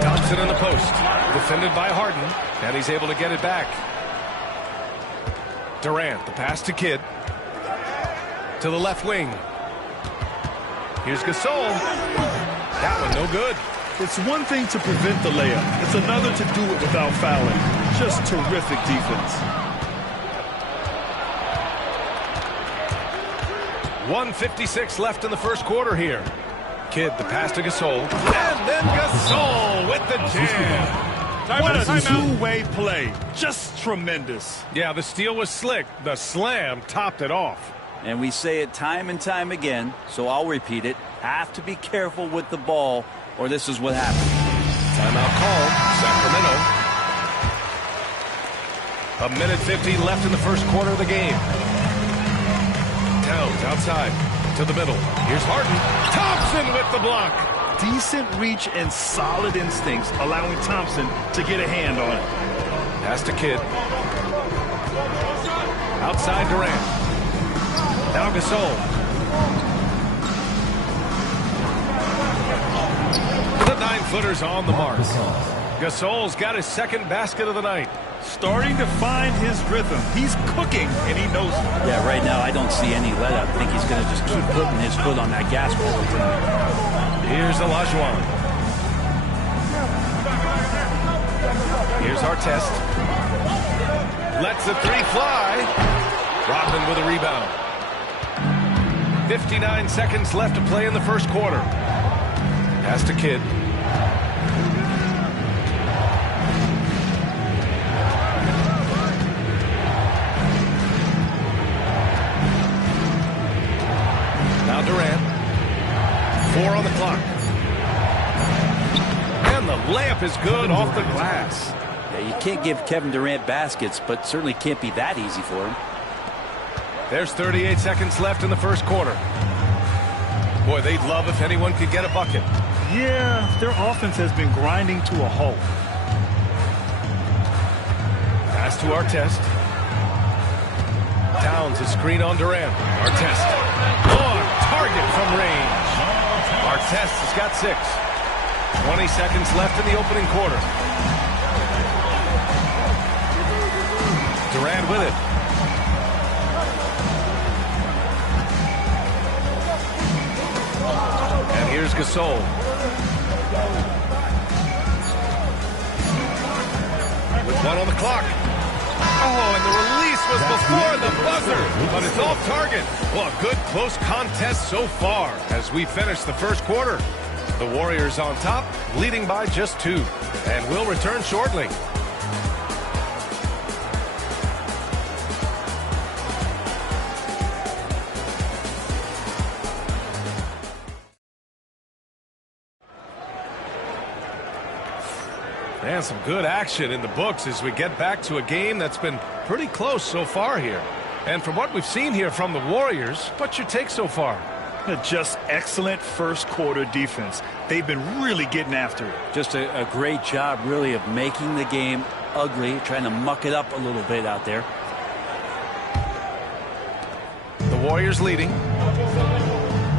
Thompson in the post. Defended by Harden. And he's able to get it back. Durant, the pass to Kidd. To the left wing. Here's Gasol. That one no good. It's one thing to prevent the layup. It's another to do it without fouling. Just terrific defense. 1:56 left in the first quarter here. Kidd, the pass to Gasol. And then Gasol with the jam. What a two-way play. Just tremendous. Yeah, the steal was slick. The slam topped it off. And we say it time and time again, so I'll repeat it. Have to be careful with the ball, or this is what happens. Timeout called. Sacramento. 1:50 left in the first quarter of the game. Towns outside to the middle. Here's Harden. Thompson with the block. Decent reach and solid instincts, allowing Thompson to get a hand on it. Pass to Kidd. Outside Durant. Now Gasol. The 9-footer's on the mark. Gasol's got his second basket of the night. Starting to find his rhythm. He's cooking, and he knows it. Yeah, right now I don't see any let up. I think he's going to just keep putting his foot on that gas pedal tonight. Here's Olajuwon. Here's Artest. Lets the three fly. Rodman with a rebound. 59 seconds left to play in the first quarter. Pass to Kidd. Now Durant. 4 on the clock. And the layup is good off the glass. Yeah, you can't give Kevin Durant baskets, but certainly can't be that easy for him. There's 38 seconds left in the first quarter. Boy, they'd love if anyone could get a bucket. Yeah, their offense has been grinding to a halt. Pass to Artest. Towns a screen on Durant. Artest. On target from range. Artest has got 6. 20 seconds left in the opening quarter. Durant with it. And here's Gasol. With 1 on the clock. Oh, and the release was before the buzzer, but it's off target. Well, a good close contest so far as we finish the first quarter. The Warriors on top, leading by just 2. And we'll return shortly. And some good action in the books as we get back to a game that's been pretty close so far here. And from what we've seen here from the Warriors, what's your take so far? Just excellent first quarter defense. They've been really getting after it. Just a great job, really, of making the game ugly, trying to muck it up a little bit out there. The Warriors leading.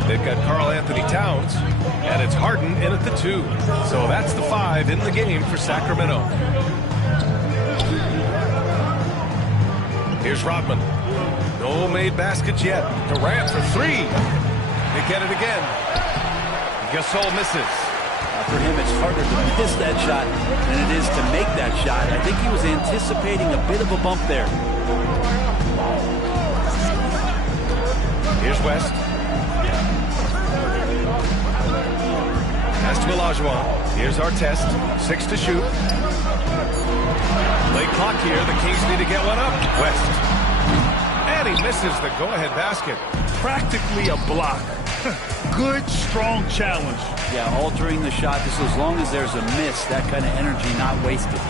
They've got Karl-Anthony Towns, and it's Harden in at the 2. So that's the 5 in the game for Sacramento. Here's Rodman. No made baskets yet. Durant for 3. They get it again. Gasol misses. For him, it's harder to miss that shot than it is to make that shot. I think he was anticipating a bit of a bump there. Here's West. Pass to Olajuwon. Here's Artest. 6 to shoot. Late clock here. The Kings need to get one up. West. And he misses the go-ahead basket. Practically a block. Good, strong challenge. Yeah, altering the shot just as long as there's a miss, that kind of energy not wasted.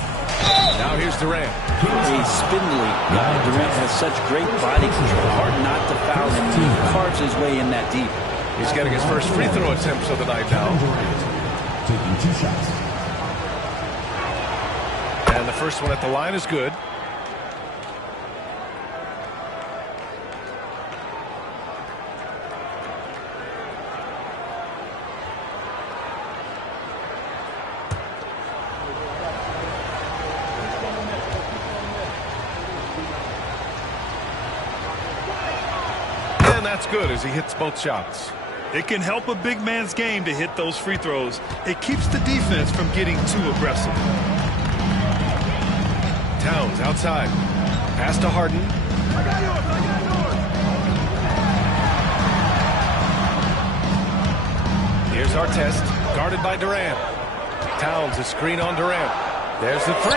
Now here's Durant. A spindly guy. Durant has such great body control. Hard not to foul him. He carves his way in that deep. He's getting his first free throw attempts of the night now. Taking 2 shots. And the first one at the line is good. And that's good as he hits both shots. It can help a big man's game to hit those free throws. It keeps the defense from getting too aggressive. Towns outside. Pass to Harden. Here's Artest, guarded by Durant. Towns a screen on Durant. There's the 3.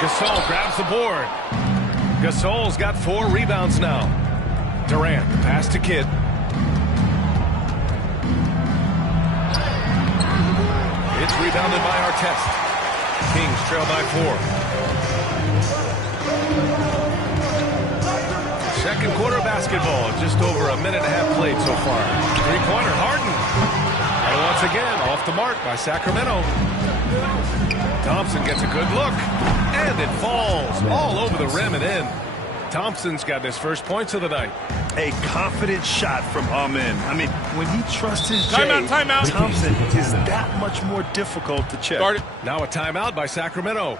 Gasol grabs the board. Gasol's got 4 rebounds now. Durant, pass to Kidd. It's rebounded by Artest. Kings trail by 4. Second quarter basketball, just over a minute and a half played so far. Three-pointer, Harden. And once again, off the mark by Sacramento. Thompson gets a good look, and it falls all over the rim and in. Thompson's got his first points of the night. A confident shot from Amen. I mean, when he trusts his timeout. Thompson is that much more difficult to check. Now a timeout by Sacramento.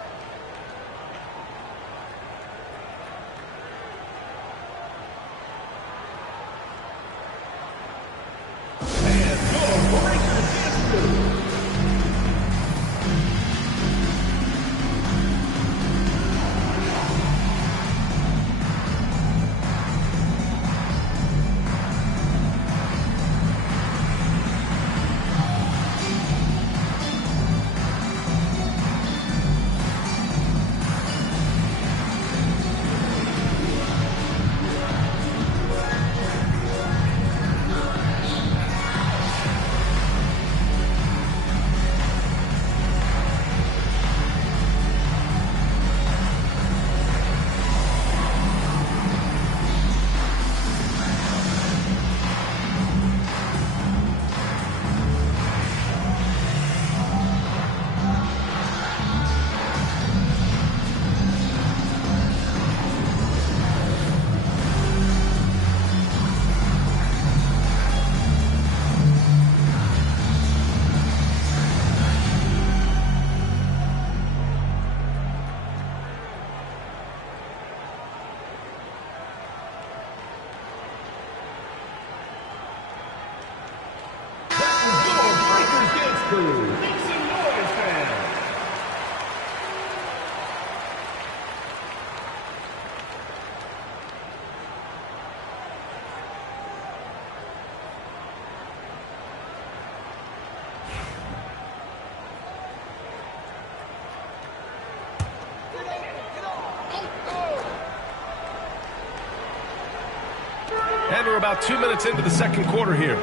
And we're about 2 minutes into the second quarter here.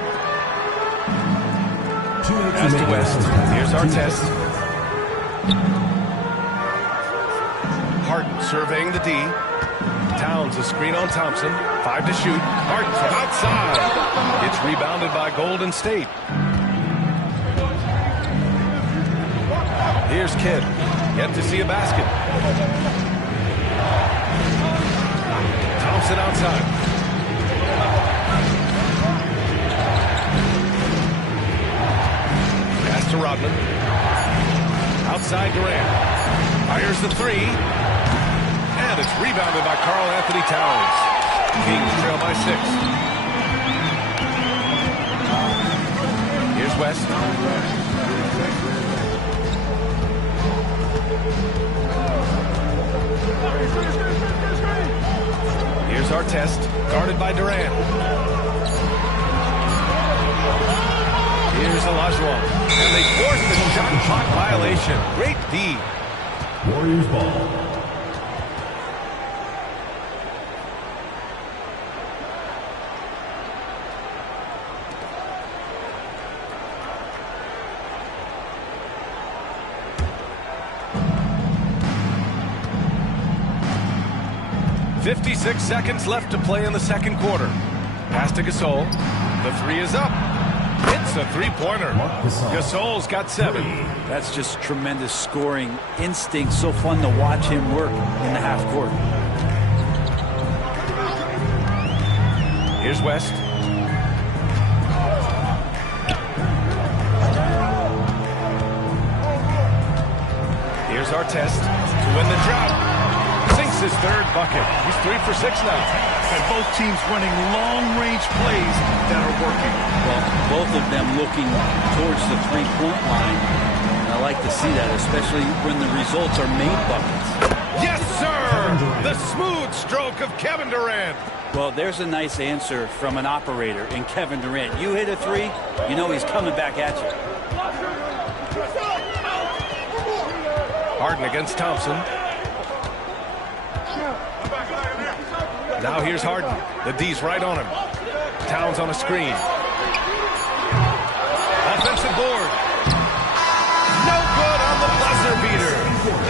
Pass to West. Here's Artest. Harden surveying the D. Towns a screen on Thompson. 5 to shoot. Harden from outside. It's rebounded by Golden State. Here's Kidd. Yet to see a basket. Thompson outside. Pass to Rodman. Outside Durant. Fires the three. And it's rebounded by Karl Anthony Towns. Kings trail by 6. Here's West. Here's Artest, guarded by Durant. Here's Olajuwon. And they force the shot clock violation. Great D. Warriors ball. .56 seconds left to play in the second quarter. Pass to Gasol. The three is up. It's a three-pointer. Gasol's got 7. That's just tremendous scoring instinct. So fun to watch him work in the half court. Here's West. Here's Artest to win the drought. Sinks his third bucket. He's 3 for 6 now. And both teams running long-range plays that are working. Well, both of them looking towards the three-point line. And I like to see that, especially when the results are made buckets. Yes, sir! The smooth stroke of Kevin Durant. Well, there's a nice answer from an operator in Kevin Durant. You hit a three, you know he's coming back at you. Harden against Thompson. Now here's Harden. The D's right on him. Towns on a screen. Offensive board. No good on the buzzer beater.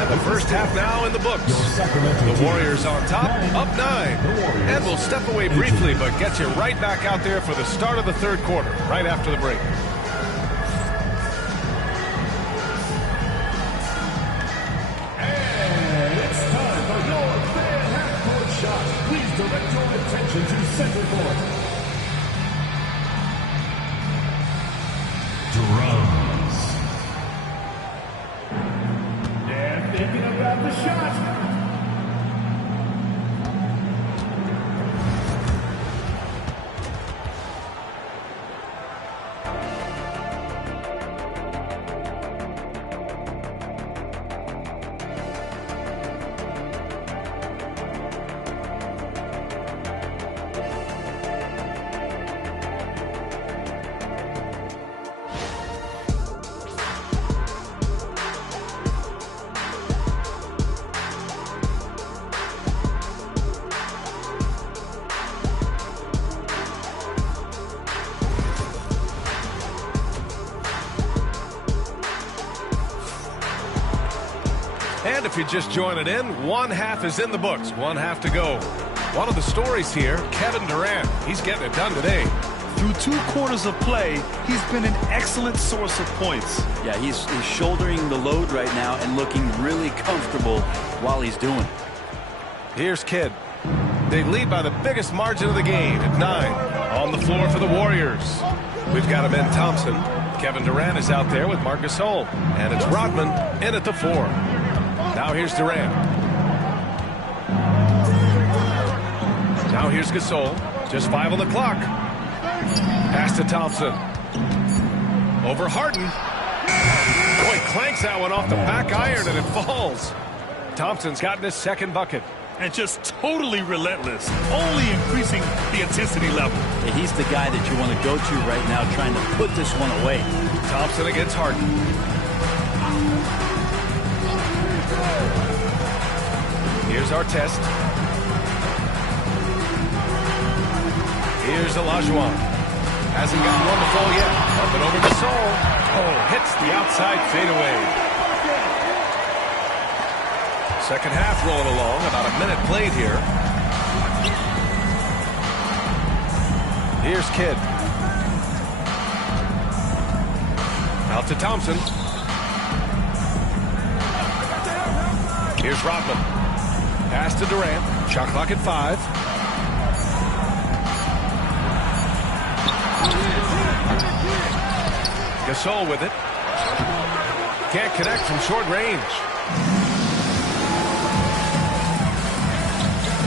And the first half now in the books. The Warriors on top, up 9. And we'll step away briefly, but get you right back out there for the start of the third quarter, right after the break. Direct your attention to center court. Drums. They're thinking about the shot. And if you're just joining in, one half is in the books. One half to go. One of the stories here, Kevin Durant. He's getting it done today. Through 2 quarters of play, he's been an excellent source of points. Yeah, he's shouldering the load right now and looking really comfortable while he's doing it. Here's Kidd. They lead by the biggest margin of the game at 9. On the floor for the Warriors. We've got him in Thompson. Kevin Durant is out there with Marc Gasol. And it's Rodman in at the 4. Now here's Durant. Now here's Gasol. Just 5 on the clock. Pass to Thompson. Over Harden. Boy, clanks that one off the back iron and it falls. Thompson's gotten his second bucket. And just totally relentless, only increasing the intensity level. Yeah, he's the guy that you want to go to right now, trying to put this one away. Thompson against Harden. Here's Artest. Here's Olajuwon. Hasn't gotten one to fall yet. Up and over Gasol. Oh, hits the outside fadeaway. Second half rolling along. About a minute played here. Here's Kidd. Out to Thompson. Here's Rodman. Pass to Durant. Shot clock at 5. Gasol with it. Can't connect from short range.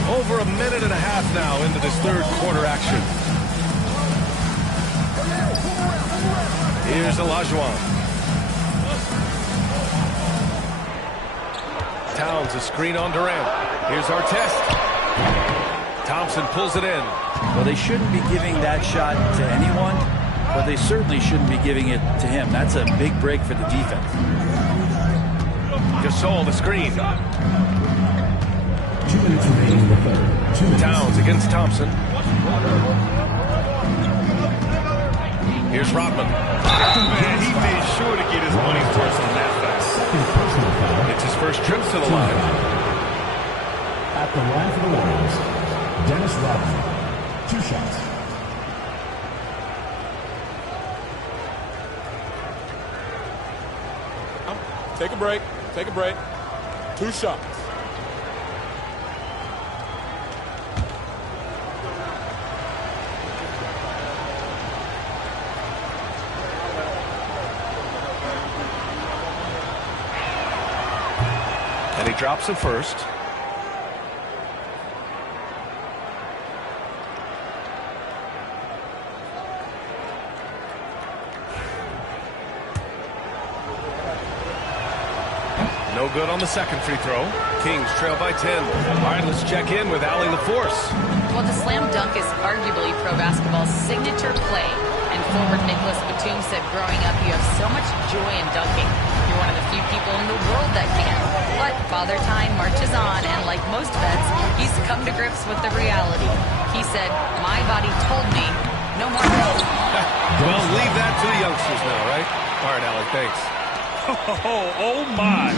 Over a minute and a half now into this third quarter action. Here's Olajuwon. Towns a screen on Durant. Here's Artest. Thompson pulls it in. Well, they shouldn't be giving that shot to anyone, but they certainly shouldn't be giving it to him. That's a big break for the defense. Gasol the screen. 2 minutes remaining in the third. 2 minutes. Towns against Thompson. Here's Rodman. Man, he made sure to get his money's worth on that pass. It's his first trip to the line. At the line for the Warriors, Dennis Rodman. 2 shots. Take a break. Take a break. 2 shots. And he drops it first. No good on the second free throw. Kings trail by 10. All right, let's check in with Allie LaForce. Well, the slam dunk is arguably pro basketball's signature play. And forward Nicholas Batum said growing up you have so much joy in dunking. You're one of the few people in the world that can. But Father Time marches on, and like most vets, he's come to grips with the reality. He said, my body told me, no more goals. Well, leave that to the youngsters now, right? All right, Allie, thanks. Oh my.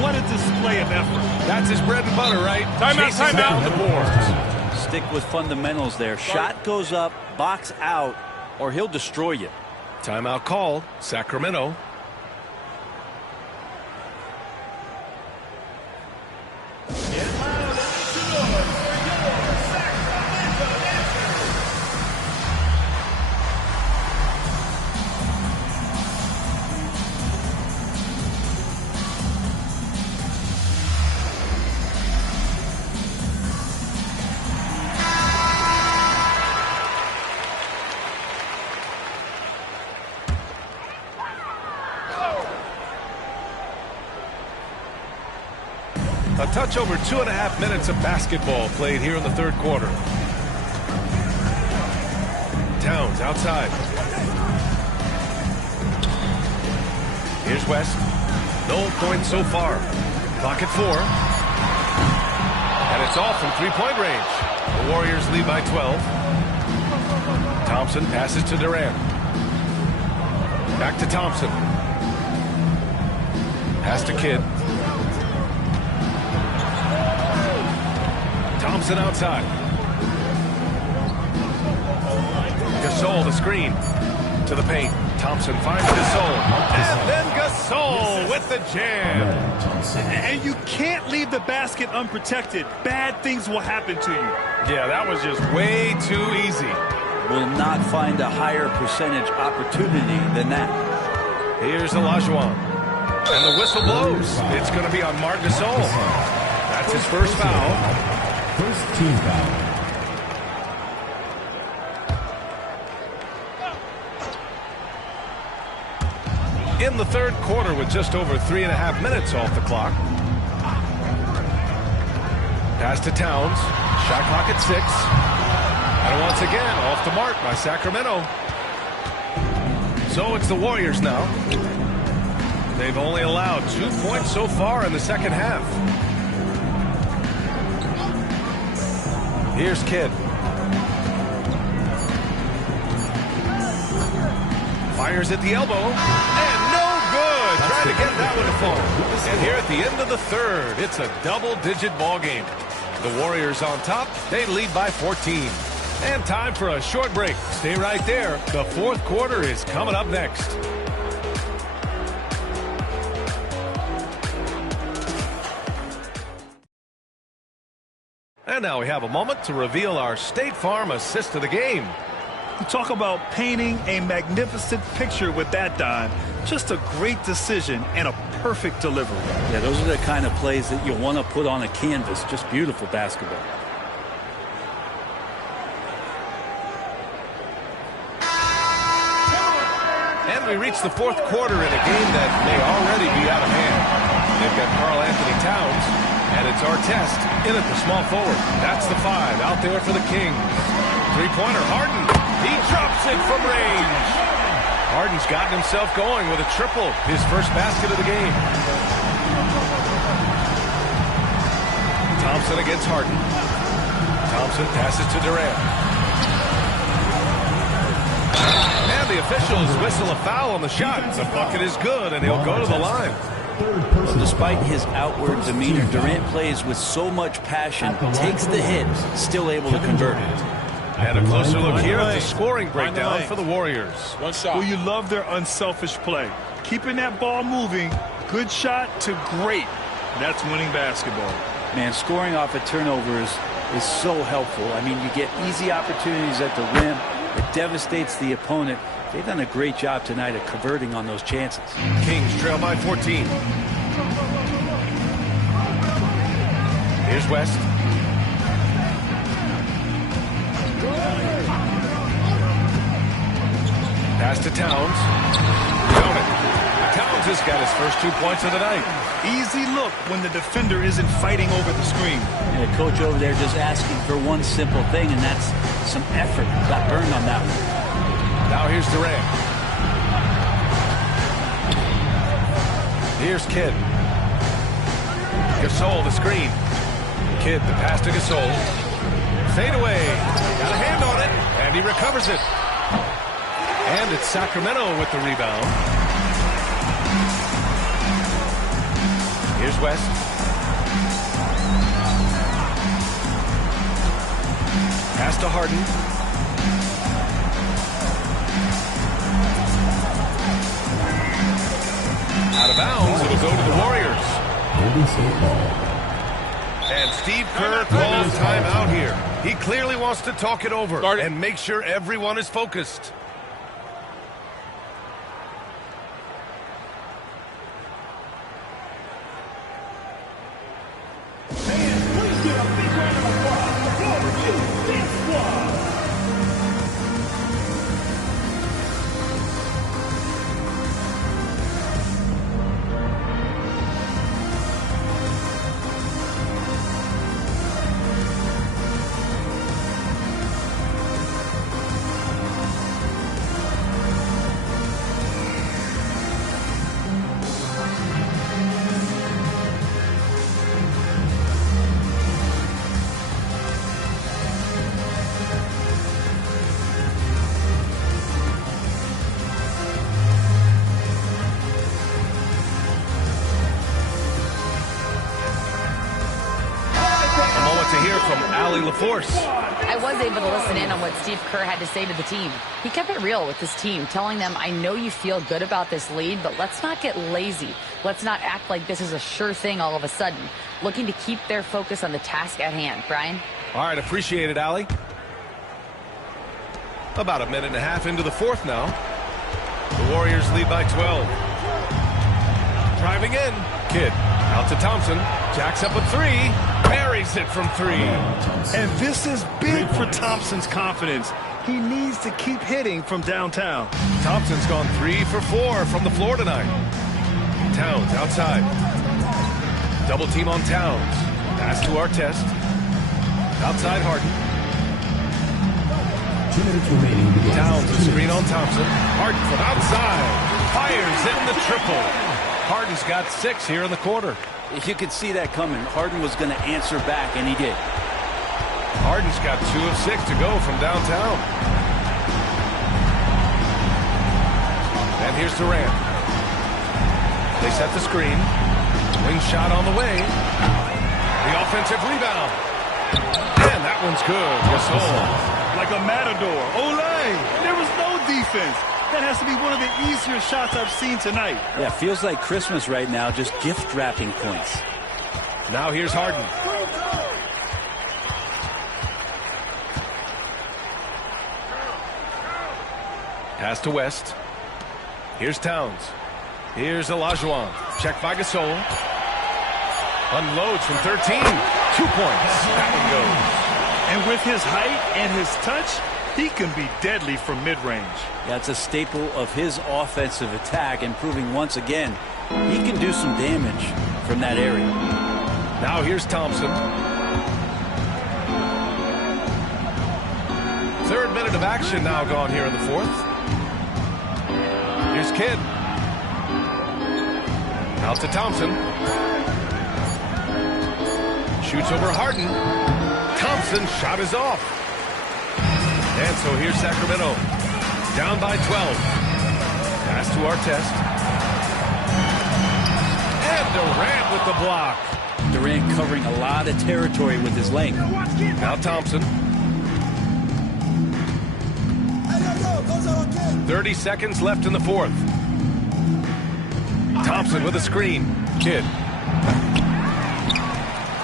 What a display of effort. That's his bread and butter, right? Timeout, timeout. The boards. Stick with fundamentals there. Shot goes up, box out, or he'll destroy you. Timeout called. Sacramento. A touch over 2.5 minutes of basketball played here in the third quarter. Towns outside. Here's West. No points so far. Clock at 4. And it's off from three-point range. The Warriors lead by 12. Thompson passes to Durant. Back to Thompson. Pass to Kidd. Thompson outside. Gasol the screen to the paint. Thompson finds Gasol. And then Gasol with the jam. And you can't leave the basket unprotected. Bad things will happen to you. Yeah, that was just way too easy. Will not find a higher percentage opportunity than that. Here's Olajuwon. And the whistle blows. It's going to be on Marc Gasol. That's his first foul. First team foul. In the third quarter with just over 3.5 minutes off the clock. Pass to Towns. Shot clock at 6. And once again, off the mark by Sacramento. So it's the Warriors now. They've only allowed 2 points so far in the second half. Here's Kidd. Fires at the elbow. And no good. Trying to get that one to fall. And here at the end of the third, it's a double-digit ball game. The Warriors on top. They lead by 14. And time for a short break. Stay right there. The fourth quarter is coming up next. And now we have a moment to reveal our State Farm assist of the game. You talk about painting a magnificent picture with that dime. Just a great decision and a perfect delivery. Yeah, those are the kind of plays that you want to put on a canvas. Just beautiful basketball. And we reach the fourth quarter in a game that may already be out of hand. They've got Karl-Anthony Towns, and it's Artest in at the small forward. That's the 5 out there for the Kings. Three-pointer, Harden. He drops it from range. Harden's gotten himself going with a triple, his first basket of the game. Thompson against Harden. Thompson passes to Durant. And the officials whistle a foul on the shot. The bucket is good, and he'll go to the line. Despite his outward demeanor, Durant plays with so much passion, takes the hit, still able to convert it. And a closer look here at the scoring breakdown for the Warriors. One shot. Well, you love their unselfish play. Keeping that ball moving, good shot to great. That's winning basketball. Man, scoring off of turnovers is so helpful. I mean, you get easy opportunities at the rim. It devastates the opponent. They've done a great job tonight of converting on those chances. Kings trail by 14. Here's West. Pass to Towns. Count it. Towns has got his first 2 points of the night. Easy look when the defender isn't fighting over the screen. And the coach over there just asking for one simple thing, and that's some effort. Got burned on that one. Now here's Durant. Here's Kidd. Gasol, the screen. Kidd, the pass to Gasol. Fade away. Got a hand on it, and he recovers it. And it's Sacramento with the rebound. Here's West. Pass to Harden. Out of bounds, it'll go to the Warriors. And Steve Kerr calls timeout here. He clearly wants to talk it over and make sure everyone is focused. I was able to listen in on what Steve Kerr had to say to the team. He kept it real with his team, telling them, I know you feel good about this lead, but let's not get lazy. Let's not act like this is a sure thing all of a sudden. Looking to keep their focus on the task at hand. Brian? All right, appreciate it, Allie. About a minute and a half into the fourth now. The Warriors lead by 12. Driving in. Kidd out to Thompson. Jacks up a three. Buries it from three. And this is big for Thompson's confidence. He needs to keep hitting from downtown. Thompson's gone 3 for 4 from the floor tonight. Towns outside. Double team on Towns. Pass to Artest. Outside Harden. 2 minutes remaining. Towns a screen on Thompson. Harden from outside. Fires in the triple. Harden's got 6 here in the quarter. You could see that coming. Harden was going to answer back, and he did. Harden's got 2 of 6 to go from downtown. And here's Durant. They set the screen. Wing shot on the way. The offensive rebound. And that one's good. Gasol. Like a matador. Olay! There was no defense. That has to be one of the easier shots I've seen tonight. Yeah, feels like Christmas right now, just gift wrapping points. Now here's Harden. Pass to West. Here's Towns. Here's Olajuwon. Check by Gasol. Unloads from 13. 2 points. That one goes. And with his height and his touch, he can be deadly from mid-range. That's a staple of his offensive attack, and proving once again he can do some damage from that area. Now here's Thompson. 3rd minute of action now gone here in the 4th. Here's Kidd. Out to Thompson. Shoots over Harden. Thompson shot is off. And so here's Sacramento. Down by 12. Pass to Artest. And Durant with the block. Durant covering a lot of territory with his length. Now Thompson. 30 seconds left in the 4th. Thompson with a screen. Kidd.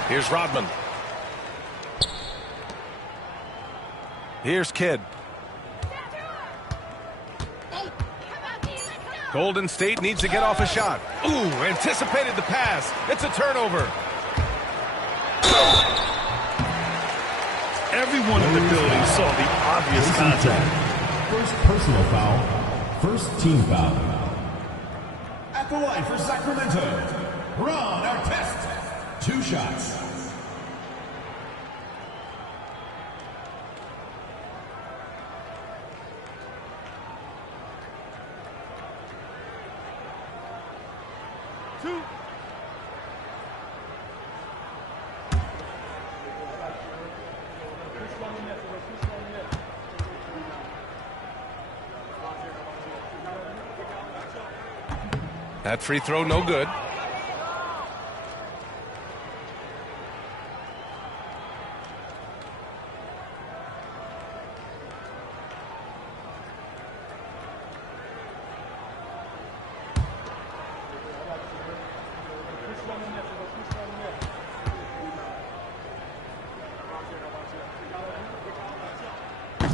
Here's Rodman. Here's Kidd. Golden State needs to get off a shot. Ooh, anticipated the pass. It's a turnover. Everyone in the building saw the obvious contact. First personal foul. First team foul. At the line for Sacramento, Ron Artest. 2 shots. That free throw no good.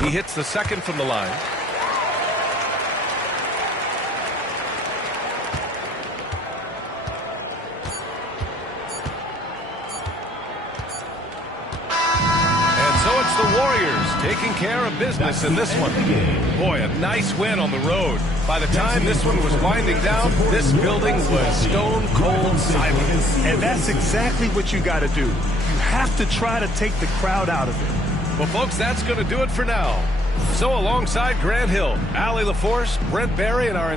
He hits the second from the line. The Warriors taking care of business in this one. Boy, a nice win on the road. By the time this one was winding down, this building was stone cold silent. And that's exactly what you got to do. You have to try to take the crowd out of it. Well, folks, that's going to do it for now. So alongside Grant Hill, Allie LaForce, Brent Barry, and our